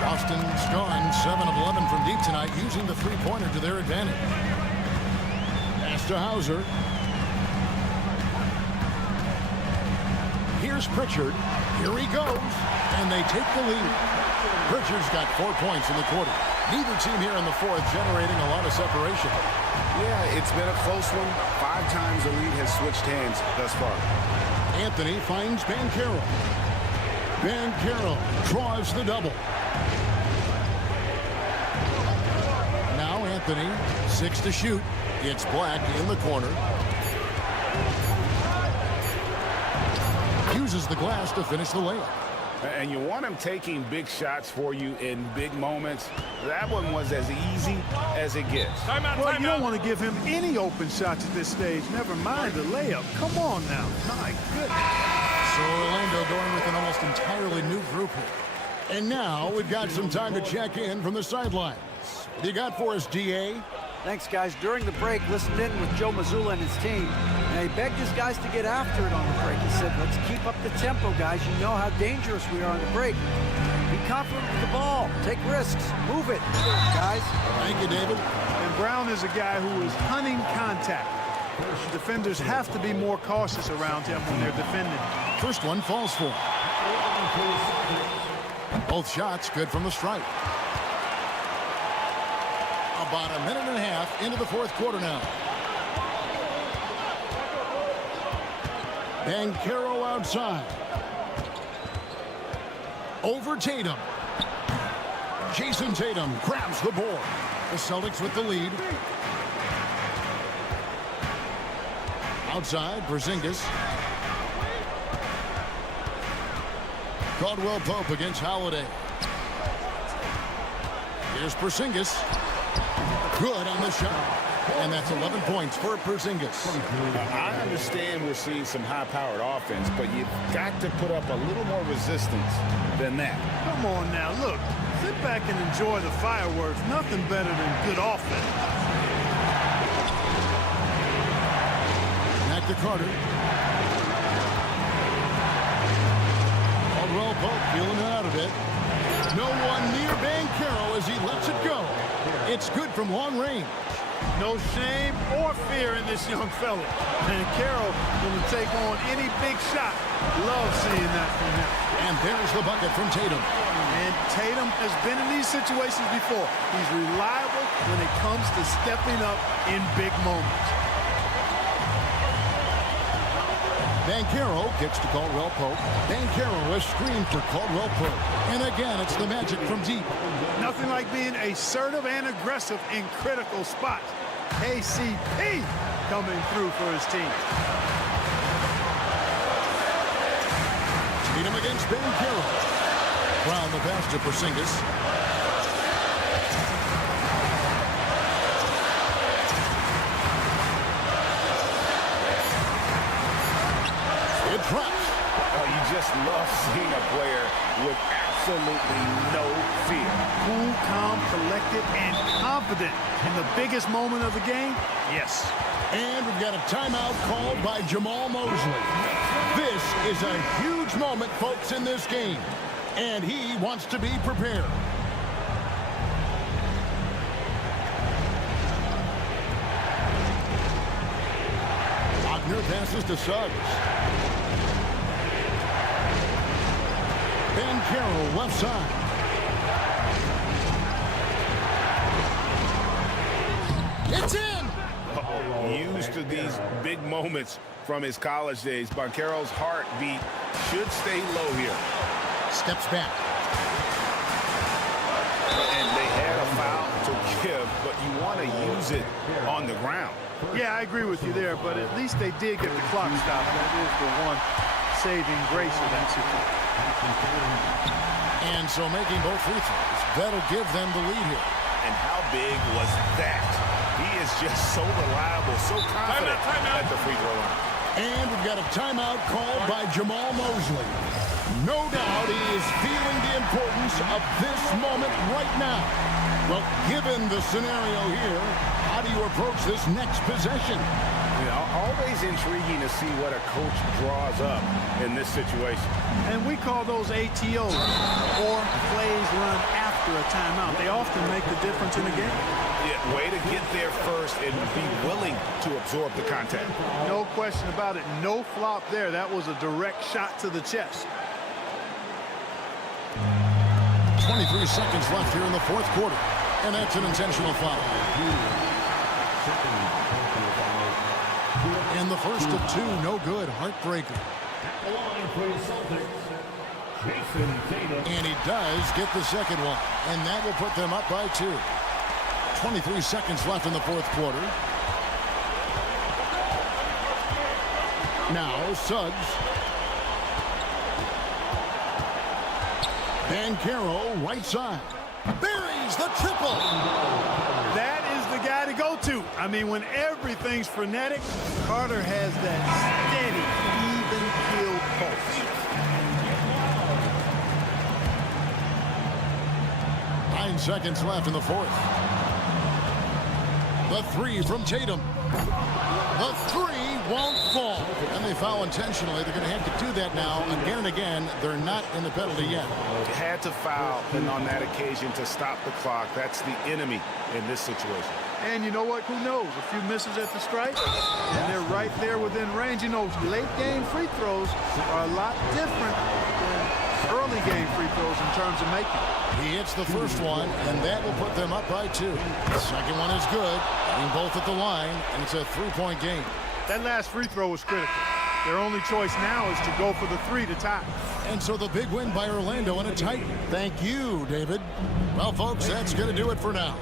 Boston's gone 7 of 11 from deep tonight, using the three-pointer to their advantage. Pass to Hauser. Here's Pritchard. Here he goes. And they take the lead. Pritchard's got 4 points in the quarter. Neither team here in the fourth generating a lot of separation. Yeah, it's been a close one. 5 times the lead has switched hands thus far. Anthony finds Banchero. Banchero draws the double. Now Anthony, 6 to shoot. It's Black in the corner. Uses the glass to finish the layup. And you want him taking big shots for you in big moments. That one was as easy as it gets. Well, you don't want to give him any open shots at this stage. Never mind the layup. Come on now. My goodness. So Orlando going with an almost entirely new group here. And now we've got some time to check in from the sidelines. What do you got for us, DA? Thanks, guys. During the break, listened in with Joe Mazzulla and his team. And he begged his guys to get after it on the break. He said, let's keep up the tempo, guys. You know how dangerous we are on the break. Be confident with the ball. Take risks. Move it, guys. Thank you, David. And Brown is a guy who is hunting contact. Defenders have to be more cautious around him when they're defending. First one falls for him. Both shots good from the stripe. About a minute and a half into the fourth quarter now. Banchero outside. Over Tatum. Jason Tatum grabs the board. The Celtics with the lead. Outside, Porzingis. Caldwell Pope against Holiday. Here's Porzingis. Good on the shot. And that's 11 points for Porzingis. I understand we're seeing some high-powered offense, but you've got to put up a little more resistance than that. Come on now, look. Sit back and enjoy the fireworks. Nothing better than good offense. Back to Carter. Caldwell Pope feeling it out a bit. No one near Banchero as he lets it go. It's good from long range. No shame or fear in this young fella. And Carroll will take on any big shot. Love seeing that from him. And there's the bucket from Tatum. And Tatum has been in these situations before. He's reliable when it comes to stepping up in big moments. Banchero kicks to Caldwell Pope. Banchero has screened for Caldwell Pope. And again, it's the Magic from deep. Nothing like being assertive and aggressive in critical spots. KCP coming through for his team. Tatum against Banchero. Brown the pass to Porzingis. It drops. Oh, you just love seeing a player with absolutely no fear. Cool, calm, collected, and confident in the biggest moment of the game. Yes. And we've got a timeout called by Jamal Mosley. This is a huge moment, folks, in this game. And he wants to be prepared. Wagner passes to Suggs. Banchero left side. big moments from his college days. Banchero's heartbeat should stay low here. Steps back. And they had a foul to give, but you want to use it on the ground. Yeah, I agree with you there, but at least they did get the clock stopped. That is the one saving grace of that situation. And so making both free throws, that'll give them the lead here. And how big was that? He is just so reliable, so confident at the free throw line. And we've got a timeout called by Jamal Mosley. No doubt he is feeling the importance of this moment right now. Well, given the scenario here, how do you approach this next possession? You know, always intriguing to see what a coach draws up in this situation. And we call those ATOs, or plays run after a timeout. They often make the difference in the game. Yeah, way to get there first and be willing to absorb the contact. No question about it. No flop there. That was a direct shot to the chest. 23 seconds left here in the fourth quarter. And that's an intentional foul. And the first of two, no good. Heartbreaker. And he does get the second one. And that will put them up by 2. 23 seconds left in the fourth quarter. Now, Suggs. Banchero, right side. Buries the triple. That is the guy to go to. I mean, when everything's frenetic, Carter has that steady, even-keel pulse. 9 seconds left in the fourth. The three from Tatum. The three won't fall. And they foul intentionally. They're going to have to do that now again and again. They're not in the penalty yet. Had to foul, and on that occasion to stop the clock. That's the enemy in this situation. And you know what? Who knows? A few misses at the stripe, and they're right there within range. You know, late-game free throws are a lot different than early-game free throws in terms of making. He hits the first one, and that will put them up by 2. The second one is good. Hitting both at the line, and it's a three-point game. That last free throw was critical. Their only choice now is to go for the 3 to tie. And so the big win by Orlando in a tight. Thank you, David. Well, folks, that's going to do it for now.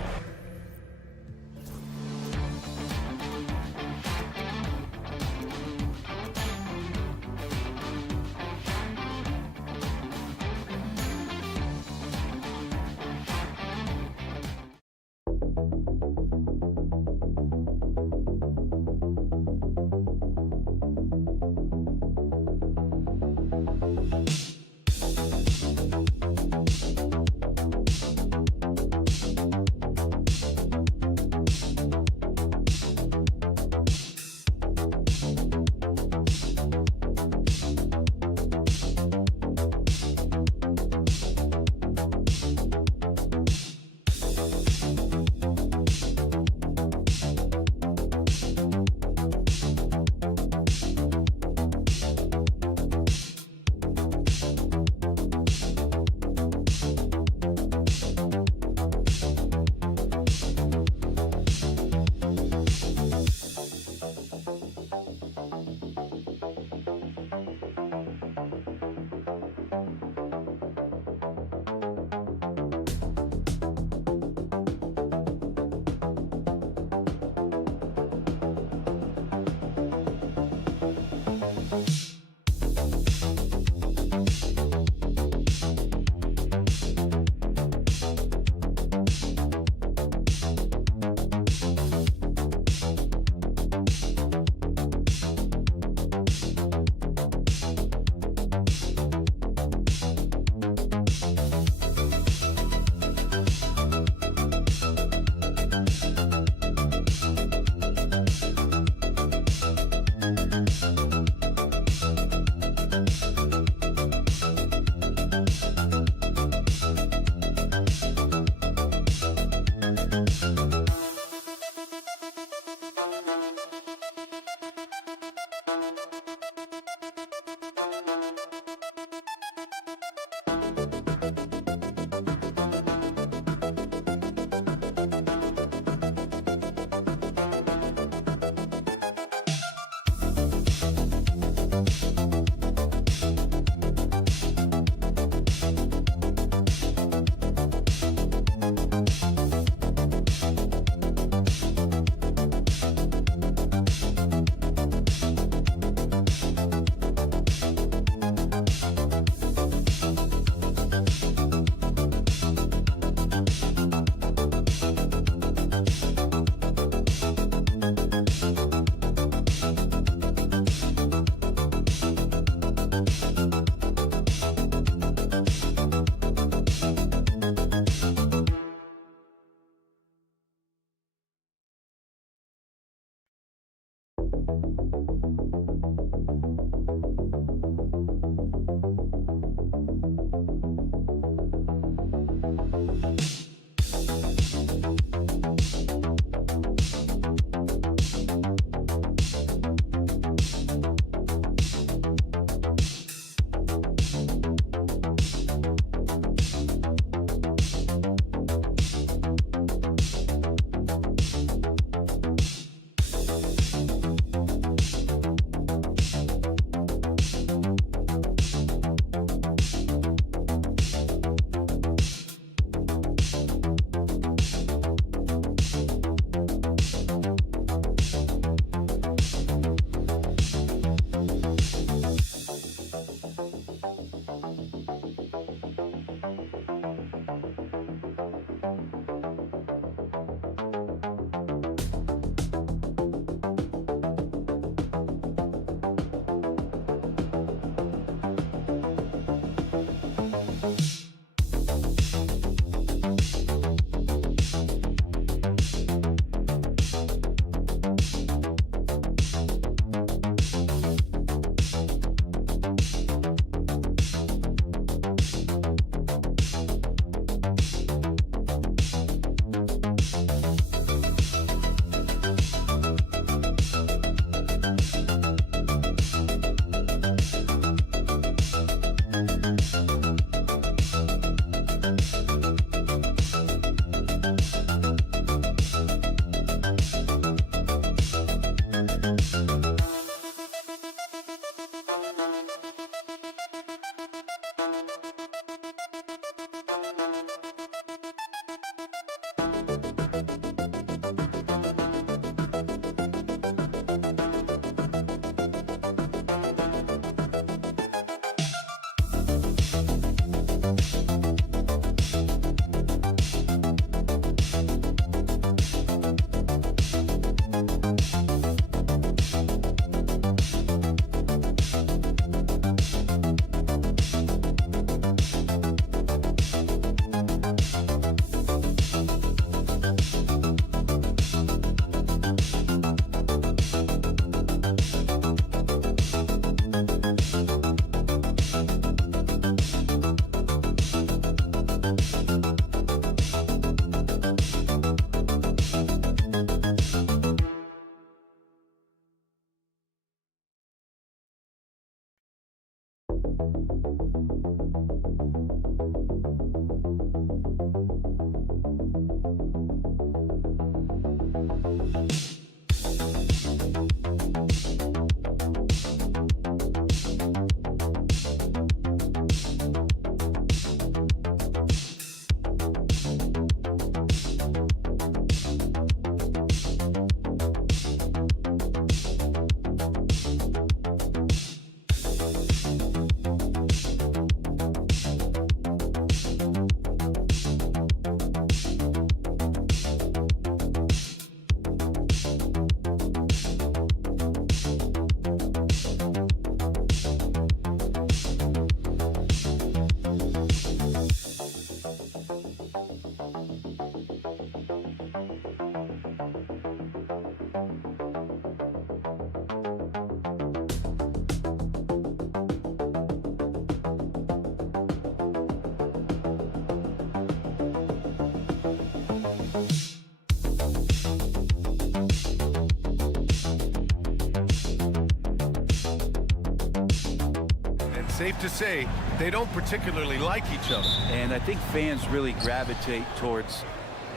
Safe to say, they don't particularly like each other. And I think fans really gravitate towards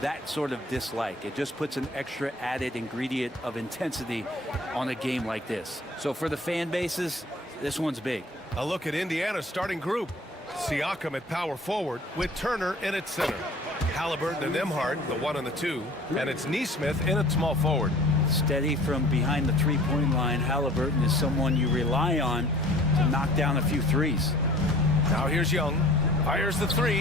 that sort of dislike. It just puts an extra added ingredient of intensity on a game like this. So for the fan bases, this one's big. A look at Indiana's starting group. Siakam at power forward with Turner in at center. Halliburton and Nembhard, the 1 and the 2. And it's Nesmith in at small forward. Steady from behind the three-point line. Halliburton is someone you rely on to knock down a few threes. Now here's Young. Fires the 3.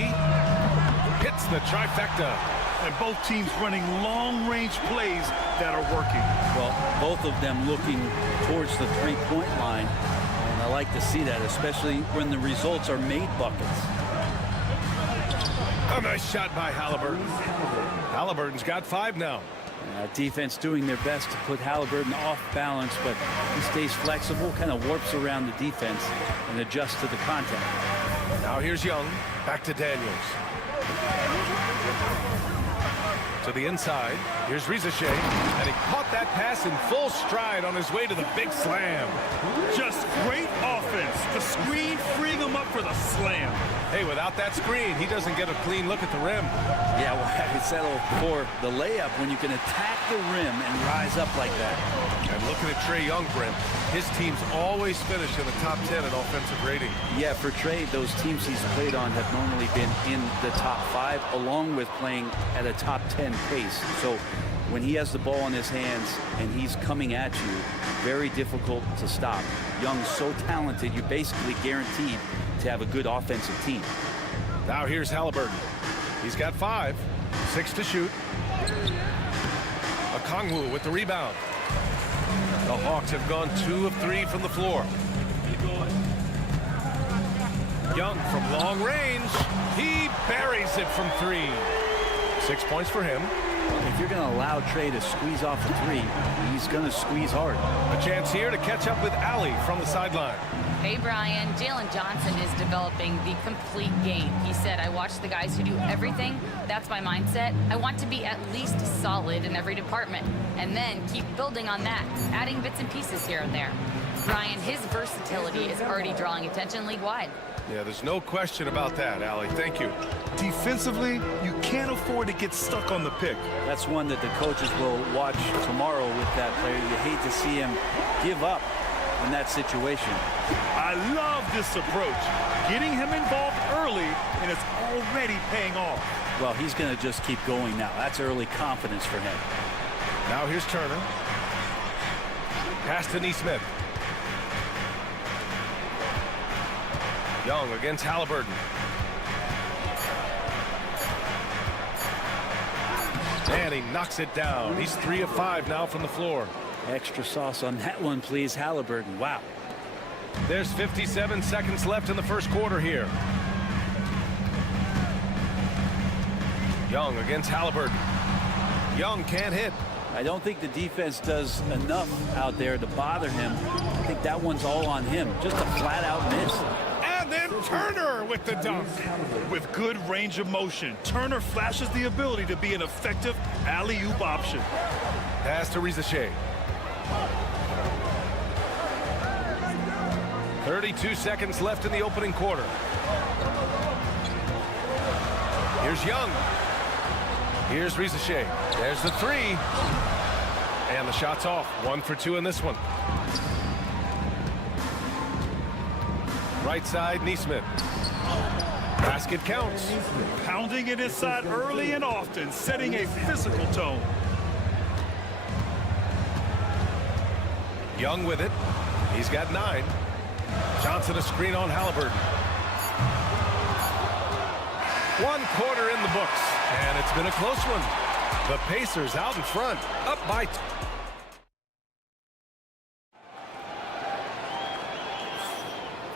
Hits the trifecta. And both teams running long-range plays that are working. Well, both of them looking towards the three-point line. And I like to see that, especially when the results are made buckets. A nice shot by Halliburton. Halliburton's got 5 now. Defense doing their best to put Halliburton off balance, but he stays flexible, kind of warps around the defense and adjusts to the contact. Now here's Young, back to Daniels. To the inside, here's Rizachet, and he caught that pass in full stride on his way to the big slam. Just great offense. The screen freeing him up for the slam. Hey, without that screen, he doesn't get a clean look at the rim. Yeah, well, I could settle for the layup when you can attack the rim and rise up like that. And looking at Trae Young, Brent, his teams always finish in the top 10 in offensive rating. Yeah, for Trae, those teams he's played on have normally been in the top 5, along with playing at a top 10 pace. So when he has the ball in his hands and he's coming at you, very difficult to stop. Young's so talented, you're basically guaranteed to have a good offensive team. Now here's Halliburton. He's got 5, 6 to shoot. Okongwu with the rebound. The Hawks have gone 2 of 3 from the floor. Young from long range. He buries it from 3. 6 points for him. If you're going to allow Trae to squeeze off the 3, he's going to squeeze hard. A chance here to catch up with Ali from the sideline. Hey, Brian, Jalen Johnson is developing the complete game. He said, I watch the guys who do everything. That's my mindset. I want to be at least solid in every department and then keep building on that, adding bits and pieces here and there. Brian, his versatility is already drawing attention league-wide. Yeah, there's no question about that, Ali. Thank you. Defensively, you can't afford to get stuck on the pick. That's one that the coaches will watch tomorrow with that player. You hate to see him give up in that situation. I love this approach. Getting him involved early, and it's already paying off. Well, he's going to just keep going now. That's early confidence for him. Now here's Turner. Pass to Nesmith. Young against Halliburton. And he knocks it down. He's 3 of 5 now from the floor. Extra sauce on that one, please, Halliburton. Wow. There's 57 seconds left in the first quarter here. Young against Halliburton. Young can't hit. I don't think the defense does enough out there to bother him. I think that one's all on him. Just a flat-out miss. And then Turner with the dunk. With good range of motion, Turner flashes the ability to be an effective alley-oop option. Pass to Rizachet. 32 seconds left in the opening quarter. Here's Young. Here's Rizachet. There's the 3. And the shot's off. 1 for 2 in this one. Right side, Nesmith. Basket counts. Pounding it inside early and often, setting a physical tone. Young with it. He's got 9. Johnson a screen on Halliburton. 1 quarter in the books, and it's been a close one. The Pacers out in front, up by 2.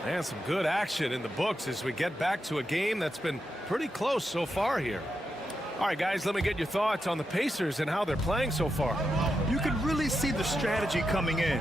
And some good action in the books as we get back to a game that's been pretty close so far here. All right, guys, let me get your thoughts on the Pacers and how they're playing so far. You can really see the strategy coming in.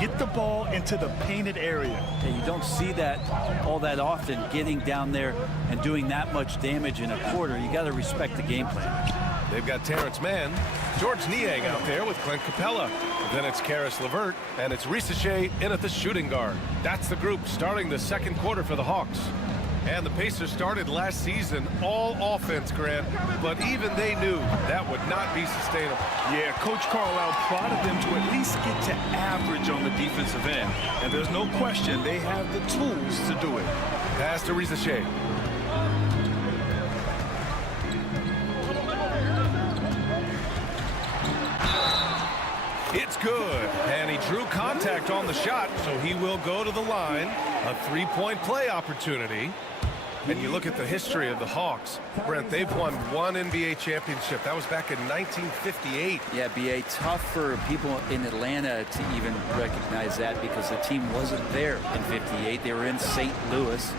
Get the ball into the painted area. And you don't see that all that often, getting down there and doing that much damage in a quarter. You got to respect the game plan. They've got Terrence Mann, George Niang out there with Clint Capella. Then it's Karis LeVert, and it's Rizachet in at the shooting guard. That's the group starting the second quarter for the Hawks. And the Pacers started last season all offense, Grant, but even they knew that would not be sustainable. Yeah, Coach Carlisle prodded them to at least get to average on the defensive end. And there's no question they have the tools to do it. Pass to Rizachet. It's good, and he drew contact on the shot, so he will go to the line. A 3-point play opportunity. And you look at the history of the Hawks, Brent, they've won 1 NBA championship. That was back in 1958. Yeah, B.A., tough for people in Atlanta to even recognize that because the team wasn't there in 58. They were in St. Louis,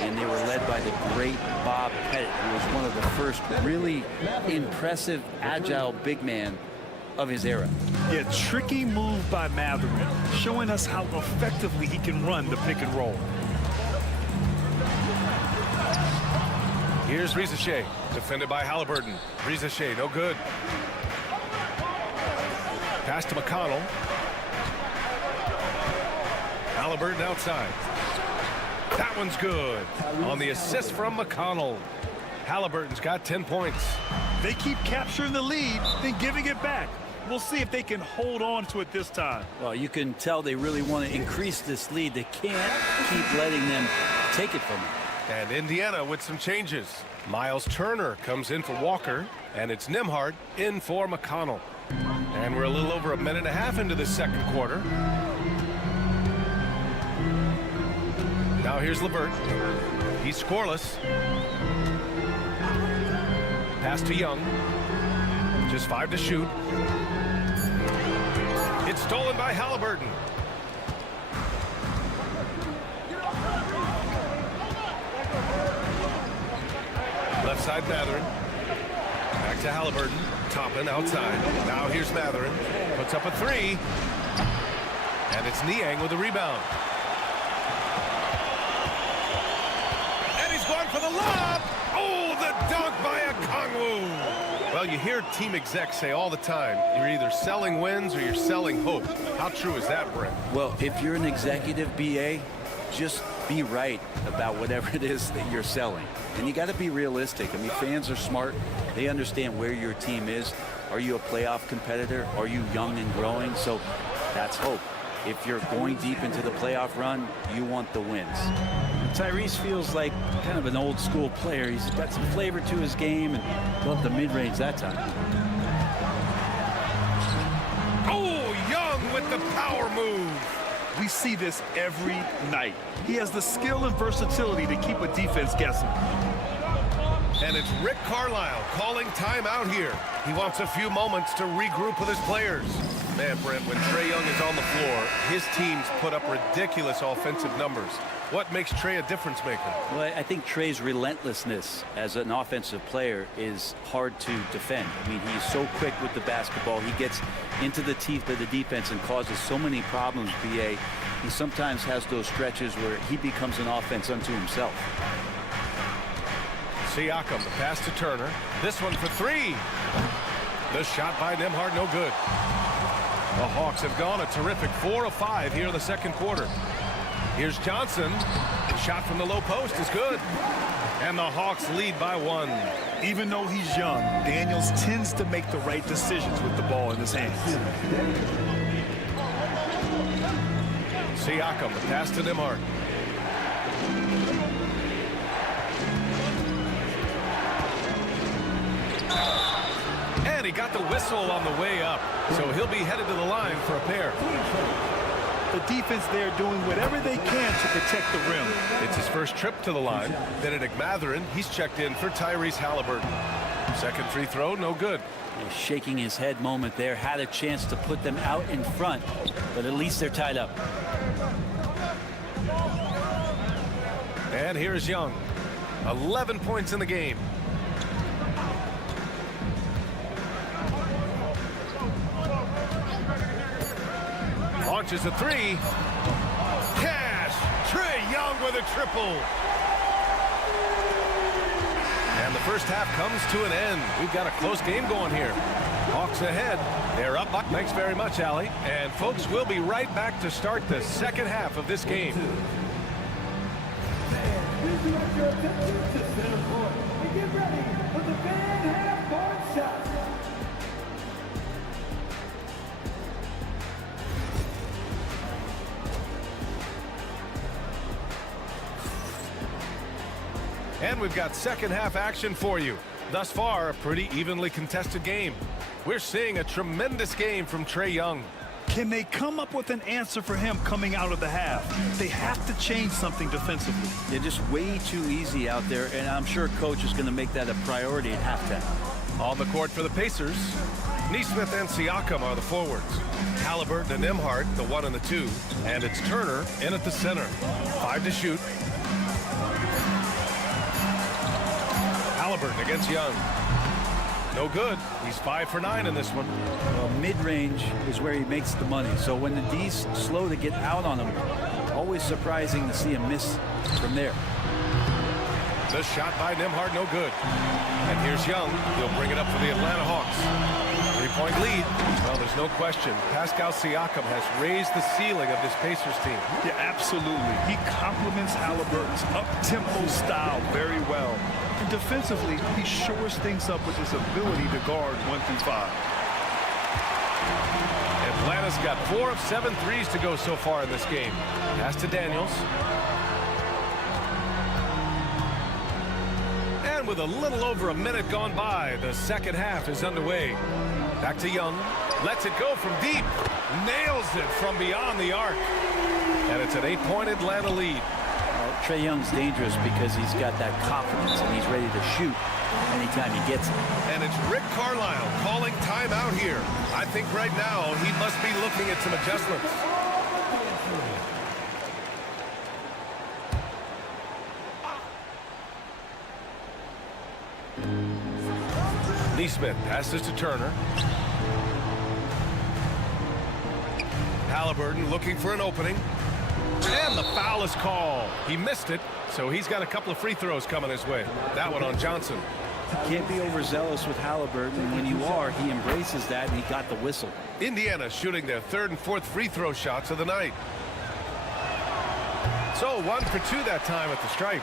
and they were led by the great Bob Pettit, who was one of the first really impressive, agile big man of his era. Yeah, tricky move by Mathurin, showing us how effectively he can run the pick and roll. Here's Rizachet, defended by Halliburton. Rizachet, no good. Pass to McConnell. Halliburton outside. That one's good. On the assist from McConnell. Halliburton's got 10 points. They keep capturing the lead, then giving it back. We'll see if they can hold on to it this time. Well, you can tell they really want to increase this lead. They can't keep letting them take it from them. And Indiana with some changes. Miles Turner comes in for Walker, and it's Nembhard in for McConnell. And we're a little over a minute and a half into the second quarter. Now here's LeVert. He's scoreless. Pass to Young. Just 5 to shoot. It's stolen by Halliburton. Left side Mathurin. Back to Halliburton. Toppin outside. Now here's Mathurin. Puts up a 3. And it's Niang with the rebound. And he's going for the lob. Oh, the dunk by Okongwu. Well, you hear team execs say all the time, you're either selling wins or you're selling hope. How true is that, Brent? Well, if you're an executive BA, just be right about whatever it is that you're selling. And you got to be realistic. I mean, fans are smart. They understand where your team is. Are you a playoff competitor? Are you young and growing? So that's hope. If you're going deep into the playoff run, you want the wins. Tyrese feels like kind of an old school player. He's got some flavor to his game and love the mid-range that time. Oh, Young with the power move. We see this every night. He has the skill and versatility to keep a defense guessing. And it's Rick Carlisle calling timeout here. He wants a few moments to regroup with his players. Man, Brent, when Trae Young is on the floor, his teams put up ridiculous offensive numbers. What makes Trae a difference maker? Well, I think Trae's relentlessness as an offensive player is hard to defend. I mean, he's so quick with the basketball. He gets into the teeth of the defense and causes so many problems, BA. He sometimes has those stretches where he becomes an offense unto himself. Siakam, the pass to Turner. This one for 3. The shot by Nembhard, no good. The Hawks have gone a terrific 4 of 5 here in the second quarter. Here's Johnson. The shot from the low post is good. And the Hawks lead by 1. Even though he's young, Daniels tends to make the right decisions with the ball in his hands. Siakam, the pass to Nembhard. And he got the whistle on the way up. So he'll be headed to the line for a pair. The defense there doing whatever they can to protect the rim. It's his first trip to the line. Benedict Mathurin, he's checked in for Tyrese Halliburton. Second free throw, no good. A shaking his head moment there. Had a chance to put them out in front, but at least they're tied up. And here's Young. 11 points in the game. Launches a 3. Cash. Trae Young with a triple. And the first half comes to an end. We've got a close game going here. Hawks ahead. They're up. Thanks very much, Allie. And folks, we'll be right back to start the second half of this game. Please direct your attention to center court and get ready for the fan half-court shot. And we've got second half action for you. Thus far, a pretty evenly contested game. We're seeing a tremendous game from Trae Young. Can they come up with an answer for him coming out of the half? They have to change something defensively. They're just way too easy out there, and I'm sure coach is going to make that a priority at halftime. On the court for the Pacers, Nesmith and Siakam are the forwards. Halliburton and Nembhard, the 1 and the 2. And it's Turner in at the center. 5 to shoot. Halliburton against Young. No good. He's 5 for 9 in this one. Well, mid-range is where he makes the money. So when the D's slow to get out on him, always surprising to see him miss from there. The shot by Nembhard, no good. And here's Young. He'll bring it up for the Atlanta Hawks. 3-point lead. Well, there's no question. Pascal Siakam has raised the ceiling of this Pacers team. Yeah, absolutely. He complements Halliburton's up-tempo style very well. And defensively, he shores things up with his ability to guard 1 through 5. Atlanta's got 4 of 7 threes to go so far in this game. Pass to Daniels. And with a little over a minute gone by, the second half is underway. Back to Young. Lets it go from deep. Nails it from beyond the arc. And it's an 8-point Atlanta lead. Trae Young's dangerous because he's got that confidence and he's ready to shoot anytime he gets it. And it's Rick Carlisle calling timeout here. I think right now he must be looking at some adjustments. Neesmith passes to Turner. Halliburton looking for an opening. And the foul is called. He missed it, so he's got a couple of free throws coming his way. That one on Johnson. Can't be overzealous with Halliburton. When you are, he embraces that, and he got the whistle. Indiana shooting their 3rd and 4th free throw shots of the night. So 1 for 2 that time at the stripe.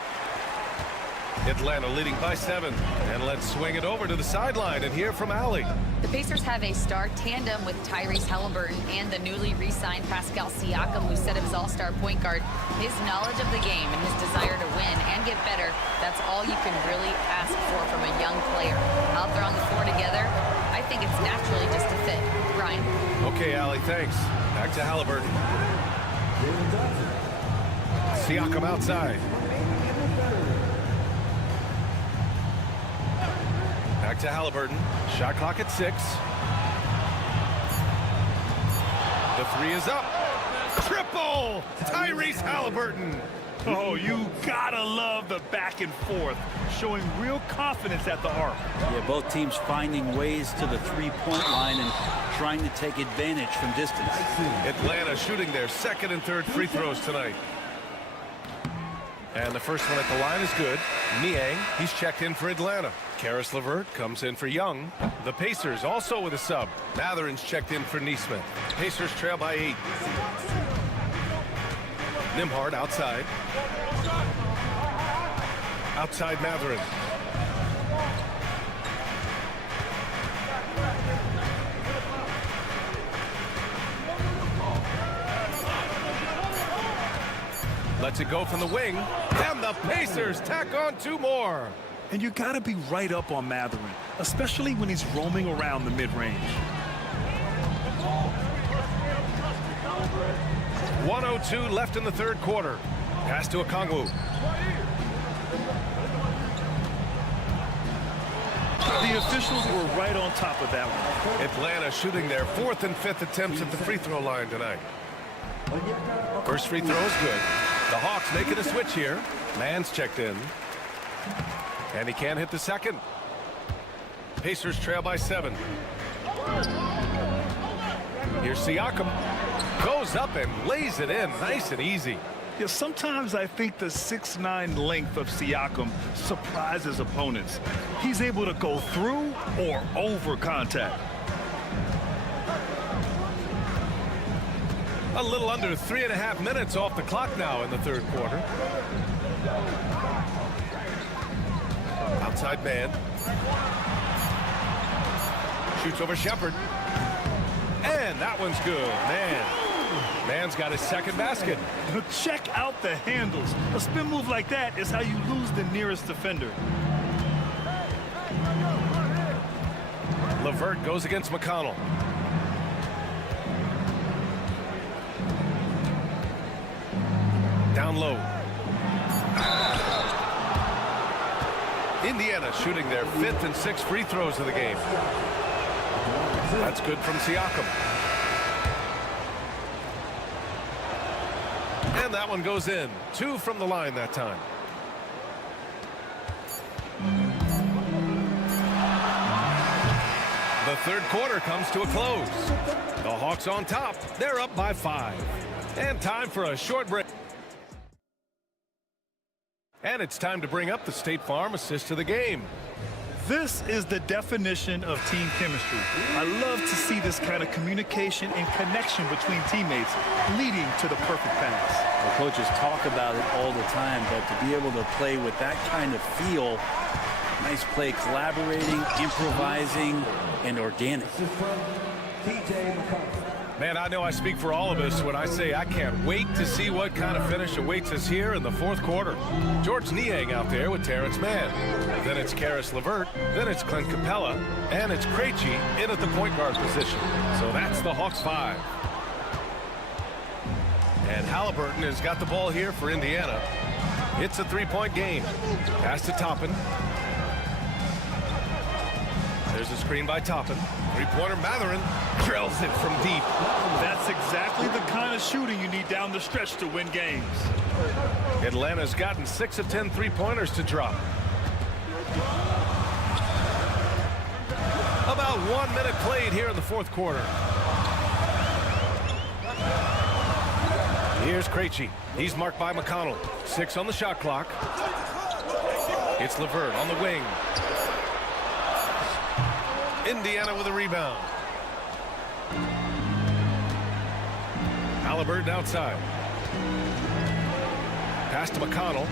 Atlanta leading by 7. And let's swing it over to the sideline and hear from Allie. The Pacers have a star tandem with Tyrese Halliburton and the newly re-signed Pascal Siakam, who said of his all-star point guard, his knowledge of the game and his desire to win and get better, that's all you can really ask for from a young player. Out there on the floor together, I think it's naturally just a fit. Brian. Okay, Allie, thanks. Back to Halliburton. Siakam outside. Back to Halliburton. Shot clock at 6. The 3 is up. Triple! Tyrese Halliburton. Oh, you gotta love the back and forth, showing real confidence at the arc. Yeah, both teams finding ways to the 3-point line and trying to take advantage from distance. Atlanta shooting their 2nd and 3rd free throws tonight. And the first one at the line is good. Niang, he's checked in for Atlanta. Karis LeVert comes in for Young. The Pacers also with a sub. Matherin's checked in for Neesmith. Pacers trail by 8. Nembhard outside. Outside Matherin. Lets it go from the wing. And the Pacers tack on 2 more. And you got to be right up on Matherin, especially when he's roaming around the mid-range. 1:02 left in the 3rd quarter. Pass to Okongwu. The officials were right on top of that one. Atlanta shooting their 4th and 5th attempts at the free throw line tonight. First free throw is good. The Hawks making a switch here. Mann's checked in. And he can't hit the second. Pacers trail by 7. Here's Siakam. Goes up and lays it in nice and easy. Yeah, sometimes I think the 6'9" length of Siakam surprises opponents. He's able to go through or over contact. A little under 3.5 minutes off the clock now in the 3rd quarter. Outside man. Shoots over Shepherd. And that one's good. Man's got his 2nd basket. Check out the handles. A spin move like that is how you lose the nearest defender. LeVert goes against McConnell. Down low. Indiana shooting their 5th and 6th free throws of the game. That's good from Siakam. And that one goes in. 2 from the line that time. The third quarter comes to a close. The Hawks on top. They're up by 5. And time for a short break. And it's time to bring up the State Farm assist of the game. This is the definition of team chemistry. I love to see this kind of communication and connection between teammates leading to the perfect pass. The coaches talk about it all the time, but to be able to play with that kind of feel, nice play, collaborating, improvising, and organic. Man, I know I speak for all of us when I say I can't wait to see what kind of finish awaits us here in the fourth quarter. George Niang out there with Terrence Mann. Then it's Karis LeVert. Then it's Clint Capella. And it's Krejci in at the point guard position. So that's the Hawks 5. And Halliburton has got the ball here for Indiana. It's a three-point game. Pass to Toppin. There's a screen by Toppin. Three-pointer Mathurin drills it from deep. That's exactly the kind of shooting you need down the stretch to win games. Atlanta's gotten 6 of 10 three-pointers to drop. About 1 minute played here in the fourth quarter. Here's Krejci. He's marked by McConnell. 6 on the shot clock. It's LeVert on the wing. Indiana with a rebound. Halliburton outside. Pass to McConnell.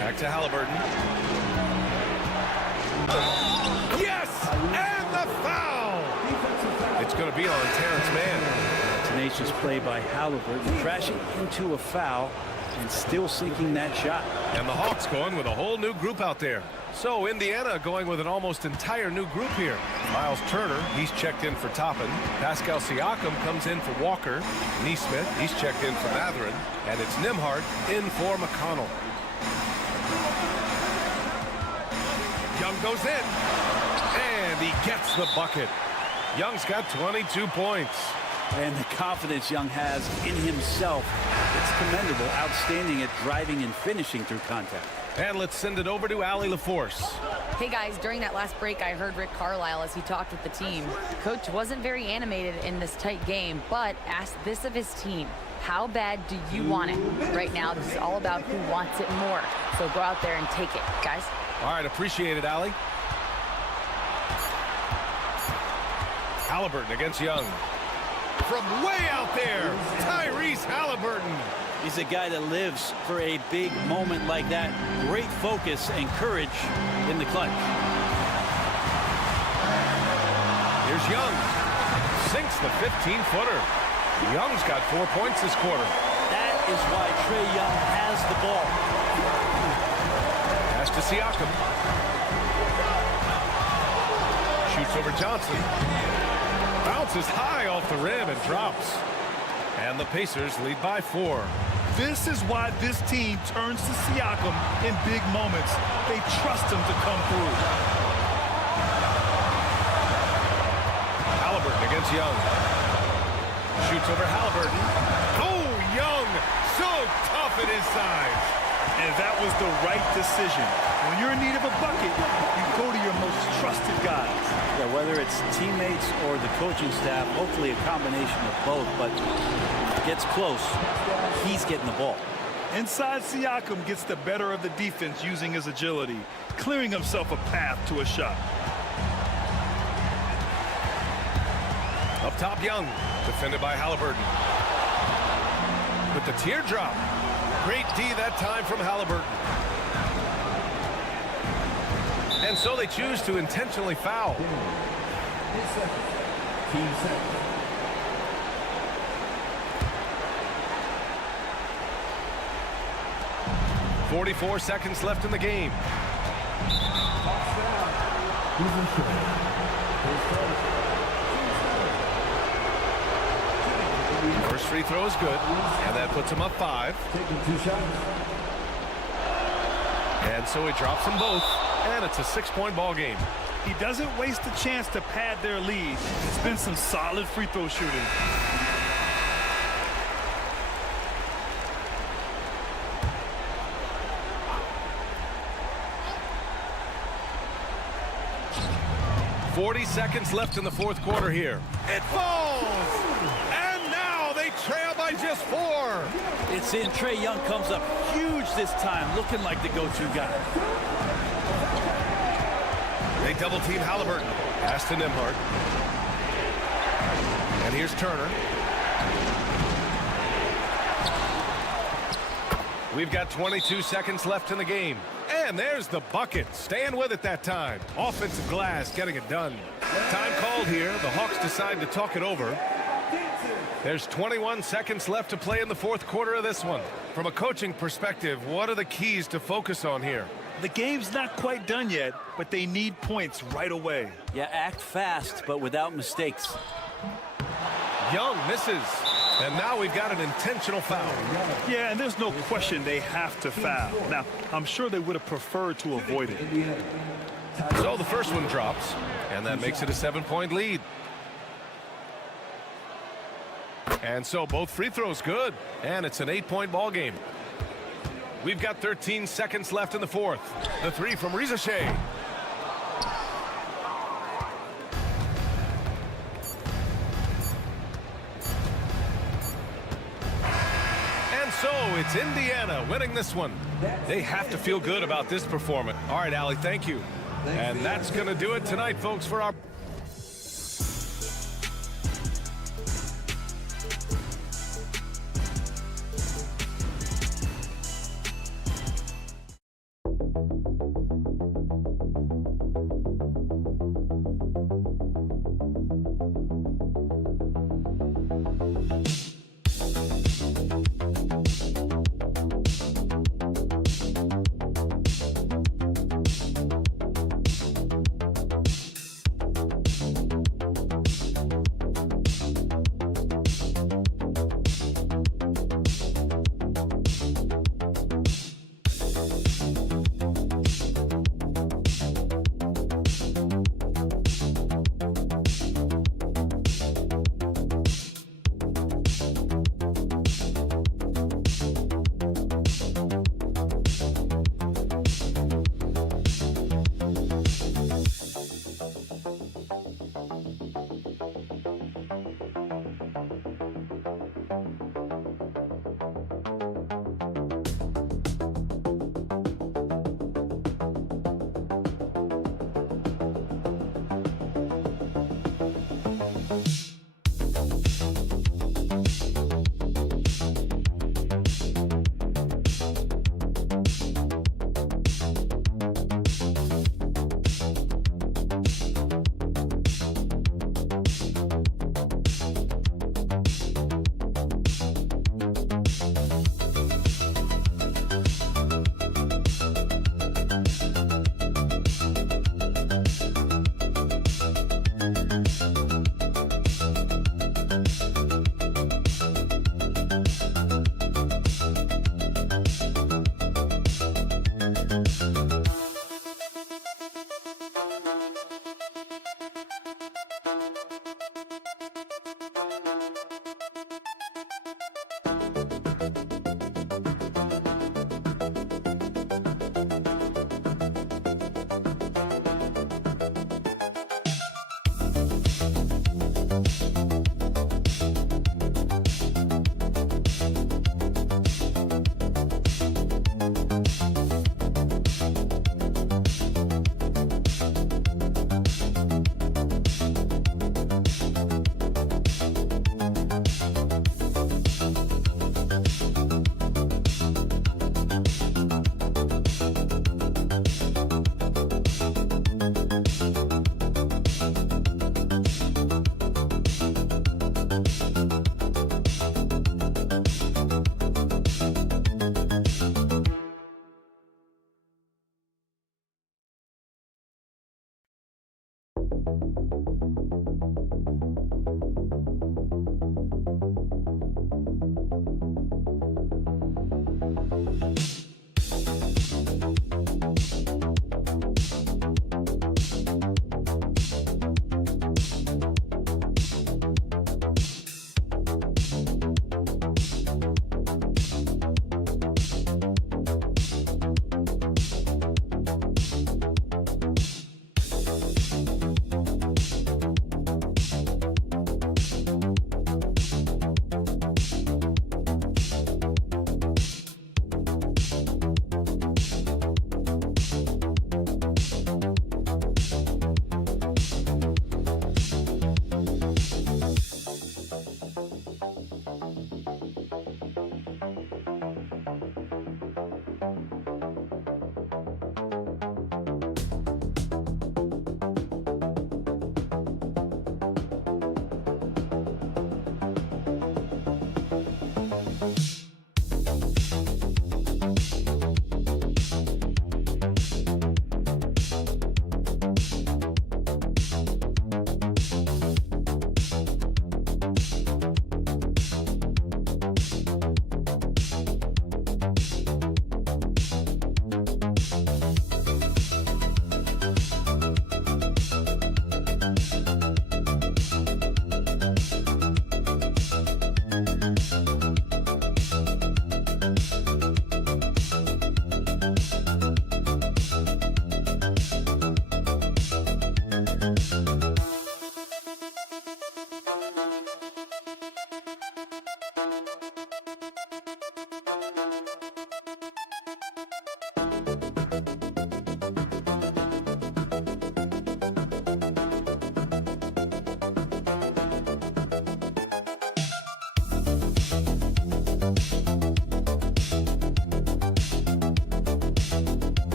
Back to Halliburton. Yes! And the foul! It's going to be on Terrence Mann. Tenacious play by Halliburton, crashing into a foul and still sinking that shot. And the Hawks going with a whole new group out there. So Indiana going with an almost entire new group here. Miles Turner, he's checked in for Toppin. Pascal Siakam comes in for Walker. Nesmith, he's checked in for Mathurin. And it's Nembhard in for McConnell. Young goes in. And he gets the bucket. Young's got 22 points. And the confidence Young has in himself, it's commendable, outstanding at driving and finishing through contact. And let's send it over to Allie LaForce. Hey guys, during that last break, I heard Rick Carlisle as he talked with the team. Coach wasn't very animated in this tight game, but asked this of his team: how bad do you want it? Right now, this is all about who wants it more. So go out there and take it, guys. All right, appreciate it, Allie. Halliburton against Young. From way out there, Tyrese Halliburton. He's a guy that lives for a big moment like that. Great focus and courage in the clutch. Here's Young. Sinks the 15-footer. Young's got 4 points this quarter. That is why Trae Young has the ball. Pass to Siakam. Shoots over Johnson. Bounces high off the rim and drops. And the Pacers lead by 4. This is why this team turns to Siakam in big moments. They trust him to come through. Halliburton against Young. Shoots over Halliburton. Oh, Young, so tough at his size. And that was the right decision. When you're in need of a bucket, you go to your most trusted guys. Yeah, whether it's teammates or the coaching staff, hopefully a combination of both, but gets close, he's getting the ball. Inside, Siakam gets the better of the defense using his agility, clearing himself a path to a shot. Up top, Young, defended by Halliburton. With the teardrop. Great D that time from Halliburton. And so they choose to intentionally foul. 44 seconds left in the game. First free throw is good, and that puts him up 5. And so he drops them both, and it's a 6-point ball game. He doesn't waste a chance to pad their lead. It's been some solid free throw shooting. 40 seconds left in the fourth quarter here. It falls! And now they trail by just 4. It's in. Trae Young comes up huge this time, looking like the go-to guy. They double-team Halliburton. Pass to Nembhard. And here's Turner. We've got 22 seconds left in the game. And there's the bucket. Staying with it that time. Offensive glass getting it done. Time called here. The Hawks decide to talk it over. There's 21 seconds left to play in the fourth quarter of this one. From a coaching perspective, what are the keys to focus on here? The game's not quite done yet, but they need points right away. Yeah, act fast, but without mistakes. Young misses. And now we've got an intentional foul. Yeah, and there's no question they have to foul. Now, I'm sure they would have preferred to avoid it. So the first one drops, and that makes it a 7-point lead. And so both free throws good, and it's an 8-point ball game. We've got 13 seconds left in the fourth. The three from Rizasheh. And so it's Indiana winning this one. They have to feel good about this performance. All right, Allie, thank you. And that's going to do it tonight, folks, for our...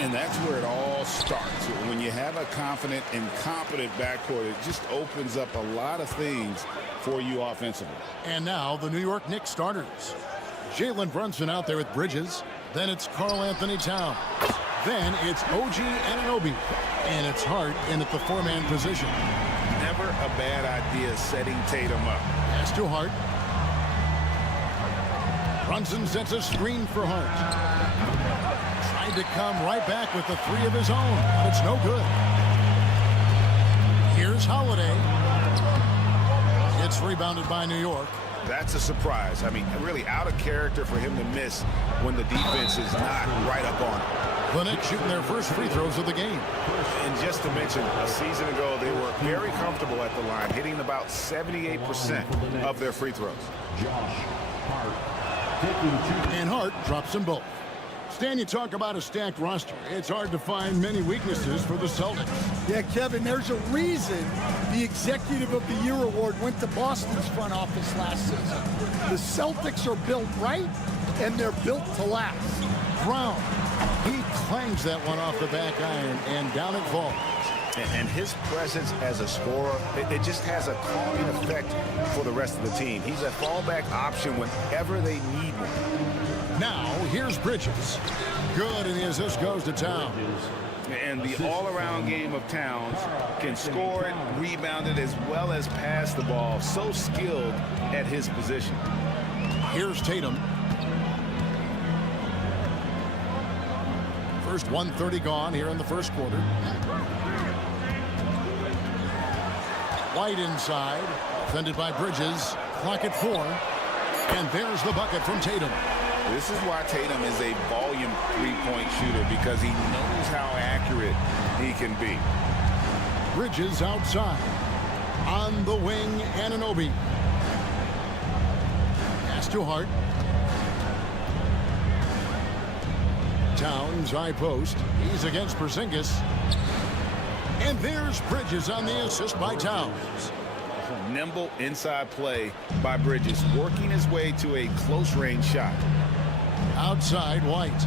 And that's where it all starts. When you have a confident and competent backcourt, it just opens up a lot of things for you offensively. And now the New York Knicks starters. Jalen Brunson out there with Bridges. Then it's Karl Anthony Towns. Then it's OG Anunoby. And it's Hart in at the four-man position. Never a bad idea setting Tatum up. Pass to Hart. Brunson sets a screen for Hart. Tried to come right back with the three of his own, but it's no good. Here's Holiday. It's rebounded by New York. That's a surprise. I mean, really out of character for him to miss when the defense is not right up on him. The Knicks shooting their first free throws of the game. And just to mention, a season ago, they were very comfortable at the line, hitting about 78% of their free throws. And Hart drops them both. Stan, you talk about a stacked roster. It's hard to find many weaknesses for the Celtics. Yeah, Kevin, there's a reason the Executive of the Year award went to Boston's front office last season. The Celtics are built right, and they're built to last. Brown, he clangs that one off the back iron, and down it falls. And his presence as a scorer, it just has a calming effect for the rest of the team. He's a fallback option whenever they need one. Now, here's Bridges. Good, and the assist goes to Towns. And the all-around game of Towns can score it, rebound it, as well as pass the ball. So skilled at his position. Here's Tatum. First 1:30 gone here in the first quarter. White inside, defended by Bridges. Clock at 4. And there's the bucket from Tatum. This is why Tatum is a volume three-point shooter, because he knows how accurate he can be. Bridges outside. On the wing, Anunoby. Pass to Hart. Towns, high post. He's against Porzingis. And there's Bridges on the assist by Towns. Nimble inside play by Bridges, working his way to a close-range shot. Outside, White.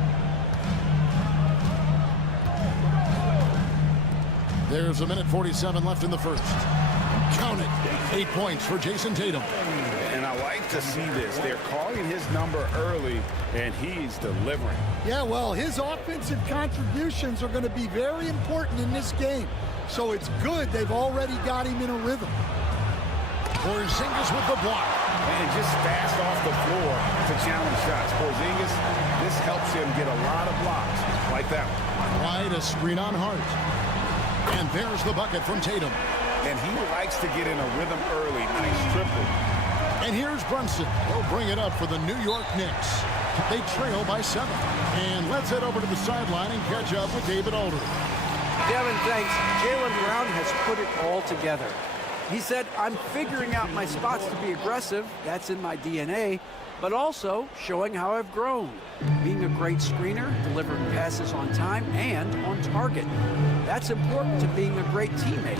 There's a minute 47 left in the first. Count it. 8 points for Jason Tatum. And I like to see this. They're calling his number early, and he's delivering. Yeah, well, his offensive contributions are going to be very important in this game. So it's good they've already got him in a rhythm. Porzingis with the block. And just fast off the floor to challenge shots. Porzingis, this helps him get a lot of blocks like that one. Wide, a screen on Hart. And there's the bucket from Tatum. And he likes to get in a rhythm early. Nice triple. And here's Brunson. He'll bring it up for the New York Knicks. They trail by 7. And let's head over to the sideline and catch up with David Aldridge. Kevin, thanks. Jaylen Brown has put it all together. He said, I'm figuring out my spots to be aggressive. That's in my DNA. But also showing how I've grown. Being a great screener, delivering passes on time and on target. That's important to being a great teammate.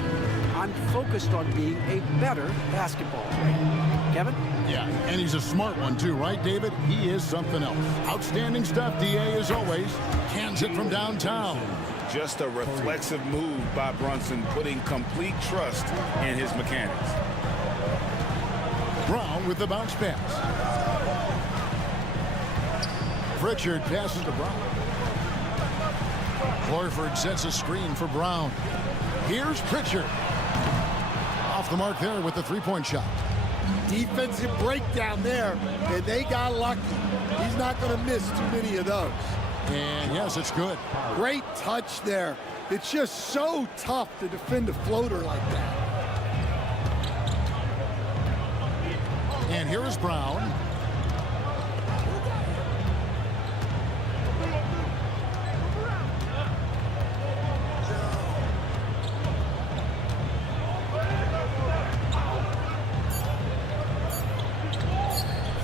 I'm focused on being a better basketball player. Kevin? Yeah, and he's a smart one too, right, David? He is something else. Outstanding stuff, D.A., as always. Cans it from downtown. Just a reflexive move by Brunson, putting complete trust in his mechanics. Brown with the bounce pass. Pritchard passes to Brown. Horford sets a screen for Brown. Here's Pritchard. Off the mark there with the three-point shot. Defensive breakdown there, and they got lucky. He's not going to miss too many of those. And yes, it's good. Great touch there. It's just so tough to defend a floater like that. And here is Brown.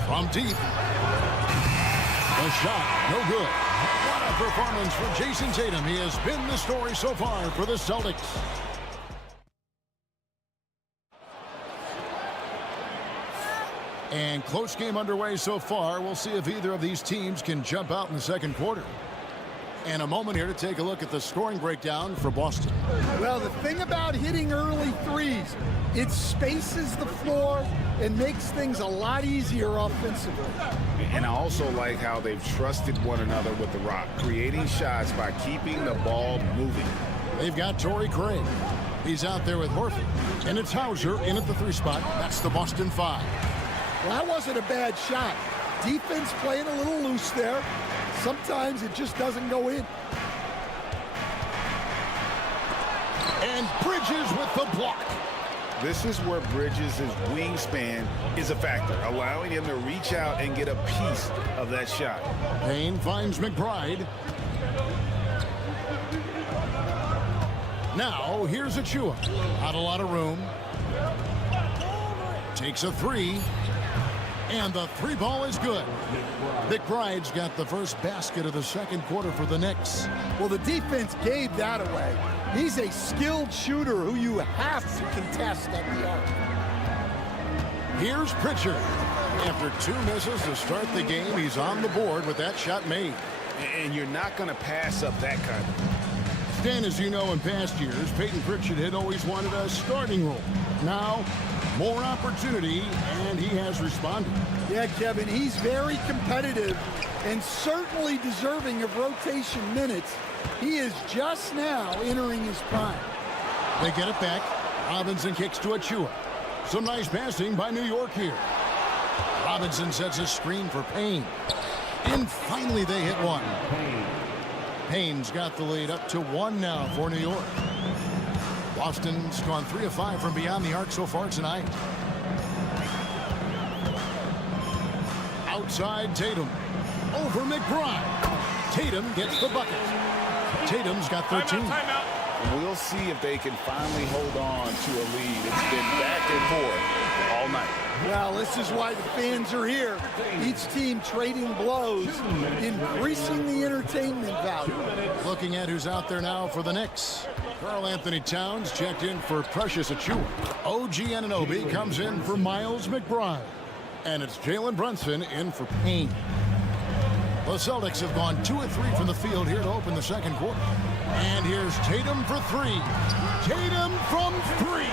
From deep. The shot, no good. What a performance for Jason Tatum. He has been the story so far for the Celtics. And close game underway so far. We'll see if either of these teams can jump out in the second quarter. And a moment here to take a look at the scoring breakdown for Boston. Well, the thing about hitting early threes, it spaces the floor and makes things a lot easier offensively. And I also like how they've trusted one another with the rock, creating shots by keeping the ball moving. They've got Torrey Craig. He's out there with Horford. And it's Hauser in at the 3 spot. That's the Boston 5. Well, that wasn't a bad shot. Defense playing a little loose there. Sometimes it just doesn't go in. And Bridges with the block. This is where Bridges' wingspan is a factor, allowing him to reach out and get a piece of that shot. Payne finds McBride. Now, here's Achua. Not a lot of room. Takes a 3. And the 3 ball is good. McBride's got the first basket of the second quarter for the Knicks. Well, the defense gave that away. He's a skilled shooter who you have to contest at the arc. Here's Pritchard. After 2 misses to start the game, he's on the board with that shot made. And you're not going to pass up that kind of. Stan, as you know, in past years, Peyton Pritchard had always wanted a starting role. Now, more opportunity, and he has responded. Yeah, Kevin, he's very competitive and certainly deserving of rotation minutes. He is just now entering his prime. They get it back. Robinson kicks to Achua. Some nice passing by New York here. Robinson sets a screen for Payne. And finally they hit one. Payne's got the lead up to 1 now for New York. Boston's gone 3 of 5 from beyond the arc so far tonight. Outside Tatum. Over McBride. Tatum gets the bucket. Tatum's got 13. Timeout. We'll see if they can finally hold on to a lead. It's been back and forth all night. Well, this is why the fans are here. Each team trading blows, increasing the entertainment value. Looking at who's out there now for the Knicks. Karl-Anthony Towns checked in for Precious Achua. OG Anunoby comes in for Miles McBride. And it's Jalen Brunson in for Payne. The Celtics have gone 2 of 3 from the field here to open the second quarter. And here's Tatum for 3. Tatum from 3.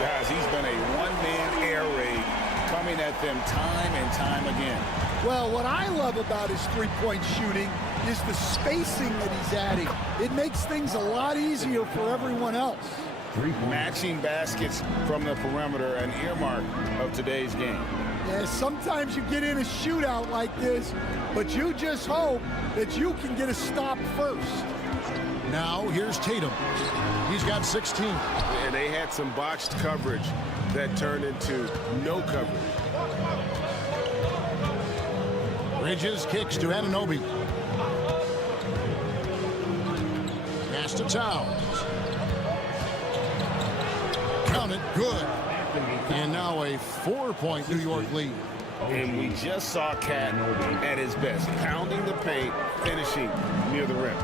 Guys, he's been a one-man air raid coming at them time and time again. Well, what I love about his three-point shooting is the spacing that he's adding. It makes things a lot easier for everyone else. Matching baskets from the perimeter, an earmark of today's game. Yeah, sometimes you get in a shootout like this, but you just hope that you can get a stop first. Now here's Tatum. He's got 16. Yeah, they had some botched coverage that turned into no coverage. Bridges kicks to Anunoby. Pass to Towns. Count it, good. And now a 4-point New York lead. And we just saw Cat at his best, pounding the paint, finishing near the rim.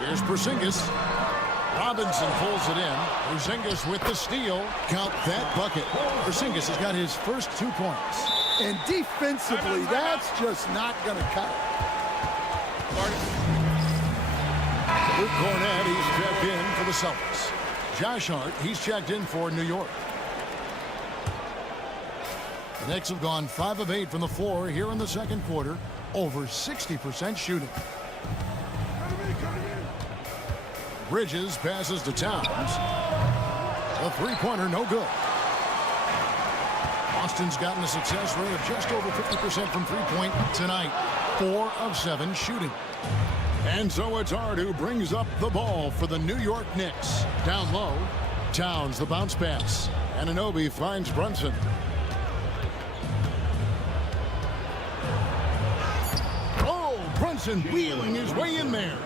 Here's Porzingis. Robinson pulls it in. Porzingis with the steal. Count that bucket. Porzingis has got his first 2 points. And defensively, that's just not going to cut it. Luke Cornett, he's checked in for the Celtics. Josh Hart, he's checked in for New York. The Knicks have gone 5 of 8 from the floor here in the second quarter. Over 60% shooting. Bridges passes to Towns. A three-pointer, no good. Boston's gotten a success rate of just over 50% from three-point tonight. 4 of 7 shooting. And so it's Hart who brings up the ball for the New York Knicks. Down low, Towns, the bounce pass. Anunoby finds Brunson. Oh, Brunson wheeling his way in there.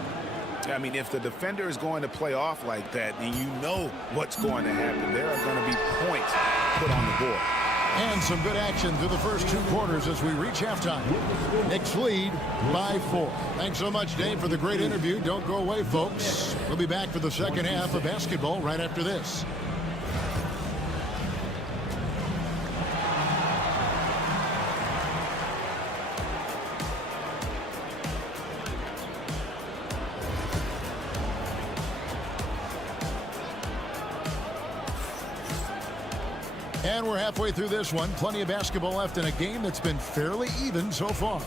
I mean, if the defender is going to play off like that, then you know what's going to happen. There are going to be points put on the board. And some good action through the first 2 quarters as we reach halftime. Knicks lead by 4. Thanks so much, Dave, for the great interview. Don't go away, folks. We'll be back for the second half of basketball right after this. And we're halfway through this one. Plenty of basketball left in a game that's been fairly even so far.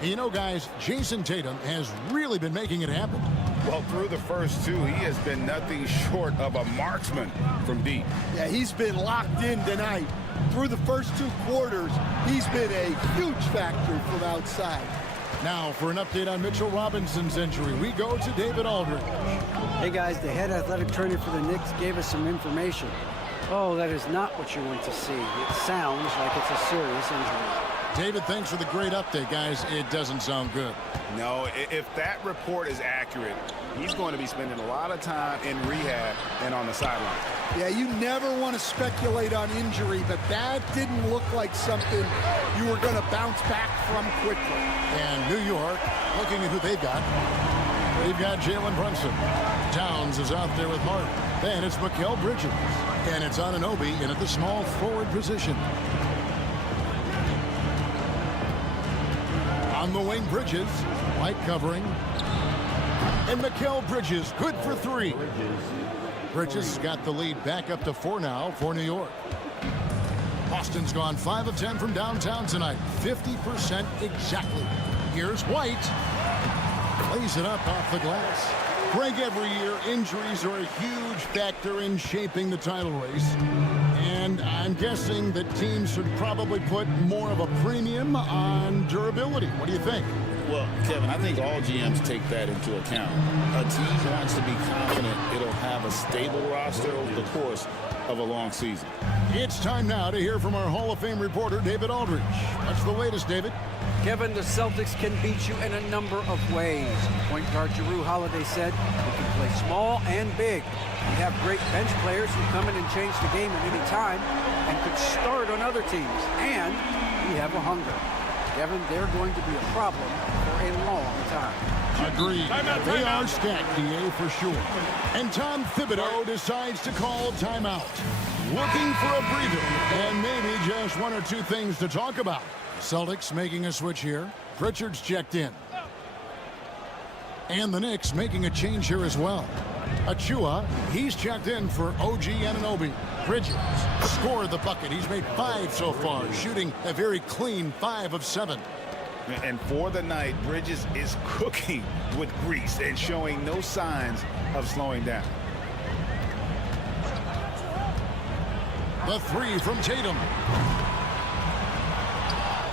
And you know, guys, Jason Tatum has really been making it happen. Well, through the first 2, he has been nothing short of a marksman from deep. Yeah, he's been locked in tonight. Through the first 2 quarters, he's been a huge factor from outside. Now, for an update on Mitchell Robinson's injury, we go to David Aldridge. Hey, guys, the head athletic trainer for the Knicks gave us some information. Oh, that is not what you want to see. It sounds like it's a serious injury. David, thanks for the great update, guys. It doesn't sound good. No, if that report is accurate, he's going to be spending a lot of time in rehab and on the sideline. Yeah, you never want to speculate on injury, but that didn't look like something you were going to bounce back from quickly. And New York, looking at who they've got. They've got Jalen Brunson. Towns is out there with Hart. Then it's Mikal Bridges. And it's Anunoby in at the small forward position. On the wing, Bridges. White covering. And Mikal Bridges, good for 3. Bridges got the lead back up to 4 now for New York. Boston's gone 5 of 10 from downtown tonight. 50% exactly. Here's White. Lays it up off the glass. Greg, every year, injuries are a huge factor in shaping the title race. And I'm guessing that teams should probably put more of a premium on durability. What do you think? Well, Kevin, I think all GMs take that into account. A team wants to be confident it'll have a stable roster over the course of a long season. It's time now to hear from our Hall of Fame reporter, David Aldridge. What's the latest, David? Kevin, the Celtics can beat you in a number of ways. Point guard Jrue Holiday said, we can play small and big. We have great bench players who come in and change the game at any time and could start on other teams. And we have a hunger. Kevin, they're going to be a problem for a long time. Agreed. They are stacked, DA, for sure. And Tom Thibodeau decides to call timeout. Looking for a breather and maybe just 1 or 2 things to talk about. Celtics making a switch here. Pritchard's checked in. And the Knicks making a change here as well. Achua, he's checked in for OG Anunoby. Bridges scored the bucket. He's made 5 so far, shooting a very clean 5 of 7. And for the night, Bridges is cooking with grease and showing no signs of slowing down. The 3 from Tatum.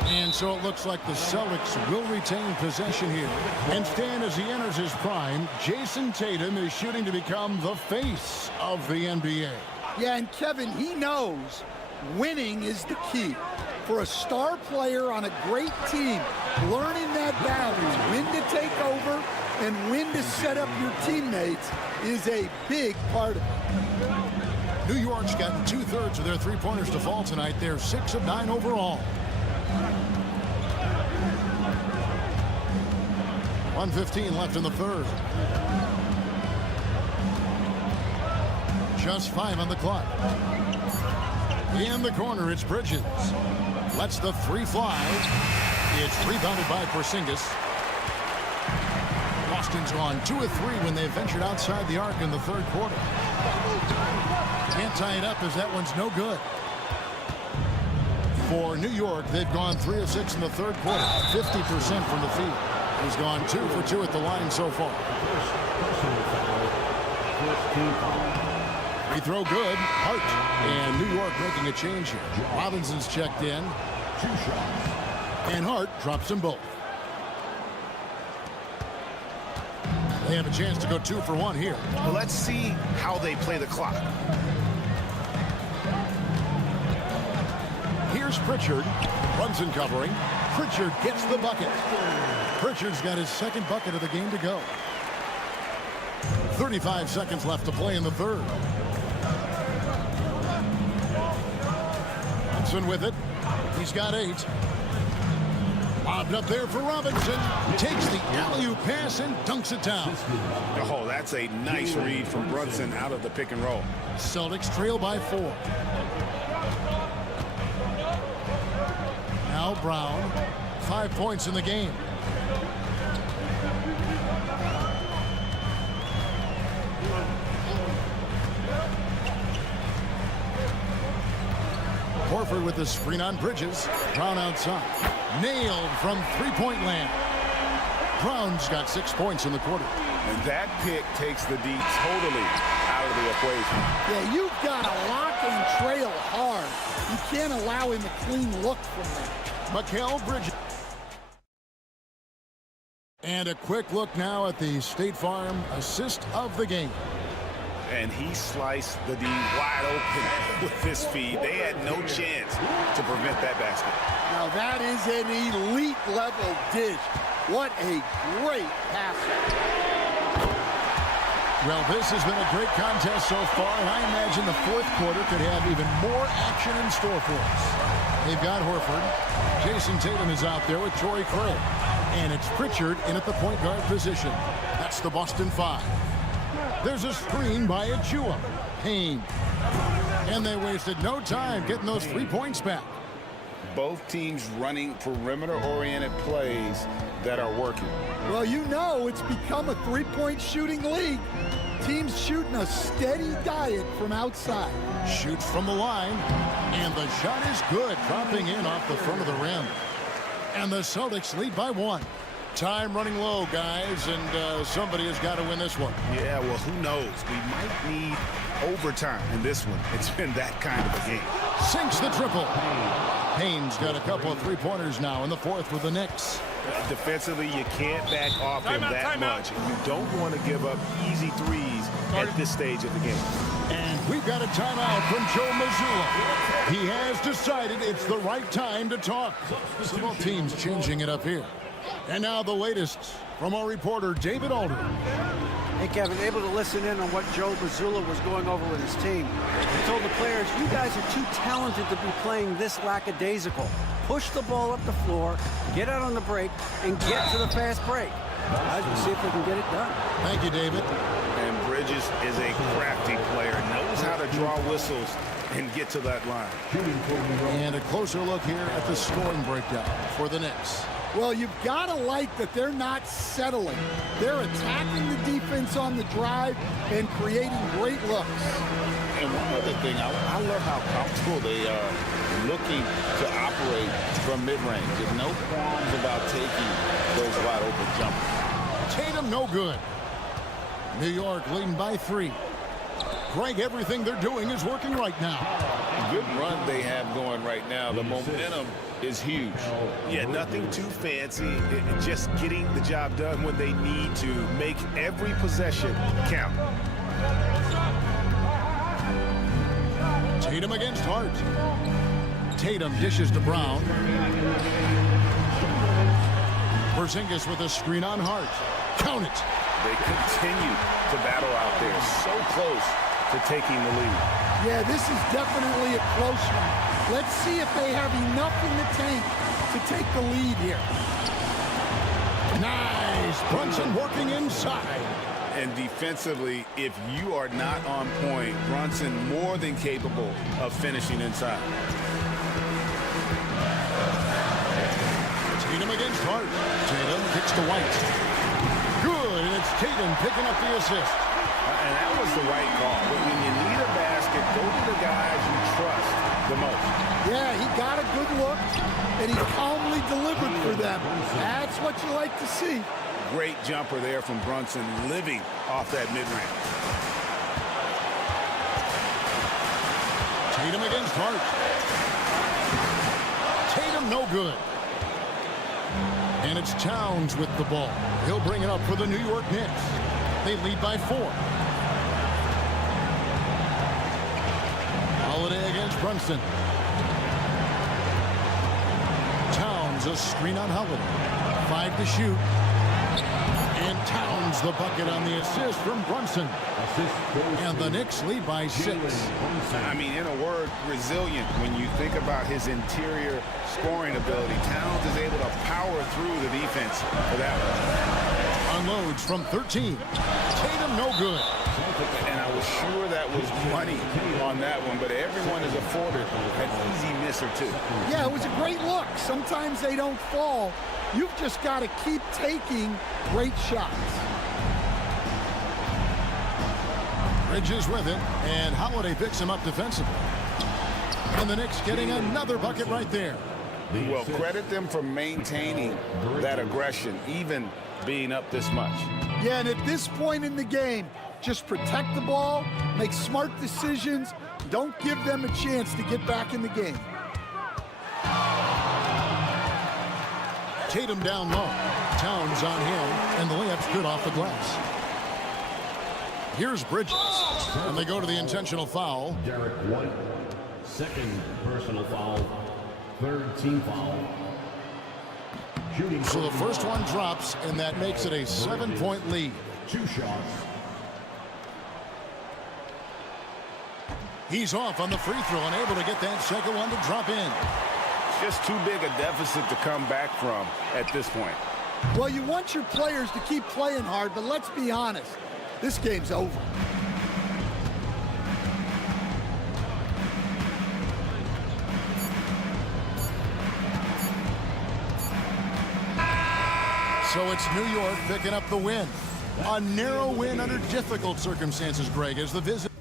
And so it looks like the Celtics will retain possession here. And Stan, as he enters his prime, Jason Tatum is shooting to become the face of the NBA. Yeah, and Kevin, he knows winning is the key. For a star player on a great team, learning that balance, when to take over and when to set up your teammates, is a big part of it. New York's gotten 2/3 of their three-pointers to fall tonight. They're 6 of 9 overall. 1:15 left in the third. Just 5 on the clock. In the corner, it's Bridges. Lets the three fly. It's rebounded by Porzingis. Boston's gone 2 of 3 when they ventured outside the arc in the third quarter. Can't tie it up as that one's no good. For New York, they've gone 3 of 6 in the third quarter, 50% from the field. He's gone 2 for 2 at the line so far. Free throw good. Hart. And New York making a change here. Robinson's checked in. And Hart drops them both. They have a chance to go 2 for 1 here. Well, let's see how they play the clock. Here's Pritchard. Brunson covering. Pritchard gets the bucket. Pritchard's got his second bucket of the game to go. 35 seconds left to play in the third. Brunson with it. He's got 8. Lobbed up there for Robinson. Takes the alley-oop pass and dunks it down. Oh, that's a nice read from Brunson out of the pick and roll. Celtics trail by 4. Now Brown. 5 points in the game. Horford with the screen on Bridges. Brown outside. Nailed from three-point land. Brown's got 6 points in the quarter. And that pick takes the D totally out of the equation. Yeah, you've got to lock and trail hard. You can't allow him a clean look from that. Mikal Bridges. And a quick look now at the State Farm assist of the game. And he sliced the D wide open with his feed. They had no chance to prevent that basket. Now that is an elite level dish. What a great passer. Well, this has been a great contest so far, and I imagine the fourth quarter could have even more action in store for us. They've got Horford. Jason Tatum is out there with Torrey Craig. And it's Pritchard in at the point guard position. That's the Boston 5. There's a screen by Achua. Payne. And they wasted no time getting those 3 points back. Both teams running perimeter-oriented plays that are working. Well, you know it's become a three-point shooting league. Teams shooting a steady diet from outside. Shoots from the line. And the shot is good, dropping in off the front of the rim. And the Celtics lead by 1. Time running low, guys, and somebody has got to win this one. Yeah, well, who knows? We might need overtime in this one. It's been that kind of a game. Sinks the triple. Payne's got a couple of three-pointers now in the fourth for the Knicks. Defensively, you can't back off him that much. You don't want to give up easy threes at this stage of the game. And we've got a timeout from Joe Mazzulla. He has decided it's the right time to talk. So both teams changing it up here. And now the latest from our reporter, David Alder. Hey, Kevin, able to listen in on what Joe Mazzulla was going over with his team. He told the players, you guys are too talented to be playing this lackadaisical. Push the ball up the floor, get out on the break, and get to the fast break. Guys, we'll see if we can get it done. Thank you, David. And Bridges is a crafty player, knows how to draw whistles and get to that line. And a closer look here at the scoring breakdown for the Knicks. Well, you've got to like that they're not settling. They're attacking the defense on the drive and creating great looks. And one other thing, I love how comfortable they are looking to operate from mid-range. There's no qualms about taking those wide open jumpers. Tatum no good. New York leading by 3. Greg, everything they're doing is working right now. Good run they have going right now. The momentum is huge. Yeah, nothing too fancy. Just getting the job done when they need to. Make every possession count. Tatum against Hart. Tatum dishes to Brown. Porzingis with a screen on Hart. Count it. They continue to battle out there. So close to taking the lead. Yeah, this is definitely a close one. Let's see if they have enough in the tank to take the lead here. Nice. Brunson working inside. And defensively, if you are not on point, Brunson more than capable of finishing inside. Tatum against Hart. Tatum kicks to White. Good, and it's Tatum picking up the assist. And that was the right call. But when you need a basket, go to the guys you trust the most. Yeah, he got a good look, and he calmly delivered for them. That's what you like to see. Great jumper there from Brunson, living off that mid-range. Tatum against Hart. Tatum no good. And it's Towns with the ball. He'll bring it up for the New York Knicks. They lead by 4. Holiday against Brunson. Towns a screen on Holiday. 5 to shoot. And Towns the bucket on the assist from Brunson. And the Knicks lead by 6. I mean, in a word, resilient. When you think about his interior scoring ability, Towns is able to power through the defense for that one. Unloads from 13. Tatum no good. And I was sure that was money on that one, but everyone is afforded an easy miss or two. Yeah, it was a great look. Sometimes they don't fall. You've just got to keep taking great shots. Bridges with it, and Holiday picks him up defensively. And the Knicks getting another bucket right there. Well, credit them for maintaining that aggression, even being up this much. Yeah, and at this point in the game, just protect the ball, make smart decisions, don't give them a chance to get back in the game. Tatum down low. Towns on him, and the layup's good off the glass. Here's Bridges, and they go to the intentional foul. Derek White, second personal foul, third team foul. Shooting So the first one drops, and that makes it a 7-point lead. 2 shots. He's off on the free throw and able to get that second one to drop in. Just too big a deficit to come back from at this point. Well, you want your players to keep playing hard, but let's be honest, this game's over. So it's New York picking up the win. A narrow win under difficult circumstances, Greg, as the visit.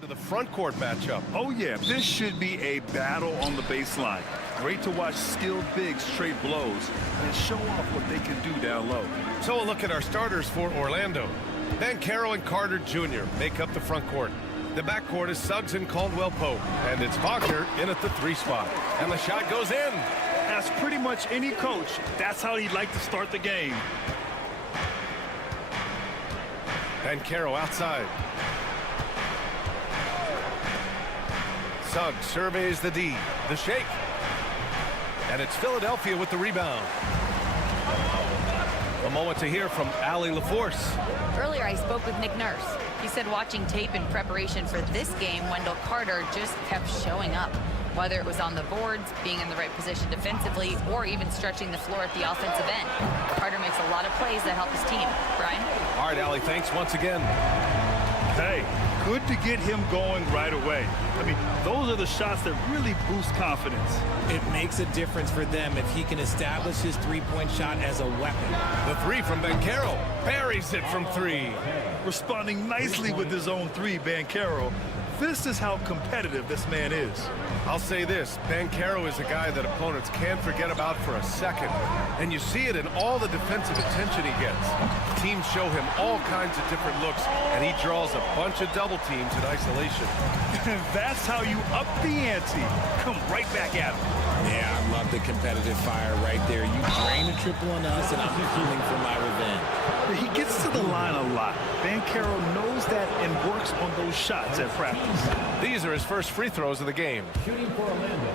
To the front court matchup. Oh, yeah, this should be a battle on the baseline. Great to watch skilled bigs trade blows and show off what they can do down low. So we'll look at our starters for Orlando. Banchero and Carter Jr. make up the front court. The backcourt is Suggs and Caldwell Pope. And it's Wagner in at the 3 spot. And the shot goes in. Ask pretty much any coach, that's how he'd like to start the game. Banchero outside. Suggs surveys the D. The shake. And it's Philadelphia with the rebound. A moment to hear from Allie LaForce. Earlier, I spoke with Nick Nurse. He said watching tape in preparation for this game, Wendell Carter just kept showing up. Whether it was on the boards, being in the right position defensively, or even stretching the floor at the offensive end. Carter makes a lot of plays that help his team. Brian? All right, Allie, thanks once again. Hey, good to get him going right away. I mean, those are the shots that really boost confidence. It makes a difference for them if he can establish his three-point shot as a weapon. The 3 from Banchero. Buries it from 3. Responding nicely with his own 3, Banchero. This is how competitive this man is. I'll say this, Banchero is a guy that opponents can't forget about for a second. And you see it in all the defensive attention he gets. Teams show him all kinds of different looks, and he draws a bunch of double teams in isolation. That's how you up the ante. Come right back at him. Yeah, I love the competitive fire right there. You drain a triple on us, and I'm coming for my revenge. He gets to the line a lot. Banchero knows that and works on those shots at practice. These are his first free throws of the game. Shooting for Orlando,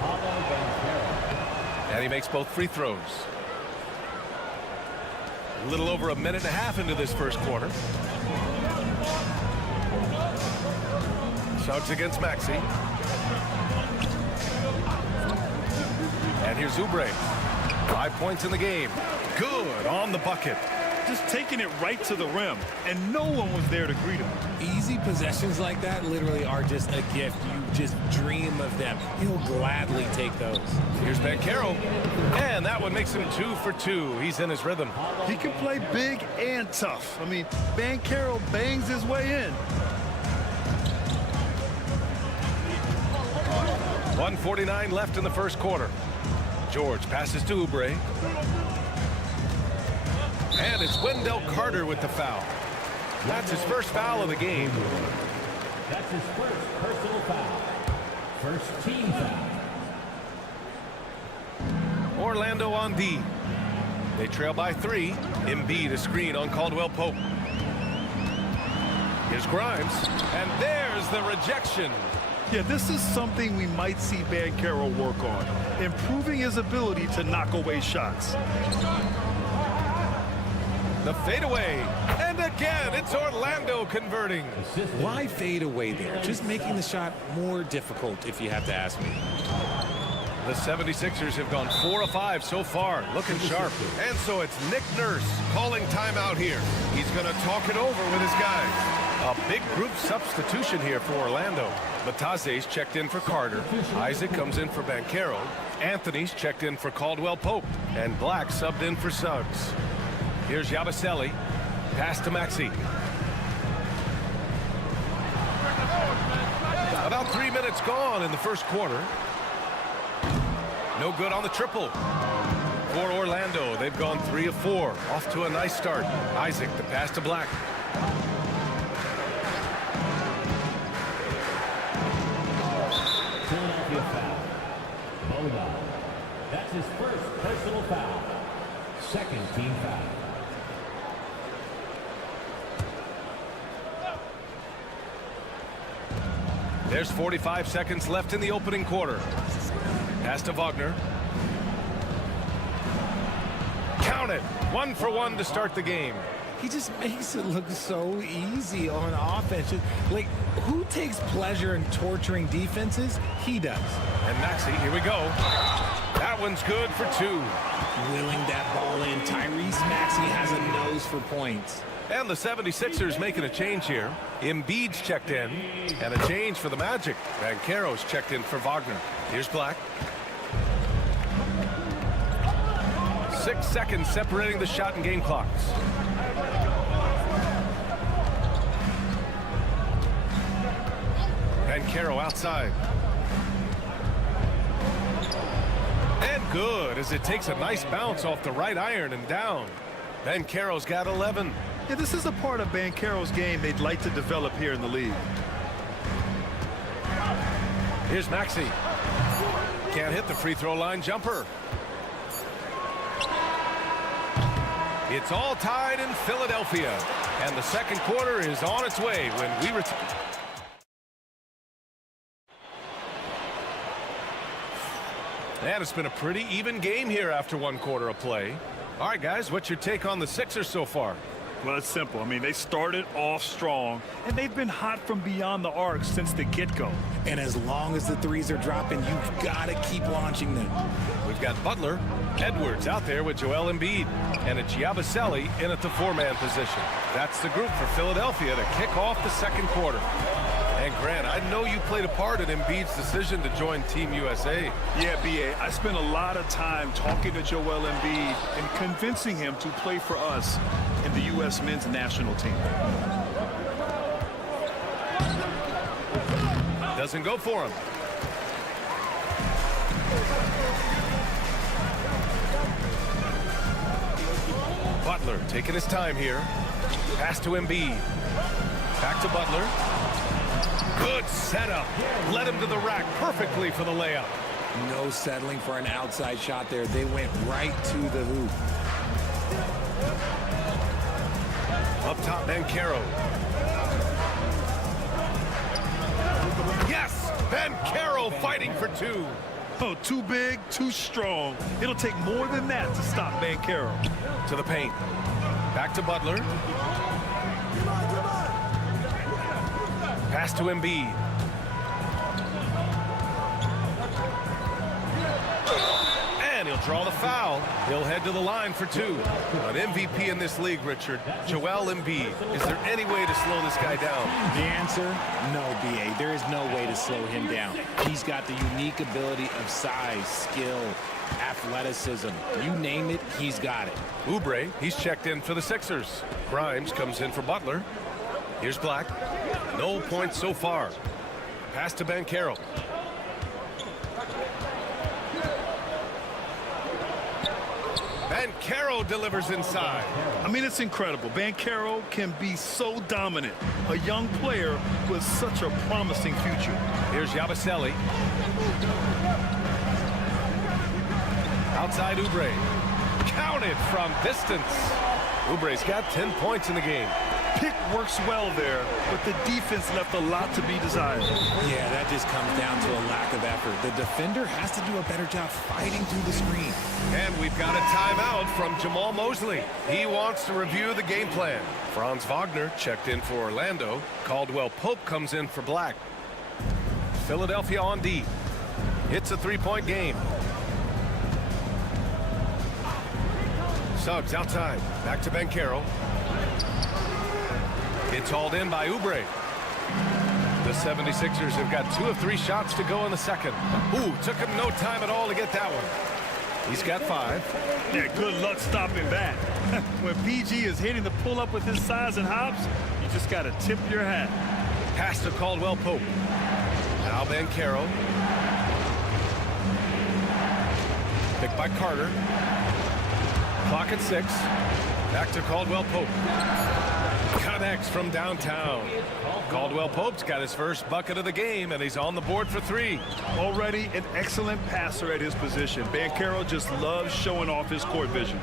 Banchero. And he makes both free throws. A little over a minute and a half into this first quarter. Suggs against Maxey. And here's Oubre. 5 points in the game. Good on the bucket. Just taking it right to the rim, and no one was there to greet him. Easy possessions like that literally are just a gift. You just dream of them. He'll gladly take those. Here's Banchero. And that one makes him 2 for 2. He's in his rhythm. He can play big and tough. I mean, Banchero bangs his way in. 1:49 left in the first quarter. George passes to Oubre. And it's Wendell Carter with the foul. That's his first foul of the game. That's his first personal foul. First team foul. Orlando on D. They trail by 3. Embiid a screen on Caldwell Pope. Here's Grimes. And there's the rejection. Yeah, this is something we might see Banchero work on. Improving his ability to knock away shots. The fadeaway. And again, it's Orlando converting. Why fade away there? Just making the shot more difficult, if you have to ask me. The 76ers have gone 4 of 5 so far, looking sharp. And so it's Nick Nurse calling timeout here. He's going to talk it over with his guys. A big group substitution here for Orlando. Batase's checked in for Carter. Isaac comes in for Banchero. Anthony's checked in for Caldwell Pope. And Black subbed in for Suggs. Here's Yabusele. Pass to Maxey. About 3 minutes gone in the first quarter. No good on the triple. For Orlando, they've gone 3 of 4. Off to a nice start. Isaac, the pass to Black. Philadelphia foul. Boga. That's his first personal foul. Second team foul. There's 45 seconds left in the opening quarter. Pass to Wagner. Count it. 1 for 1 to start the game. He just makes it look so easy on offense. Like, who takes pleasure in torturing defenses? He does. And Maxey, here we go. That one's good for 2. Willing that ball in. Tyrese Maxey has a nose for points. And the 76ers making a change here. Embiid's checked in. And a change for the Magic. Banchero's checked in for Wagner. Here's Black. 6 seconds separating the shot and game clocks. Banchero outside. And good, as it takes a nice bounce off the right iron and down. Banchero's got 11. Yeah, this is a part of Banchero's game they'd like to develop here in the league. Here's Maxey. Can't hit the free throw line jumper. It's all tied in Philadelphia. And the second quarter is on its way when we return. And it's been a pretty even game here after one quarter of play. All right, guys, what's your take on the Sixers so far? Well, it's simple. I mean, they started off strong, and they've been hot from beyond the arc since the get-go. And as long as the threes are dropping, you've got to keep launching them. We've got Butler, Edwards out there with Joel Embiid, and a Giabaselli in at the four-man position. That's the group for Philadelphia to kick off the second quarter. And Grant, I know you played a part in Embiid's decision to join Team USA. Yeah, B.A., I spent a lot of time talking to Joel Embiid and convincing him to play for us in the U.S. men's national team. Doesn't go for him. Butler taking his time here. Pass to Embiid. Back to Butler. Good setup. Led him to the rack perfectly for the layup. No settling for an outside shot there. They went right to the hoop. Up top, Banchero. Yes! Banchero fighting for two. Oh, too big, too strong. It'll take more than that to stop Banchero. To the paint. Back to Butler. Pass to Embiid. And he'll draw the foul. He'll head to the line for two. An MVP in this league, Richard, Joel Embiid. Is there any way to slow this guy down? The answer, no, B.A. There is no way to slow him down. He's got the unique ability of size, skill, athleticism. You name it, he's got it. Oubre, he's checked in for the Sixers. Grimes comes in for Butler. Here's Black. No points so far. Pass to Banchero. Banchero delivers inside. I mean, it's incredible. Banchero can be so dominant. A young player with such a promising future. Here's Giabaselli. Outside Oubre. Counted from distance. Oubre's got 10 points in the game. Pick works well there, but the defense left a lot to be desired. Yeah, that just comes down to a lack of effort. The defender has to do a better job fighting through the screen. And we've got a timeout from Jamal Mosley. He wants to review the game plan. Franz Wagner checked in for Orlando. Caldwell Pope comes in for Black. Philadelphia on D. It's a three-point game. Suggs outside. Back to Banchero. It's hauled in by Oubre. The 76ers have got 2 of 3 shots to go in the second. Ooh, took him no time at all to get that one. He's got 5. Yeah, good luck stopping that. When PG is hitting the pull-up with his size and hops, you just got to tip your hat. Pass to Caldwell Pope. Now Banchero. Picked by Carter. Clock at 6. Back to Caldwell Pope. Connects from downtown. Caldwell Pope's got his first bucket of the game, and he's on the board for 3. Already an excellent passer at his position. Banchero just loves showing off his court vision.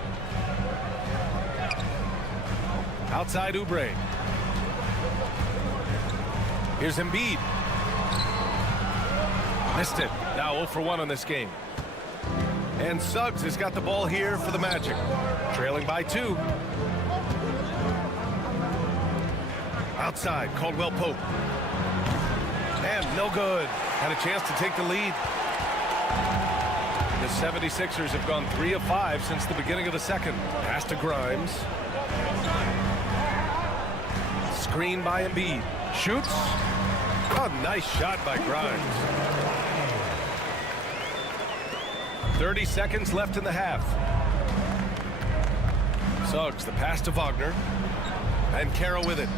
Outside Oubre. Here's Embiid. Missed it. Now 0 for 1 on this game. And Suggs has got the ball here for the Magic. Trailing by 2. Outside, Caldwell Pope. And no good. Had a chance to take the lead. The 76ers have gone 3 of 5 since the beginning of the second. Pass to Grimes. Screen by Embiid. Shoots. A nice shot by Grimes. 30 seconds left in the half. Suggs, the pass to Wagner. And Banchero with it.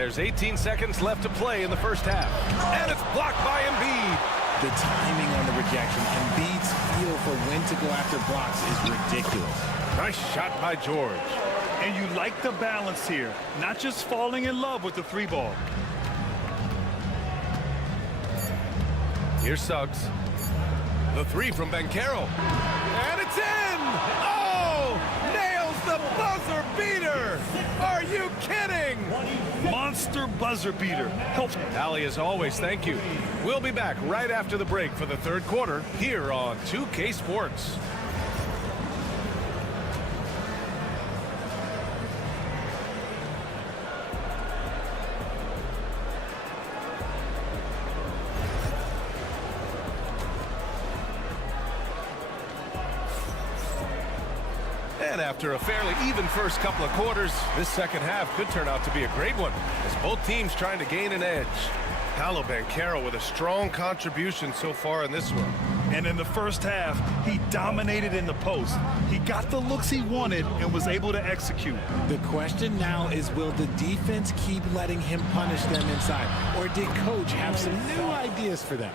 There's 18 seconds left to play in the first half. And it's blocked by Embiid. The timing on the rejection, Embiid's feel for when to go after blocks is ridiculous. Nice shot by George. And you like the balance here, not just falling in love with the three ball. Here's Suggs. The three from Banchero. And it's in! Oh! Nails the buzzer beater! Are you kidding? Monster buzzer beater. Helps. Allie, as always, thank you. We'll be back right after the break for the third quarter here on 2K Sports. And after a fairly even first couple of quarters, this second half could turn out to be a great one, as both teams trying to gain an edge. Paolo Banchero with a strong contribution so far in this one. And in the first half, he dominated in the post. He got the looks he wanted and was able to execute. The question now is, will the defense keep letting him punish them inside? Or did coach have some new ideas for them?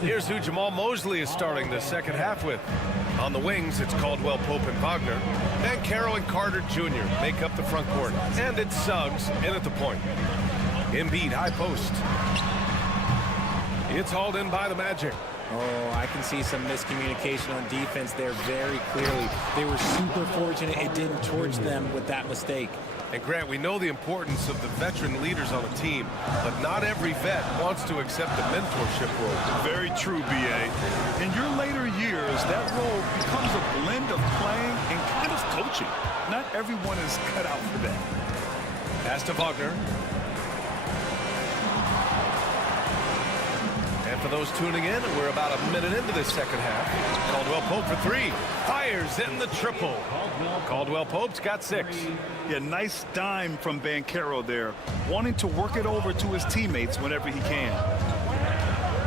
Here's who Jamal Mosley is starting the second half with. On the wings, it's Caldwell Pope and Wagner. Banchero and Carter Jr. make up the front court. And it's Suggs in at the point. Embiid high post. It's hauled in by the Magic. Oh, I can see some miscommunication on defense there very clearly. They were super fortunate it didn't torch them with that mistake. And Grant, we know the importance of the veteran leaders on a team, but not every vet wants to accept a mentorship role. Very true, B.A. In your later years, that role becomes a blend of playing and kind of coaching. Not everyone is cut out for that. Pass to Wagner. And for those tuning in, we're about a minute into this second half. Caldwell Pope for three. Fires in the triple. Caldwell Pope's got 6. Yeah, nice dime from Banchero there, wanting to work it over to his teammates whenever he can.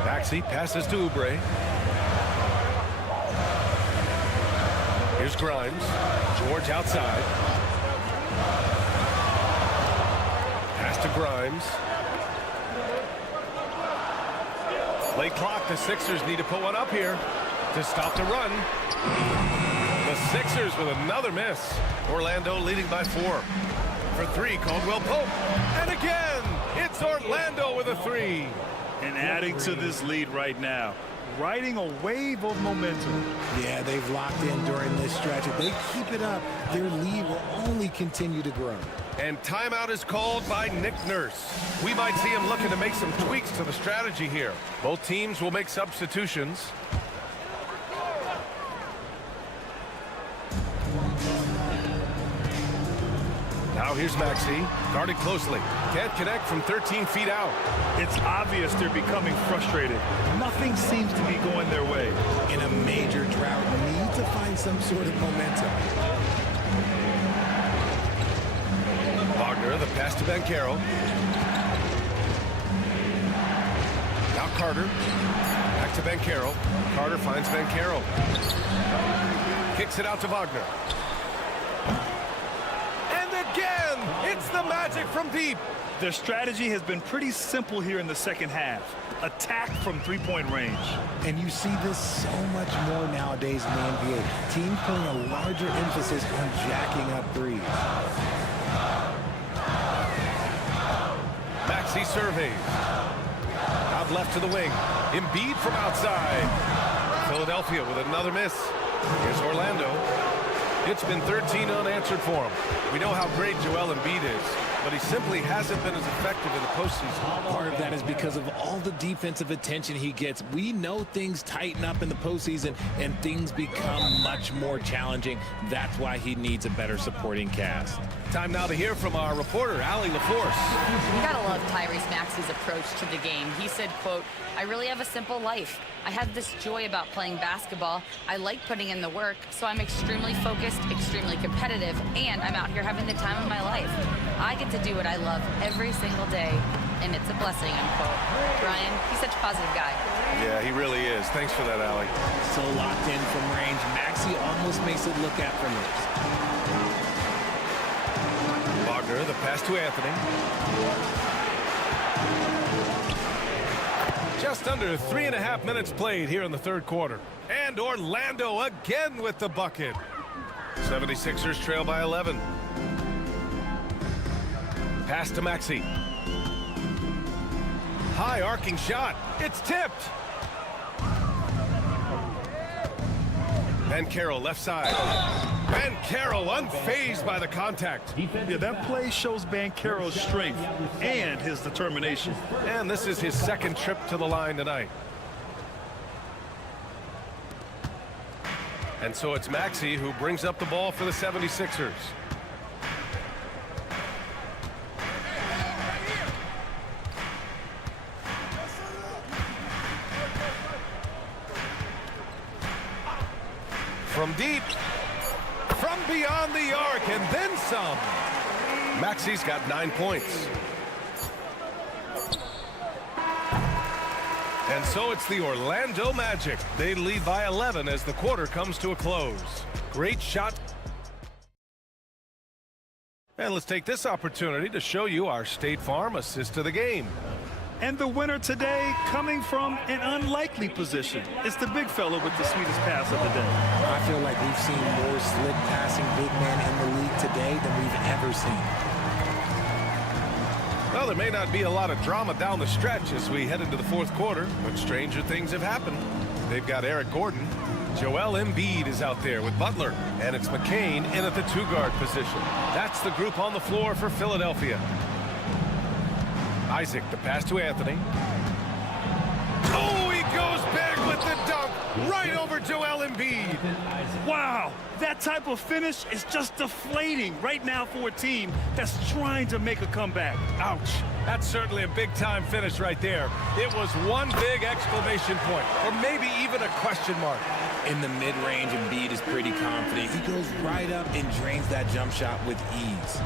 Maxey passes to Oubre. Here's Grimes. George outside. Pass to Grimes. Late clock, the Sixers need to put one up here to stop the run. The Sixers with another miss. Orlando leading by 4. For 3, Caldwell Pope. And again, it's Orlando with a 3. And adding to this lead right now, riding a wave of momentum. Yeah, they've locked in during this stretch. If they keep it up, their lead will only continue to grow. And timeout is called by Nick Nurse. We might see him looking to make some tweaks to the strategy here. Both teams will make substitutions. Now here's Maxey, guarded closely. Can't connect from 13 feet out. It's obvious they're becoming frustrated. Nothing seems to be going their way. In a major drought, need to find some sort of momentum. Wagner, the pass to Banchero. Now Carter. Back to Banchero. Carter finds Banchero. Kicks it out to Wagner. And again, it's the Magic from deep. Their strategy has been pretty simple here in the second half. Attack from three-point range. And you see this so much more nowadays in the NBA. Teams putting a larger emphasis on jacking up threes. Maxey surveys. Out left to the wing. Embiid from outside. Philadelphia with another miss. Here's Orlando. It's been 13 unanswered for him. We know how great Joel Embiid is, but he simply hasn't been as effective in the postseason. Part of that is because of all the defensive attention he gets. We know things tighten up in the postseason and things become much more challenging. That's why he needs a better supporting cast. Time now to hear from our reporter, Allie LaForce. You gotta love Tyrese Maxey's approach to the game. He said, quote, "I really have a simple life. I have this joy about playing basketball. I like putting in the work, so I'm extremely focused, extremely competitive, and I'm out here having the time of my life. I get to do what I love every single day, and it's a blessing," unquote. Brian, he's such a positive guy. Yeah, he really is. Thanks for that, Allie. So locked in from range, Maxey almost makes it look effortless. Wagner, the pass to Anthony. Just under 3.5 minutes played here in the third quarter. And Orlando again with the bucket. 76ers trail by 11. Pass to Maxey. High arcing shot. It's tipped. Banchero left side. Banchero unfazed by the contact. Yeah, that play shows Banchero's strength and his determination. And this is his second trip to the line tonight. And so it's Maxey who brings up the ball for the 76ers. From deep, from beyond the arc, and then some. Maxey's got 9 points. And so it's the Orlando Magic. They lead by 11 as the quarter comes to a close. Great shot. And let's take this opportunity to show you our State Farm assist of the game. And the winner today coming from an unlikely position. It's the big fella with the sweetest pass of the day. I feel like we've seen more slick passing big men in the league today than we've ever seen. Well, there may not be a lot of drama down the stretch as we head into the fourth quarter, but stranger things have happened. They've got Eric Gordon. Joel Embiid is out there with Butler, and it's McCain in at the two-guard position. That's the group on the floor for Philadelphia. Isaac, the pass to Anthony. Oh, he goes big with the dunk right over Joel Embiid. Wow, that type of finish is just deflating right now for a team that's trying to make a comeback. Ouch. That's certainly a big-time finish right there. It was one big exclamation point, or maybe even a question mark. In the mid-range, Embiid is pretty confident. He goes right up and drains that jump shot with ease.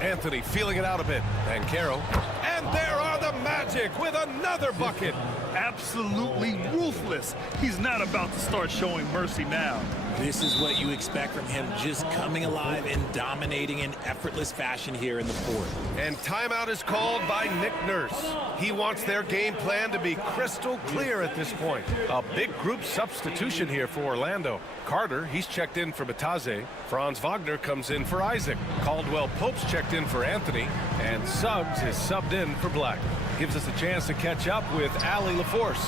Anthony feeling it out a bit. Banchero. And there are the Magic with another bucket. Absolutely ruthless. He's not about to start showing mercy now. This is what you expect from him, just coming alive and dominating in effortless fashion here in the fourth. And timeout is called by Nick Nurse. He wants their game plan to be crystal clear at this point. A big group substitution here for Orlando. Carter, he's checked in for Bataze. Franz Wagner comes in for Isaac. Caldwell Pope's checked in for Anthony. And Suggs is subbed in for Black. Gives us a chance to catch up with Allie LaForce.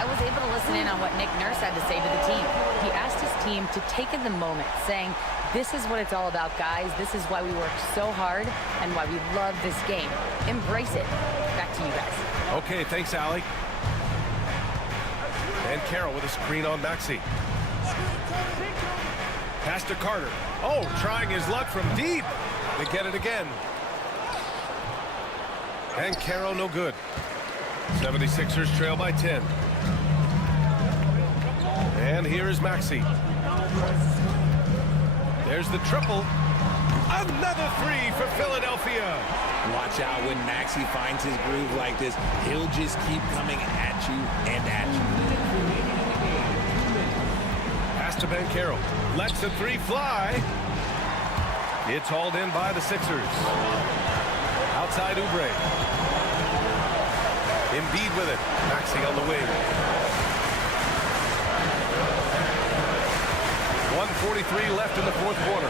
I was able to listen in on what Nick Nurse had to say to the team. He asked his team to take in the moment, saying, this is what it's all about, guys. This is why we work so hard and why we love this game. Embrace it. Back to you guys. Okay, thanks, Allie. And Carroll with a screen on Maxey. Pass to Carter. Oh, trying his luck from deep. They get it again. And Carroll no good. 76ers trail by 10. And here is Maxey. There's the triple. Another three for Philadelphia. Watch out when Maxey finds his groove like this. He'll just keep coming at you and at you. Pass to Banchero. Lets the three fly. It's hauled in by the Sixers. Outside Oubre. Embiid with it. Maxey on the wing. 1:43 left in the fourth quarter.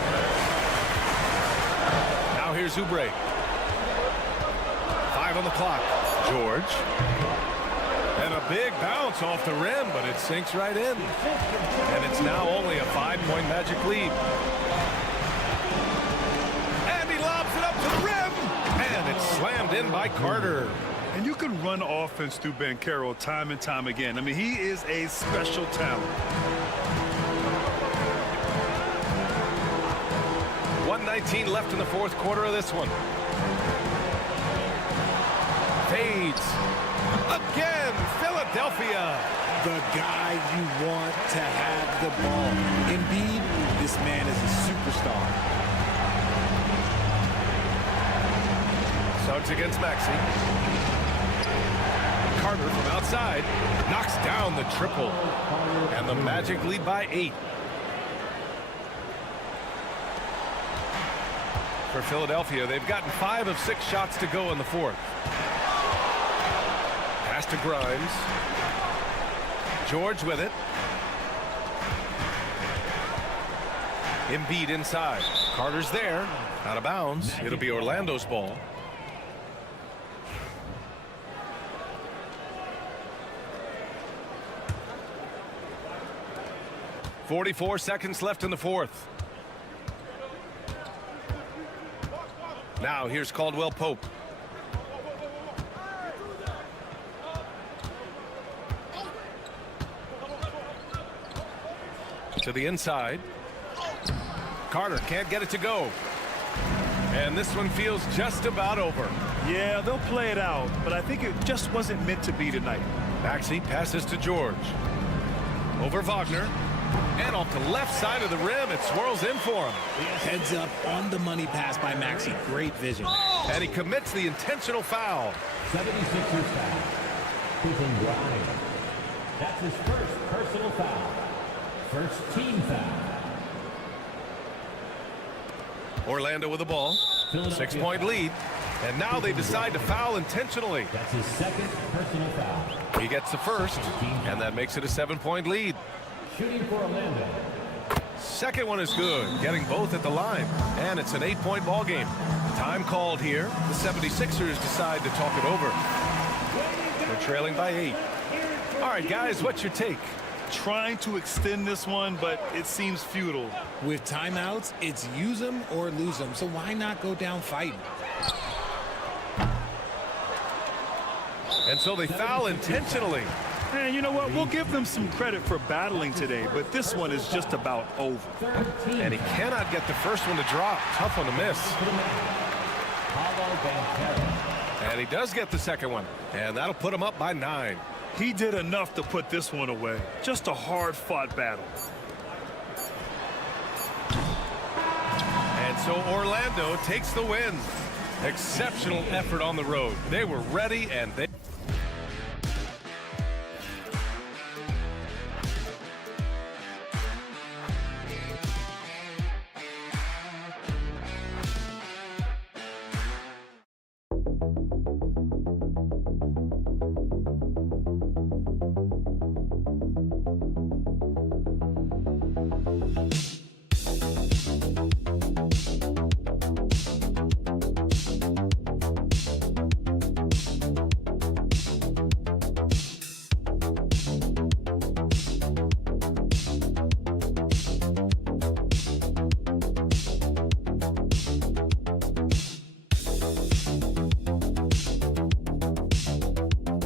Now here's Oubre. 5 on the clock. George. And a big bounce off the rim, but it sinks right in. And it's now only a 5-point Magic lead. And he lobs it up to the rim. And it's slammed in by Carter. And you can run offense through Banchero time and time again. I mean, he is a special talent. 1:19 left in the fourth quarter of this one. Fades. Again, Philadelphia. The guy you want to have the ball. Embiid, this man is a superstar. Suggs against Maxey. Carter from outside knocks down the triple. And the Magic lead by 8. For Philadelphia, they've gotten 5 of 6 shots to go in the fourth. Pass to Grimes. George with it. Embiid inside. Carter's there. Out of bounds. It'll be Orlando's ball. .44 seconds left in the fourth. Now here's Caldwell Pope. To the inside. Carter can't get it to go. And this one feels just about over. Yeah, they'll play it out, but I think it just wasn't meant to be tonight. Maxey passes to George. Over Wagner. And off the left side of the rim, it swirls in for him. Heads up on the money pass by Maxey. Great vision. And he commits the intentional foul. 76ers foul. Cleveland Grimes. That's his first personal foul. First team foul. Orlando with the ball. 6-point lead. And now they decide to foul intentionally. That's his second personal foul. He gets the first, and that makes it a 7-point lead. Shooting for Orlando. Second one is good, getting both at the line. And it's an 8-point ball game. Time called here. The 76ers decide to talk it over. They're trailing by 8. All right, guys, what's your take? Trying to extend this one, but it seems futile. With timeouts, it's use them or lose them. So why not go down fighting? And so they foul intentionally. And you know what? We'll give them some credit for battling today, but this one is just about over. And he cannot get the first one to drop. Tough one to miss. And he does get the second one. And that'll put him up by 9. He did enough to put this one away. Just a hard-fought battle. And so Orlando takes the win. Exceptional effort on the road. They were ready and they